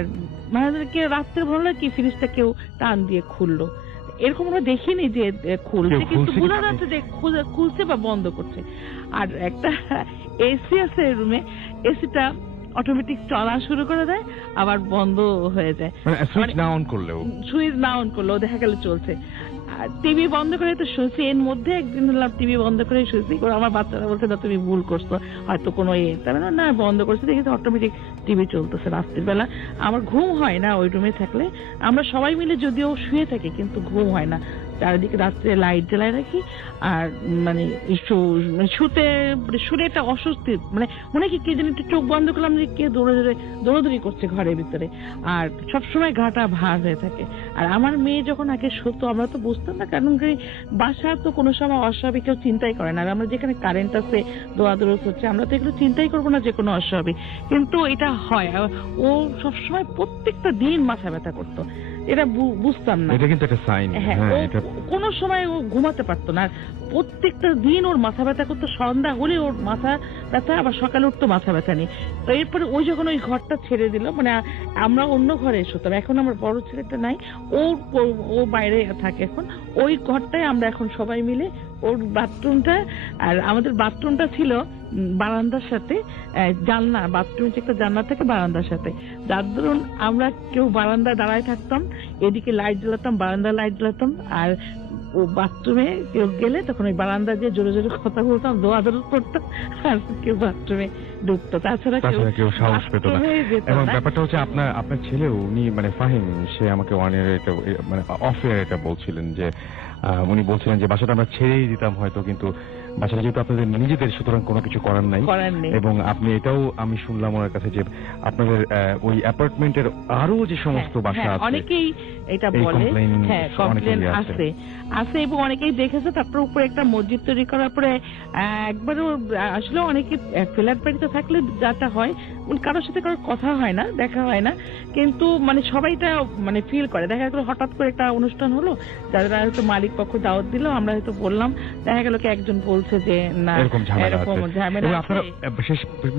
মানে কেউ রাত্রে ভালো কি ফ্রিজটা কেউ টান দিয়ে খুললো, এরকম আমরা দেখিনি যে খুলছে, কিন্তু বোঝা যাচ্ছে যে খুলছে বা বন্ধ করছে। আর একটা এসি আছে রুমে, এসিটা অটোমেটিক চলা শুরু করে দেয়, আবার বন্ধ হয়ে যায়, সুইচ না অন করলেও দেখা গেল চলছে। টিভি বন্ধ করে তো শুনছি, এর মধ্যে একদিন হলাম টিভি বন্ধ করে শুনছি, আমার বাচ্চারা বলছে না তুমি ভুল করছো, হয়তো কোনো না বন্ধ করছে, দেখি অটোমেটিক টিভি চলতেছে রাত্রির বেলা। আমার ঘুম হয় না ওই রুমে থাকলে, আমরা সবাই মিলে যদিও শুয়ে থাকি কিন্তু ঘুম হয় না, চারিদিকে রাত্রে লাইট জ্বালায় রাখি। আর মানে শুনে একটা অস্বস্তি, মানে মনে কি কে যেন একটু চোখ বন্ধ করলাম যে কে দৌড়াদৌড়ি করছে ঘরের ভিতরে, আর সবসময় ঘাটা ভার হয়ে থাকে। আর আমার মেয়ে যখন আগে সত্য, আমরা তো বুঝতাম না, কারণ বাসা তো কোনো সময় অস্বাভাবিক কেউ চিন্তাই করে না। আর আমরা যেখানে কারেন্ট আছে, দৌড়াদৌড়ি হচ্ছে, আমরা তো এগুলো চিন্তাই করবো না যে কোনো অস্বাভাবিক, কিন্তু এটা হয়। ও সবসময় প্রত্যেকটা দিন মাথা ব্যথা করতো, এটা বুঝতাম না, এটা কিন্তু একটা সাইন। হ্যাঁ, কোনো সময় ও ঘুমাতে পারতো না, প্রত্যেকটা দিন ওর মাথা ব্যথা করতো, সন্ধ্যা হলে ওর মাথা ব্যথা, আবার সকালে উঠতো মাথা ব্যথা নেই। তো এরপরে ওই যখন ওই ঘরটা ছেড়ে দিল, মানে আমরা অন্য ঘরে শুতাম, এখন আমার বড় ছেলেটা নাই, ও বাইরে থাকে এখন, ওই ঘরটায় আমরা এখন সবাই মিলে, ওর বাথরুমটা, আর আমাদের বাথরুমটা ছিল বারান্দার সাথে, জানলা, বাথরুমে যে একটা জানলা থাকে বারান্দার সাথে, যার ধরুন আমরা কেউ বারান্দায় দাঁড়ায় থাকতাম, এদিকে লাইট জ্বালাতাম, বারান্দায় লাইট জ্বালাতাম, আর ও বাথরুমে কেউ গেলে তখন ওই বারান্দা দিয়ে জোরে জোরে কথা বলতাম, দৌড়াদৌড়ি করতাম, আর কেউ বাথরুমে ঢুকতো, তাছাড়া কেউ সাহস পেত না। এবং ব্যাপারটা হচ্ছে আপনার ছেলেও, উনি মানে ফাহিম, সে আমাকে মানে অফ এয়ার এটা বলছিলেন, যে উনি বলছিলেন যে বাসাটা আমরা ছেড়েই দিতাম হয়তো, কিন্তু বাসাটা যেহেতু আপনাদের নিজেদের, সুতরাং কোনো কিছু করার নাই। এবং আপনি এটাও আমি শুনলাম ওনার কাছে যে আপনাদের ওই অ্যাপার্টমেন্টের আরো যে সমস্ত বাসা আছে, অনেকেই এটা বলে, হ্যাঁ কমপ্লেন আছে, এবং অনেকেই দেখেছে। তারপর উপরে একটা মসজিদ তৈরি করার পরে একবারও আসলে অনেকে ফ্ল্যাট বাড়িতে থাকলে যাটা হয়, কারোর সাথে কারোর কথা হয় না, দেখা হয় না, কিন্তু মানে সবাইটা মানে ফিল করে। দেখা গেল হঠাৎ করে একটা অনুষ্ঠান হলো, যারা হয়তো মালিক পক্ষ দাওয়াত দিল, আমরা হয়তো বললাম, দেখা গেল কি একজন বলছে যে না এরকম ঝামেলা। আপনারা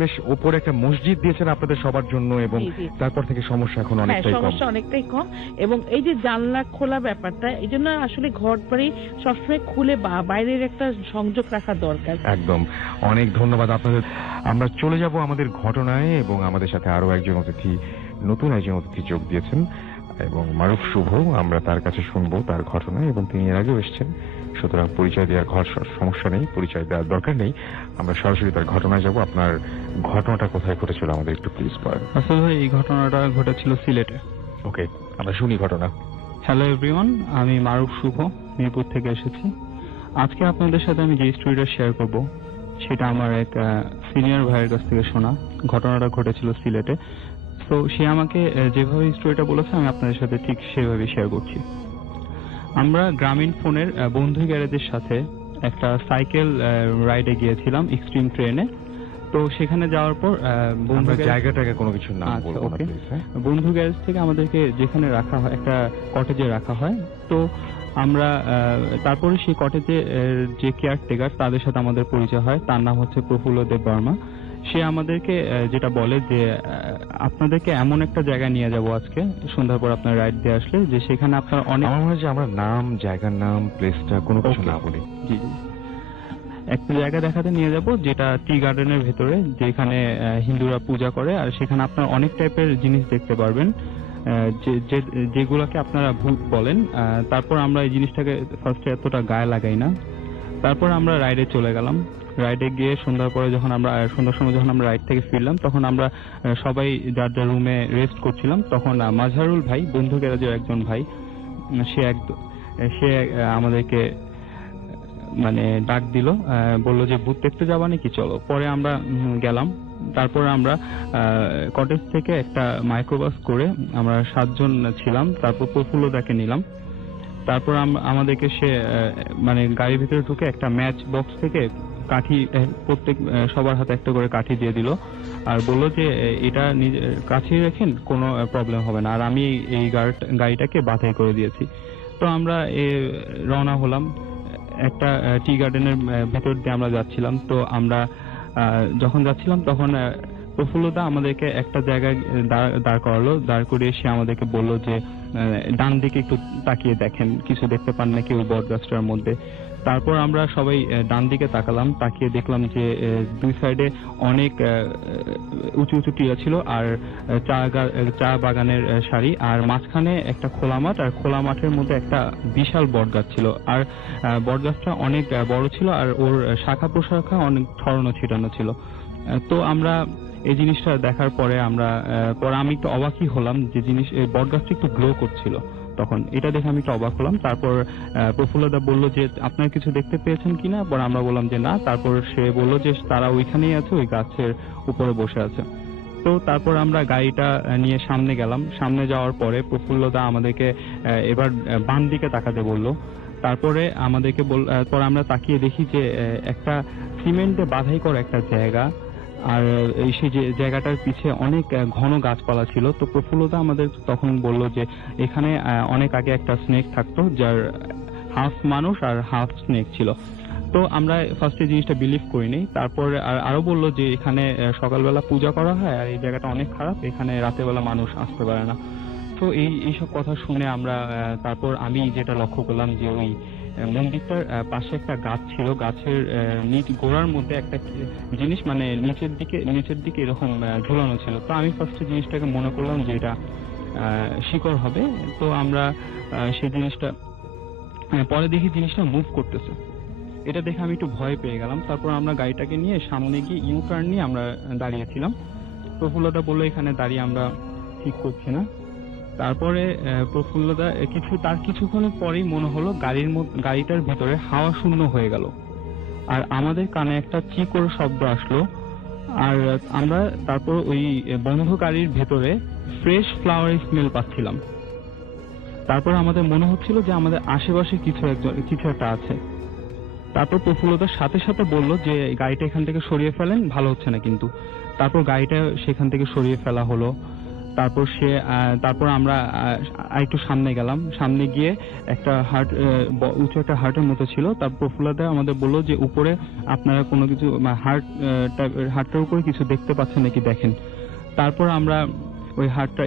বেশ উপরে একটা মসজিদ দিয়েছেন আপনাদের সবার জন্য, এবং তারপর থেকে সমস্যা এখন অনেকটাই কম। এবং এই যে জানলা খোলা ব্যাপারটা, এই জন্য আসলে ঘর বাড়ি সবসময় খুলে বাইরের একটা সংযোগ রাখা দরকার। একদম, অনেক ধন্যবাদ আপনাদের। আমরা চলে যাব আমাদের ঘটনায়, এবং আমাদের সাথে আরো নতুন একজন অতিথি যোগ দিয়েছেন, এবং মারুফ শুভ। আমরা তার কাছে শুনবো তার ঘটনা, এবং তিনি এর আগেও এসেছেন, সুতরাং পরিচয় দেওয়ার সমস্যা নেই, পরিচয় দেওয়ার দরকার নেই। আমরা সরাসরি তার ঘটনায় যাব। আপনার ঘটনাটা কোথায় ঘটেছিল আমাদের একটু প্লিজ বলেন। আসলে ভাই এই ঘটনাটা ঘটেছিল সিলেটে। ওকে, আমরা শুনি ঘটনা। হ্যালো এভরিওয়ান, আমি মারুফ শুভ, মিরপুর থেকে এসেছি। আজকে আপনাদের সাথে আমি যে স্টোরিটা শেয়ার করব, সেটা আমার এক সিনিয়র ভাইয়ের কাছ থেকে শোনা। ঘটনাটা ঘটেছিল সিলেটে। তো সে আমাকে যেভাবে স্টোরিটা বলেছে আমি আপনাদের সাথে ঠিক সেভাবে শেয়ার করছি। আমরা গ্রামীণ ফোনের বন্ধু গ্যারেজের সাথে একটা সাইকেল রাইডে গিয়েছিলাম এক্সট্রিম ট্রেনে। তো সেখানে যাওয়ার পর জায়গাটাকে কোনো কিছু নাম বলবো না প্লিজ। বন্ধু গ্যারেজ থেকে আমাদেরকে যেখানে রাখা হয় একটা কটেজে রাখা হয়। তো আমরা তারপরে সেই কটেজে যে কেয়ারটেকার তাদের সাথে আমাদের পরিচয় হয়, তার নাম হচ্ছে প্রফুল্ল দেব বর্মা। সে আমাদেরকে যেটা বলে যে আপনাদেরকে এমন একটা জায়গায় নিয়ে যাব আজকে সন্ধ্যার পর আপনার রাইড দিয়ে আসলে, যে সেখানে আপনার অনেক, আমার মনে হয় যে আমরা নাম, জায়গার নাম, প্লেসটা কোনো কিছু না বলি। জি জি, একটা জায়গা দেখাতে নিয়ে যাব যেটা টি গার্ডেনের ভেতরে, যেখানে হিন্দুরা পূজা করে, আর সেখানে আপনার অনেক টাইপের জিনিস দেখতে পারবেন যেগুলোকে আপনারা ভূত বলেন। তারপর আমরা এই জিনিসটাকে ফার্স্টে এতটা গায়ে লাগাই না। তারপর আমরা রাইডে চলে গেলাম। রাইডে গিয়ে সন্ধ্যার পরে সন্ধ্যার সময় যখন আমরা রাইড থেকে ফিরলাম, তখন আমরা সবাই যার যার রুমে রেস্ট করছিলাম। তখন মাজহারুল ভাই, বন্ধু গ্যারেজের একজন ভাই, সে আমাদেরকে মানে ডাক দিল, বললো যে ভূত দেখতে যাবা নাকি, চলো। পরে আমরা গেলাম। তারপরে আমরা কটেজ থেকে একটা মাইক্রোবাস করে আমরা 7 জন ছিলাম। তারপর প্রফুল্লদাকে নিলাম। তারপর আমাদেরকে সে মানে গাড়ির ভিতরে ঢুকে একটা ম্যাচ বক্স থেকে কাঠি, প্রত্যেক সবার হাতে একটা করে কাঠি দিয়ে দিল, আর বললো যে এটা কাছে রেখেন, কোনো প্রবলেম হবে না। আর আমি এই গাড়িটাকে বাছাই করে দিয়েছি। তো আমরা রওনা হলাম। একটা টি গার্ডেনের ভেতর দিয়ে আমরা যাচ্ছিলাম। তো আমরা যখন যাচ্ছিলাম তখন প্রফুল্লদা আমাদেরকে একটা জায়গায় দাঁড় করালো। দাঁড় করিয়ে সে আমাদেরকে বলল যে ডান দিকে একটু তাকিয়ে দেখেন, কিছু দেখতে পান নাকি ওই বট গাছটার মধ্যে। তারপর আমরা সবাই ডান দিকে তাকালাম, তাকিয়ে দেখলাম যে দুই সাইডে অনেক উঁচু উঁচু টিলা ছিল, আর চা বাগানের সারি, আর মাঝখানে একটা খোলা মাঠ, আর খোলা মাঠের মধ্যে একটা বিশাল বট গাছ ছিল। আর বট গাছটা অনেক বড় ছিল, আর ওর শাখা প্রশাখা অনেক ছড়ানো ছিটানো ছিল। তো আমরা এই জিনিসটা দেখার পরে আমি একটু অবাকই হলাম যে বট গাছটা একটু গ্লো করছিল। তখন এটা দেখে আমি একটু অবাক হলাম। তারপর প্রফুল্লদা বললো যে আপনারা কিছু দেখতে পেয়েছেন কিনা, পরে আমরা বললাম যে না। তারপর সে বললো যে তারা ওইখানেই আছে, ওই গাছের উপরে বসে আছে। তো তারপর আমরা গাড়িটা নিয়ে সামনে গেলাম। সামনে যাওয়ার পরে প্রফুল্লদা আমাদেরকে এবার বাম দিকে তাকাতে বললো। তারপরে আমাদেরকে পরে আমরা তাকিয়ে দেখি যে একটা সিমেন্টে বাঁধাই করা একটা জায়গা, আর সেই জায়গাটার পিছে অনেক ঘন গাছপালা ছিল। তো প্রফুল্লদা আমাদের তখন বলল যে এখানে অনেক আগে একটা স্নেক থাকতো, যার হাফ মানুষ আর হাফ স্নেক ছিল। তো আমরা ফার্স্টে জিনিসটা বিলিভ করিনি। তারপর আরো বললো যে এখানে সকালবেলা পূজা করা হয়, আর এই জায়গাটা অনেক খারাপ, এখানে রাতের বেলা মানুষ আসতে পারে না। তো এইসব কথা শুনে তারপর আমি যেটা লক্ষ্য করলাম যে ওই মন্দিরটার পাশে একটা গাছ ছিল, গাছের গোড়ার মধ্যে একটা জিনিস মানে নিচের দিকে এরকম ঝুলানো ছিল। তো আমি ফার্স্টে জিনিসটাকে মনে করলাম যে এটা শিকড় হবে। তো আমরা সেই জিনিসটা পরে দেখি জিনিসটা মুভ করতেছে। এটা দেখে আমি একটু ভয় পেয়ে গেলাম। তারপর আমরা গাড়িটাকে নিয়ে সামনে গিয়ে ইউ টার্ন নিয়ে আমরা দাঁড়িয়েছিলাম। প্রফুল্লদা বললো এখানে দাঁড়িয়ে আমরা ঠিক করছি না। তারপরে প্রফুল্লদা কিছুক্ষণের পরেই মনে হলো গাড়িটার ভিতরে হাওয়া শূন্য হয়ে গেল, আর আমাদের কানে একটা চি করে শব্দ আসলো। আর আমরা তারপর ওই বন্ধ গাড়ির ভেতরে ফ্রেশ ফ্লাওয়ারের স্মেল পাচ্ছিলাম। তারপর আমাদের মনে হচ্ছিল যে আমাদের আশেপাশে কিছু একটা আছে। তারপর প্রফুল্লতার সাথে সাথে বলল যে গাড়িটা এখান থেকে সরিয়ে ফেলেন, ভালো হচ্ছে না কিন্তু। তারপর গাড়িটা সেখান থেকে সরিয়ে ফেলা হলো। তারপর আমরা একটু সামনে গেলাম। সামনে গিয়ে একটা উঁচু একটা হার্টের মতো ছিল। তারপর প্রফুল্লতা আমাদের বললো যে উপরে আপনারা কোনো কিছু হার্টটার উপরে কিছু দেখতে পাচ্ছেন নাকি দেখেন। তারপর আমরা ওই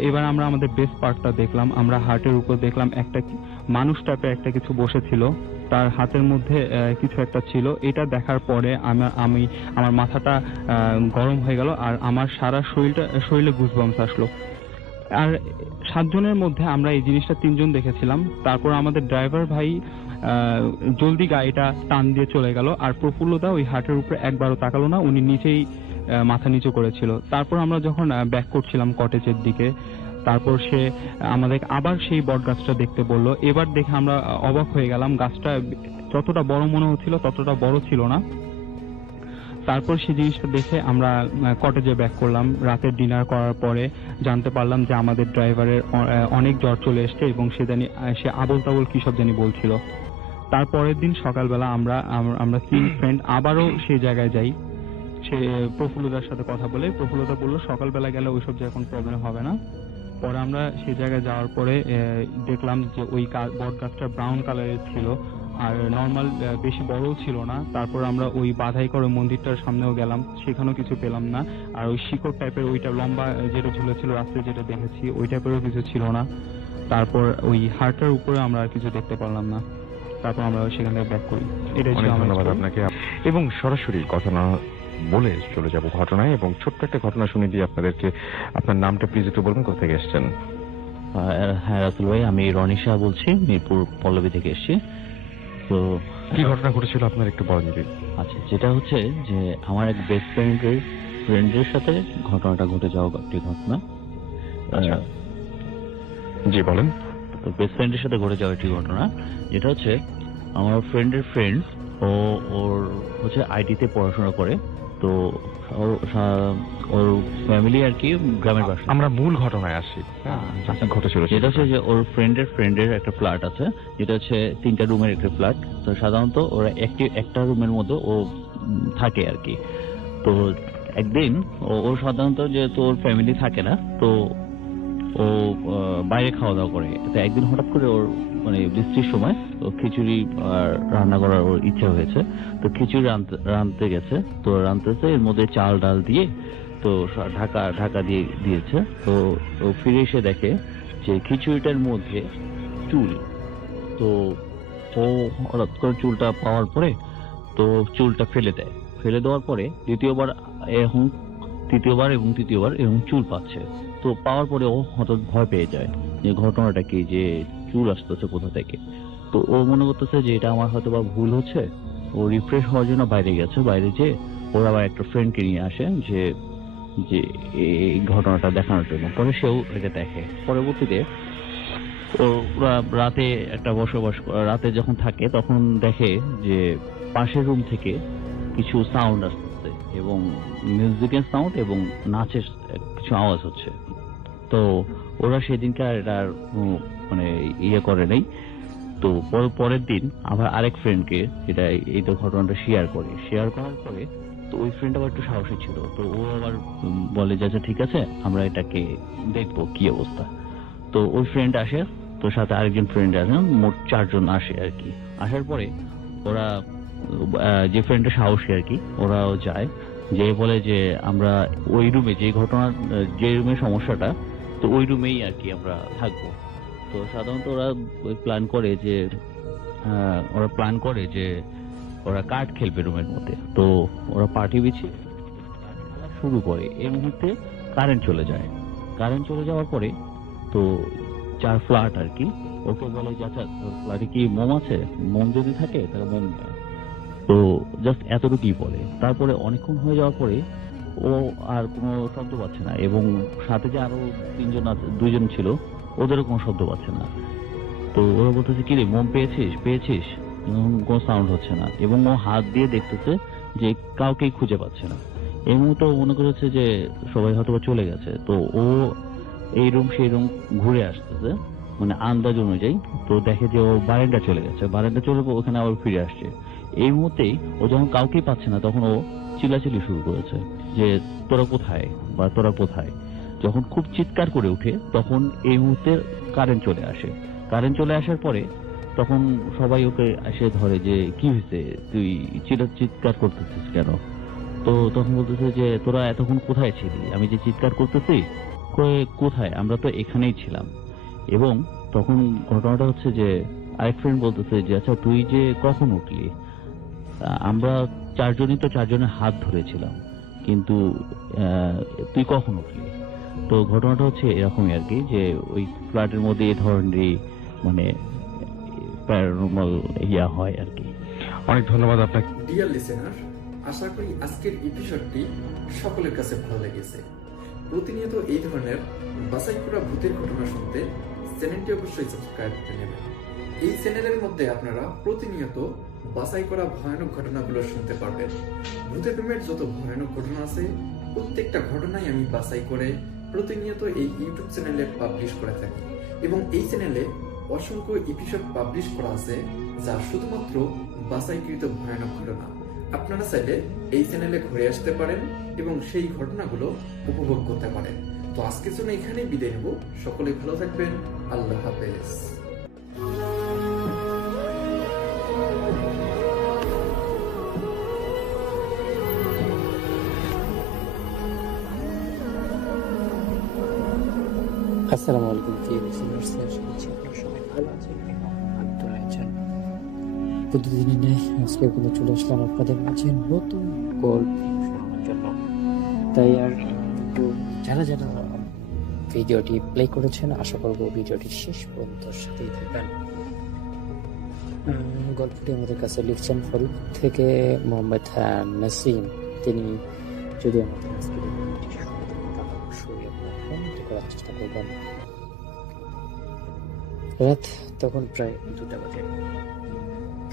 এবার আমরা আমাদের বেস্ট পার্টটা দেখলাম। আমরা হার্টের উপর দেখলাম একটা মানুষ টাইপের একটা কিছু বসেছিল, তার হাতের মধ্যে কিছু একটা ছিল। এটা দেখার পরে আমার মাথাটা গরম হয়ে গেল, আর আমার সারা শরীরে গুজবাম্পস আসলো। আর 7 জনের মধ্যে আমরা এই জিনিসটা 3 জন দেখেছিলাম। তারপর আমাদের ড্রাইভার ভাই জলদি গাড়িটা টান দিয়ে চলে গেল, আর প্রফুল্লদা ওই হাটের উপরে একবারও তাকালো না, উনি নিচেই মাথা নিচু করেছিল। তারপর আমরা যখন ব্যাক করছিলাম কটেজের দিকে, তারপর সে আমাদের আবার সেই বট গাছটা দেখতে বললো। এবার দেখে আমরা অবাক হয়ে গেলাম, গাছটা যতটা বড় মনে হচ্ছিল ততটা বড় ছিল না। তারপর সেই জিনিসটা দেখে আমরা কটেজে ব্যাক করলাম। রাতের ডিনার করার পরে জানতে পারলাম যে আমাদের ড্রাইভারের অনেক জ্বর চলে এসছে এবং সে আবোল তাবোল কি সব জানি বলছিল। তারপরের দিন সকালবেলা আমরা 3 ফ্রেন্ড আবারও সেই জায়গায় যাই। সে প্রফুল্লতার সাথে কথা বলে, প্রফুল্লতা বললো সকালবেলা গেলে ওইসব জায়গায় কোনো প্রবলেম হবে না। পরে আমরা সেই জায়গায় যাওয়ার পরে দেখলাম যে ওই বট গাছটা ব্রাউন কালারের ছিল আর নর্মাল বেশি বড়ও ছিল না। তারপর আমরা ওই বাধাই করে মন্দিরটার সামনেও গেলাম, সেখানেও কিছু পেলাম না। আর ওই শিকড় টাইপের ওইটা লম্বা যেটা ঝুলেছিল রাস্তায় যেটা দেখেছি ওই টাইপেরও কিছু ছিল না। তারপর ওই হাটটার উপরে আমরা আর কিছু দেখতে পারলাম না। তারপর আমরা সেখান থেকে ব্যাক করি। এটাই ছিল আমার ধন্যবাদ আপনাকে। এবং সরাসরি কথা না বলে চলে যাব ঘটনায়, এবং ছোট্ট একটা ঘটনা শুনে দিয়ে আপনাদেরকে। আপনার নামটা প্লিজ একটু বলবেন, কোথা থেকে এসেছেন? হ্যাঁ রাতুল ভাই, আমি রনিশা বলছি, মিরপুর পল্লবী থেকে এসেছি। তো কি ঘটনা ঘটেছিল আপনার একটু বলেন যদি। আচ্ছা, যেটা হচ্ছে যে আমার এক বেস্ট ফ্রেন্ডের সাথে ঘটনাটা ঘটে যাওয়া একটি ঘটনা। জি বলেন। তো বেস্ট ফ্রেন্ডের সাথে ঘটে যাওয়া একটি ঘটনা, যেটা হচ্ছে আমার ফ্রেন্ডের ফ্রেন্ড, ওর হচ্ছে আইটিতে পড়াশোনা করে। তো ওর ফ্যামিলি আর কি গ্রামের বাসা। আমরা মূল ঘটনায় আসি। ঘটেছিল যেটা হচ্ছে যে ওর ফ্রেন্ডের একটা ফ্ল্যাট আছে, যেটা হচ্ছে 3টা রুমের একটা ফ্ল্যাট। তো সাধারণত ওরা একটা রুমের মধ্যে ও থাকে আর কি। তো একদিন ও সাধারণত যেহেতু ওর ফ্যামিলি থাকে না, তো ও বাইরে খাওয়া দাওয়া করে। তো একদিন হঠাৎ করে ওর মানে বৃষ্টির সময় খিচুড়ি রান্না করার ওর ইচ্ছা হয়েছে। তো খিচুড়ি রাঁধতে গেছে, তো রাঁধতেছে এর মধ্যে চাল ডাল দিয়ে তো ঢাকা দিয়ে দিয়েছে। তো ও ফিরে এসে দেখে যে খিচুড়িটার মধ্যে চুল। তো ও হঠাৎ করে চুলটা পাওয়ার পরে তো চুলটা ফেলে দেয়। ফেলে দেওয়ার পরে তৃতীয়বার এবং তৃতীয়বার এরকম চুল পাচ্ছে। তো পাওয়ার পরে ও হঠাৎ ভয় পেয়ে যায় যে ঘটনাটা কি, যে চুল আসতেছে কোথা থেকে। তো ও মনে করতেছে যে এটা আমার হয়তো বা ভুল হচ্ছে। ও রিফ্রেশ হওয়ার জন্য বাইরে গেছে। বাইরে যেয়ে ওর আবার একটা ফ্রেন্ডকে নিয়ে আসে যে এই ঘটনাটা দেখানোর জন্য। পরে সেও এটা দেখে। পরবর্তীতে ওরা রাতে একটা রাতে যখন থাকে তখন দেখে যে পাশের রুম থেকে কিছু সাউন্ড আসতেছে এবং মিউজিকের সাউন্ড এবং নাচের কিছু আওয়াজ হচ্ছে। তো ওরা সেদিনকার এটার মানে ইয়ে করে নেই। তো পরের দিন আবার আরেক ফ্রেন্ডকে এই ঘটনাটা শেয়ার করার পরে তো ওই ফ্রেন্ড আবার একটু সাহসী ছিল। তো ও আবার বলে যে আচ্ছা ঠিক আছে, আমরা এটাকে দেখবো কি অবস্থা। তো ওই ফ্রেন্ড আসে, তো সাথে আরেকজন ফ্রেন্ড আসে, মোট 4 জন আসে আর কি। আসার পরে ওরা যে ফ্রেন্ডটা সাহসী আর কি, ওরাও যায়, যে বলে যে আমরা ওই রুমে যে রুমে সমস্যাটা, তো ওই রুমেই আর কি আমরা থাকবো। তো সাধারণত ওরা প্ল্যান করে যে ওরা কার্ড খেলবে রুমের মধ্যে। তো ওরা পার্টি বিছিয়ে শুরু করে। এর মুহূর্তে কারেন্ট চলে যাওয়ার পরে তো 4 ফ্ল্যাট আর কি ওকে বলে যে আচ্ছা ফ্ল্যাটে কি মোম আছে, মোম যদি থাকে তাহলে মোম নেয়। তো জাস্ট এতটুকুই বলে। তারপরে অনেকক্ষণ হয়ে যাওয়ার পরে ও আর কোনো শব্দ পাচ্ছে না, এবং সাথে যে আরো 2জন ছিল ওদেরও কোনো শব্দ পাচ্ছে না। তো ওরা বলতেছে কি রে, মোম পেয়েছিস? কোনো সাউন্ড হচ্ছে না, এবং ও হাত দিয়ে দেখতেছে যে কাউকেই খুঁজে পাচ্ছে না। এই মুহূর্তে মনে করেছে যে সবাই হয়তো চলে গেছে। তো ও এই রুম সেই রুম ঘুরে আসতেছে মানে আন্দাজ অনুযায়ী। তো দেখে যে ও বারান্দা চলে গেছে, ওখানে আবার ফিরে আসছে। এই মুহূর্তেই ও যখন কাউকেই পাচ্ছে না তখন ও চিল্লাচিল্লি শুরু করেছে যে তোরা কোথায়। যখন খুব চিৎকার করে উঠে তখন এই মুহূর্তে কারেন্ট চলে আসার পরে তখন সবাই ওকে এসে ধরে যে কি হয়েছে, তুই চিৎকার করতেছিস কেন? তো তখন বলতেছে যে তোরা এতক্ষণ কোথায় ছিলি, আমি যে চিৎকার করতেছি কোথায়, আমরা তো এখানেই ছিলাম। এবং তখন ঘটনাটা হচ্ছে যে আরেক ফ্রেন্ড বলতেছে যে আচ্ছা তুই যে কখন উঠলি, আমরা 4 জনই তো 4 জনের হাত ধরেছিলাম, কিন্তু তুই কখন উঠলি? তো ঘটনাটা হচ্ছে এরকমই আর কি, যে ওই ফ্ল্যাটের মধ্যে এই ধরনেরই মানে প্যারানর্মাল হয় আর কি। অনেক ধন্যবাদ আপনাকে। ডিয়ার লিসেনার, আশা করি আজকের এপিসোডটি সকলের কাছে ভালো লেগেছে। প্রতিনিয়ত এই ধরনের বাছাই করা ভূতের ঘটনা শুনতে চ্যানেলটি অবশ্যই সাবস্ক্রাইব করে নেবেন। এই চ্যানেলের মধ্যে আপনারা প্রতিনিয়ত বাছাই করা ভয়ানক ঘটনাগুলো শুনতে পারবেন। ভূতে প্রেমের যত ভয়ানক ঘটনা আছে প্রত্যেকটা ঘটনাই আমি বাছাই করে প্রতিনিয়ত এই ইউটিউব চ্যানেলে পাবলিশ করে থাকি এবং এই চ্যানেলে অসংখ্য এপিসোড পাবলিশ করা আছে যা শুধুমাত্র বাছাইকৃত ভয়ানক ঘটনা। আপনারা চাইলে এই চ্যানেলে ঘুরে আসতে পারেন এবং সেই ঘটনাগুলো উপভোগ করতে পারেন। তো আজকের জন্য এখানেই বিদায় নেব। সকলে ভালো থাকবেন। আল্লাহ হাফেজ। আসসালামু আলাইকুম প্রিয় লিসেনার্স, আশা করছি আপনারা সবাই ভালো আছেন এবং আনন্দ রয়েছেন। প্রতিদিনই নেই আজকে কিন্তু চলে আসলাম আপনাদের মাঝে নতুন গল্প শোনানোর জন্য। তাই আর একটু যারা যারা ভিডিওটি প্লে করেছেন আশা করবো ভিডিওটি শেষ পর্যন্ত সাথেই থাকবেন। গল্পটি আমাদের কাছে লিখছেন ফরিদ থেকে মোহাম্মদ নাসিম। তিনি যদি আমাদের আজকে করার চেষ্টা করবেন। রাত তখন প্রায় 2টা বাজে।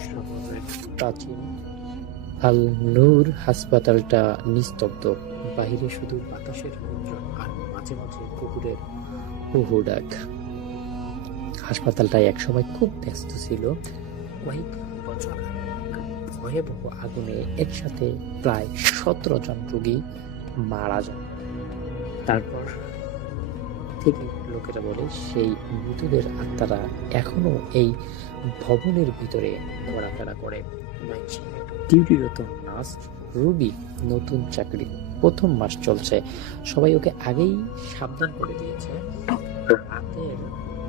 শহরের প্রাচীন আল নূর হাসপাতালটা নিস্তব্ধ। বাহিরে শুধু বাতাসের গুঞ্জন আর মাঝে মাঝে কুকুরের হুহু ডাক। হাসপাতালটা একসময় খুব ব্যস্ত ছিল। কয়েক বছর ভয়াবহ আগুনে একসাথে প্রায় 17 জন রোগী মারা যায়। তারপর থেকে লোকেরা বলে সেই মৃতদের আত্মারা এখনো এই ভবনের ভিতরে ঘোরাফেরা করে। ডিউটিরত নার্স রুবি নতুন চাকরি, 1ম মাস চলছে। সবাই ওকে আগেই সাবধান করে দিয়েছে রাতের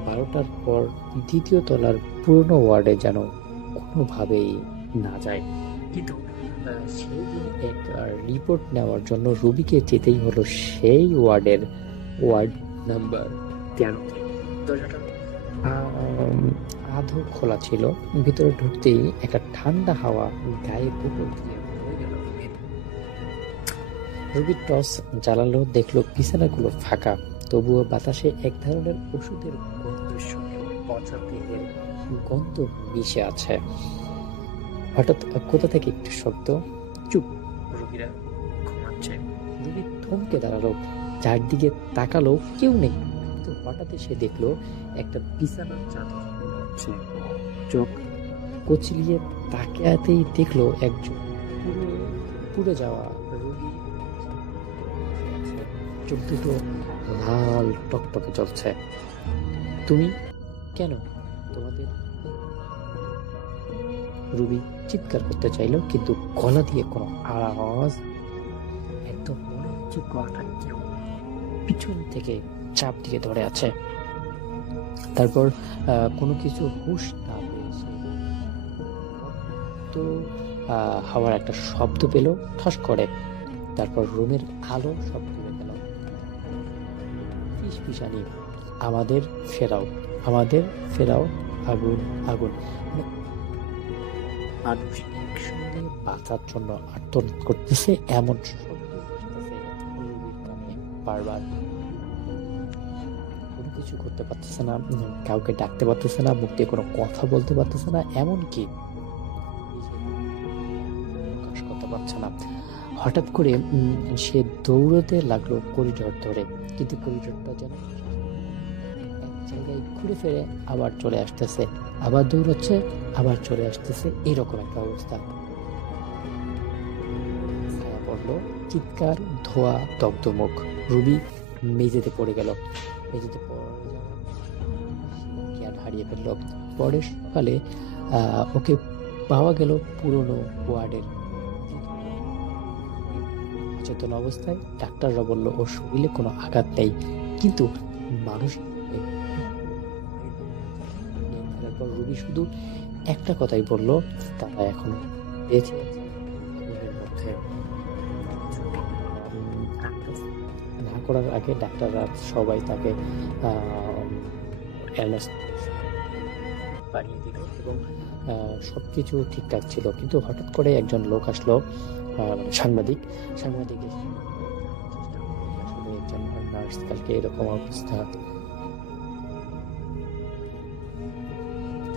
12টার পর 2য় তলার পুরনো ওয়ার্ডে যেন কোনোভাবেই না যায়। কিন্তু সেই দিন এক রিপোর্ট নেওয়ার জন্য রুবিকে যেতেই হলো সেই ওয়ার্ড নাম্বার 13। দরজাটা আধো খোলা ছিল। ভিতরে ঢুকতেই একটা ঠান্ডা হাওয়া গায়ের উপর দিয়ে বয়ে গেল। রুবির টর্চ জ্বালালো, দেখলো বিছানাগুলো ফাঁকা, তবুও বাতাসে এক ধরনের ওষুধের গন্ধের সঙ্গে পচা তেলের গন্ধ মিশে আছে। হঠাৎ কোথা থেকে একটু শব্দ, চুপ, রুগীরা ঘুমাচ্ছে। রুবি থমকে দাঁড়ালো, চারদিকে তাকালো, কেউ নেই। কিন্তু হঠাৎ সে দেখলো একটা বিছানার চাদর নড়ছে। চোখ কচলিয়ে তাকাতেই দেখলো একজন পুড়ে যাওয়া রোগী, চোখ দুটো লাল টকটকে জ্বলছে। তুমি কেন? তোমাদের? রুবি চিৎকার করতে চাইলো কিন্তু গলা দিয়ে কোনো আওয়াজ। একদম মনে হচ্ছে গলাটা কেউ পিছন থেকে চাপ দিয়ে ধরে আছে। তারপর কোনো কিছু হুঁশ না পেয়েছে তো হাওয়ার একটা শব্দ পেল ঠস করে। তারপর রুমের আলো সব ঘুরে গেল। ফিসফিসানি, আমাদের ফেরাও, আগুন আগুন। মানুষ একসঙ্গে বাঁচার জন্য আত্মনাদ করতেছে এমন শব্দ বারবার। কোনো কিছু করতে পারতেছে না, কাউকে ডাকতে পারতেছে না, মুখ দিয়ে কোনো কথা বলতে পারতেছে না, এমনকি প্রকাশ করতে পারছে না। হঠাৎ করে সে দৌড়তে লাগলো করিডোর ধরে, কিন্তু করিডোরটা যেন এক জায়গায় ঘুরে ফিরে আবার চলে আসতেছে, আবার দৌড়চ্ছে, আবার চলে আসতেছে, এরকম একটা অবস্থা। ছায়া পড়লো, চিৎকার, ধোয়া, দগ্ধ মুখ। রুবি মেঝেতে পড়ে গেল। মেঝেতে জ্ঞান হারিয়ে ফেলল। পরের সকালে ওকে পাওয়া গেল পুরনো ওয়ার্ডের অচেতন অবস্থায়। ডাক্তাররা বলল ওর শরীরে কোনো আঘাত নেই, কিন্তু মানসিক। তারপর রুবি শুধু একটা কথাই বলল, তারা এখন বেঁচে আছে। মধ্যে না করার আগে ডাক্তাররা সবাই তাকে বাড়িয়ে দিল এবং সবকিছু ঠিকঠাক ছিল। কিন্তু হঠাৎ করে একজন লোক আসলো, সাংবাদিক আসলে একজন নার্স কালকে এরকম অবস্থা।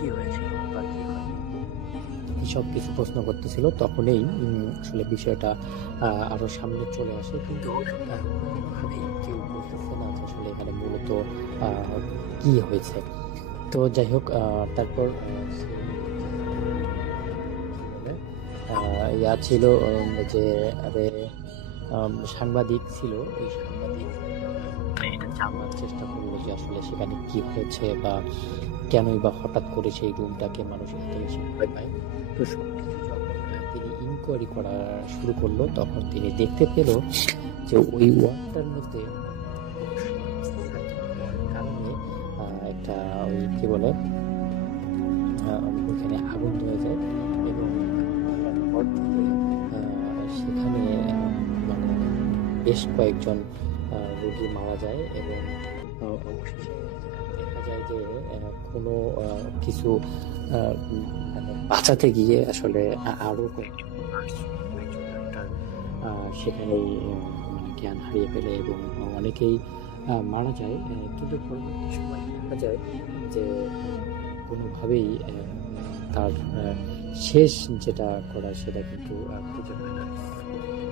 কি হয়েছিল বা কি হয়নি এসব কিছু প্রশ্ন করতেছিল। তখনই আসলে বিষয়টা আরো সামনে চলে আসে, কিন্তু কোনোভাবেই কেউ বলতেছে না যে আসলে এখানে মূলত কি হয়েছে। তো যাই হোক, তারপর ইয়া ছিল যে আরে সাংবাদিক ছিল, ওই সাংবাদিক এটা জানার চেষ্টা করলো যে আসলে সেখানে কি হয়েছে বা কেনই বা হঠাৎ করে সেই রুমটাকে মানুষ এত বেশি ভয় পায়। তো সবকিছু যখন তিনি ইনকোয়ারি করা শুরু করলো, তখন তিনি দেখতে পেল যে ওই ওয়ার্ডটার মধ্যে কারণে একটা ওই কি বলে ওখানে আগুন ধরে যায় এবং পর থেকে সেখানে মানে বেশ কয়েকজন রোগী মারা যায় এবং অবশেষে দেখা যায় যে কোনো কিছু মানে বাঁচাতে গিয়ে আসলে আরো কয়েকজন সেখানেই মানে জ্ঞান হারিয়ে ফেলে এবং অনেকেই মারা যায়। কিন্তু পরবর্তী সময় দেখা যায় যে কোনোভাবেই তার শেষ যেটা করা সেটা কিন্তু খুঁজে পায় না।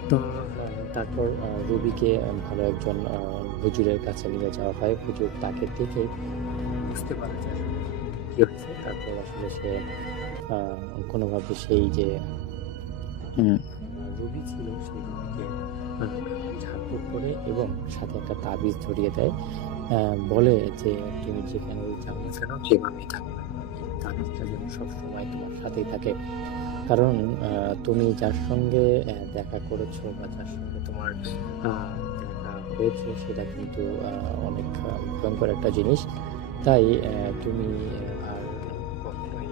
তো তারপর রবিকে ভালো একজন হুজুরের কাছে নিয়ে যাওয়া হয়। হুজুর তাকে দেখে বুঝতে পারে যে কি হয়েছে। তারপর আসলে সে কোনোভাবে সেই যে রবি ছিল সেই রবিকে ঝাড়ফুঁক করে এবং সাথে একটা তাবিজ ধরিয়ে দেয়, বলে যে তুমি যেখানে যাও না কেন, যেভাবেই থাকো না তাবিজটা যেন সবসময় তোমার সাথেই থাকে। কারণ তুমি যার সঙ্গে দেখা করেছো বা যার সঙ্গে তোমার দেখা হয়েছে সেটা কিন্তু অনেক ভয়ঙ্কর একটা জিনিস। তাই তুমি আর কখনোই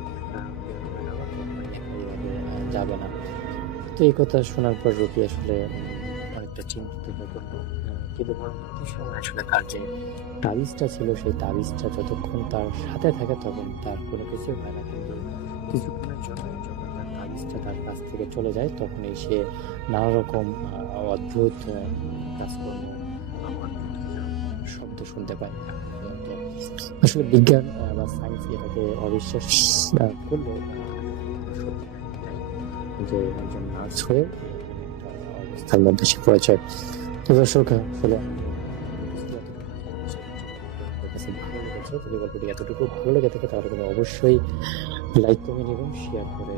যাবে না। তো এই কথা শোনার পর রবি আসলে অনেকটা চিন্তিত হয়ে পড়লো। কিন্তু পরবর্তী সময় আসলে তার যে তাবিজটা ছিল সেই তাবিজটা যতক্ষণ তার সাথে থাকে তখন তার কোনো কিছু হয় না, কিন্তু কিছুক্ষণের জন্য যখন তার তাবিজটা তার কাছ থেকে চলে যায় তখনই সে নানা রকম অদ্ভুত কাজকর্ম শব্দ শুনতে পায়। আসলে বিজ্ঞান বা সায়েন্স এটাকে অবিশ্বাস করলে যে একজন নার্স হয়ে অবস্থার মধ্যে সে পড়েছে। তো দর্শক, আসলে যদি গল্পটি এতটুকু ভালো লেগে থাকে তাহলে কিন্তু অবশ্যই লাইক কমেন্ট এবং শেয়ার করে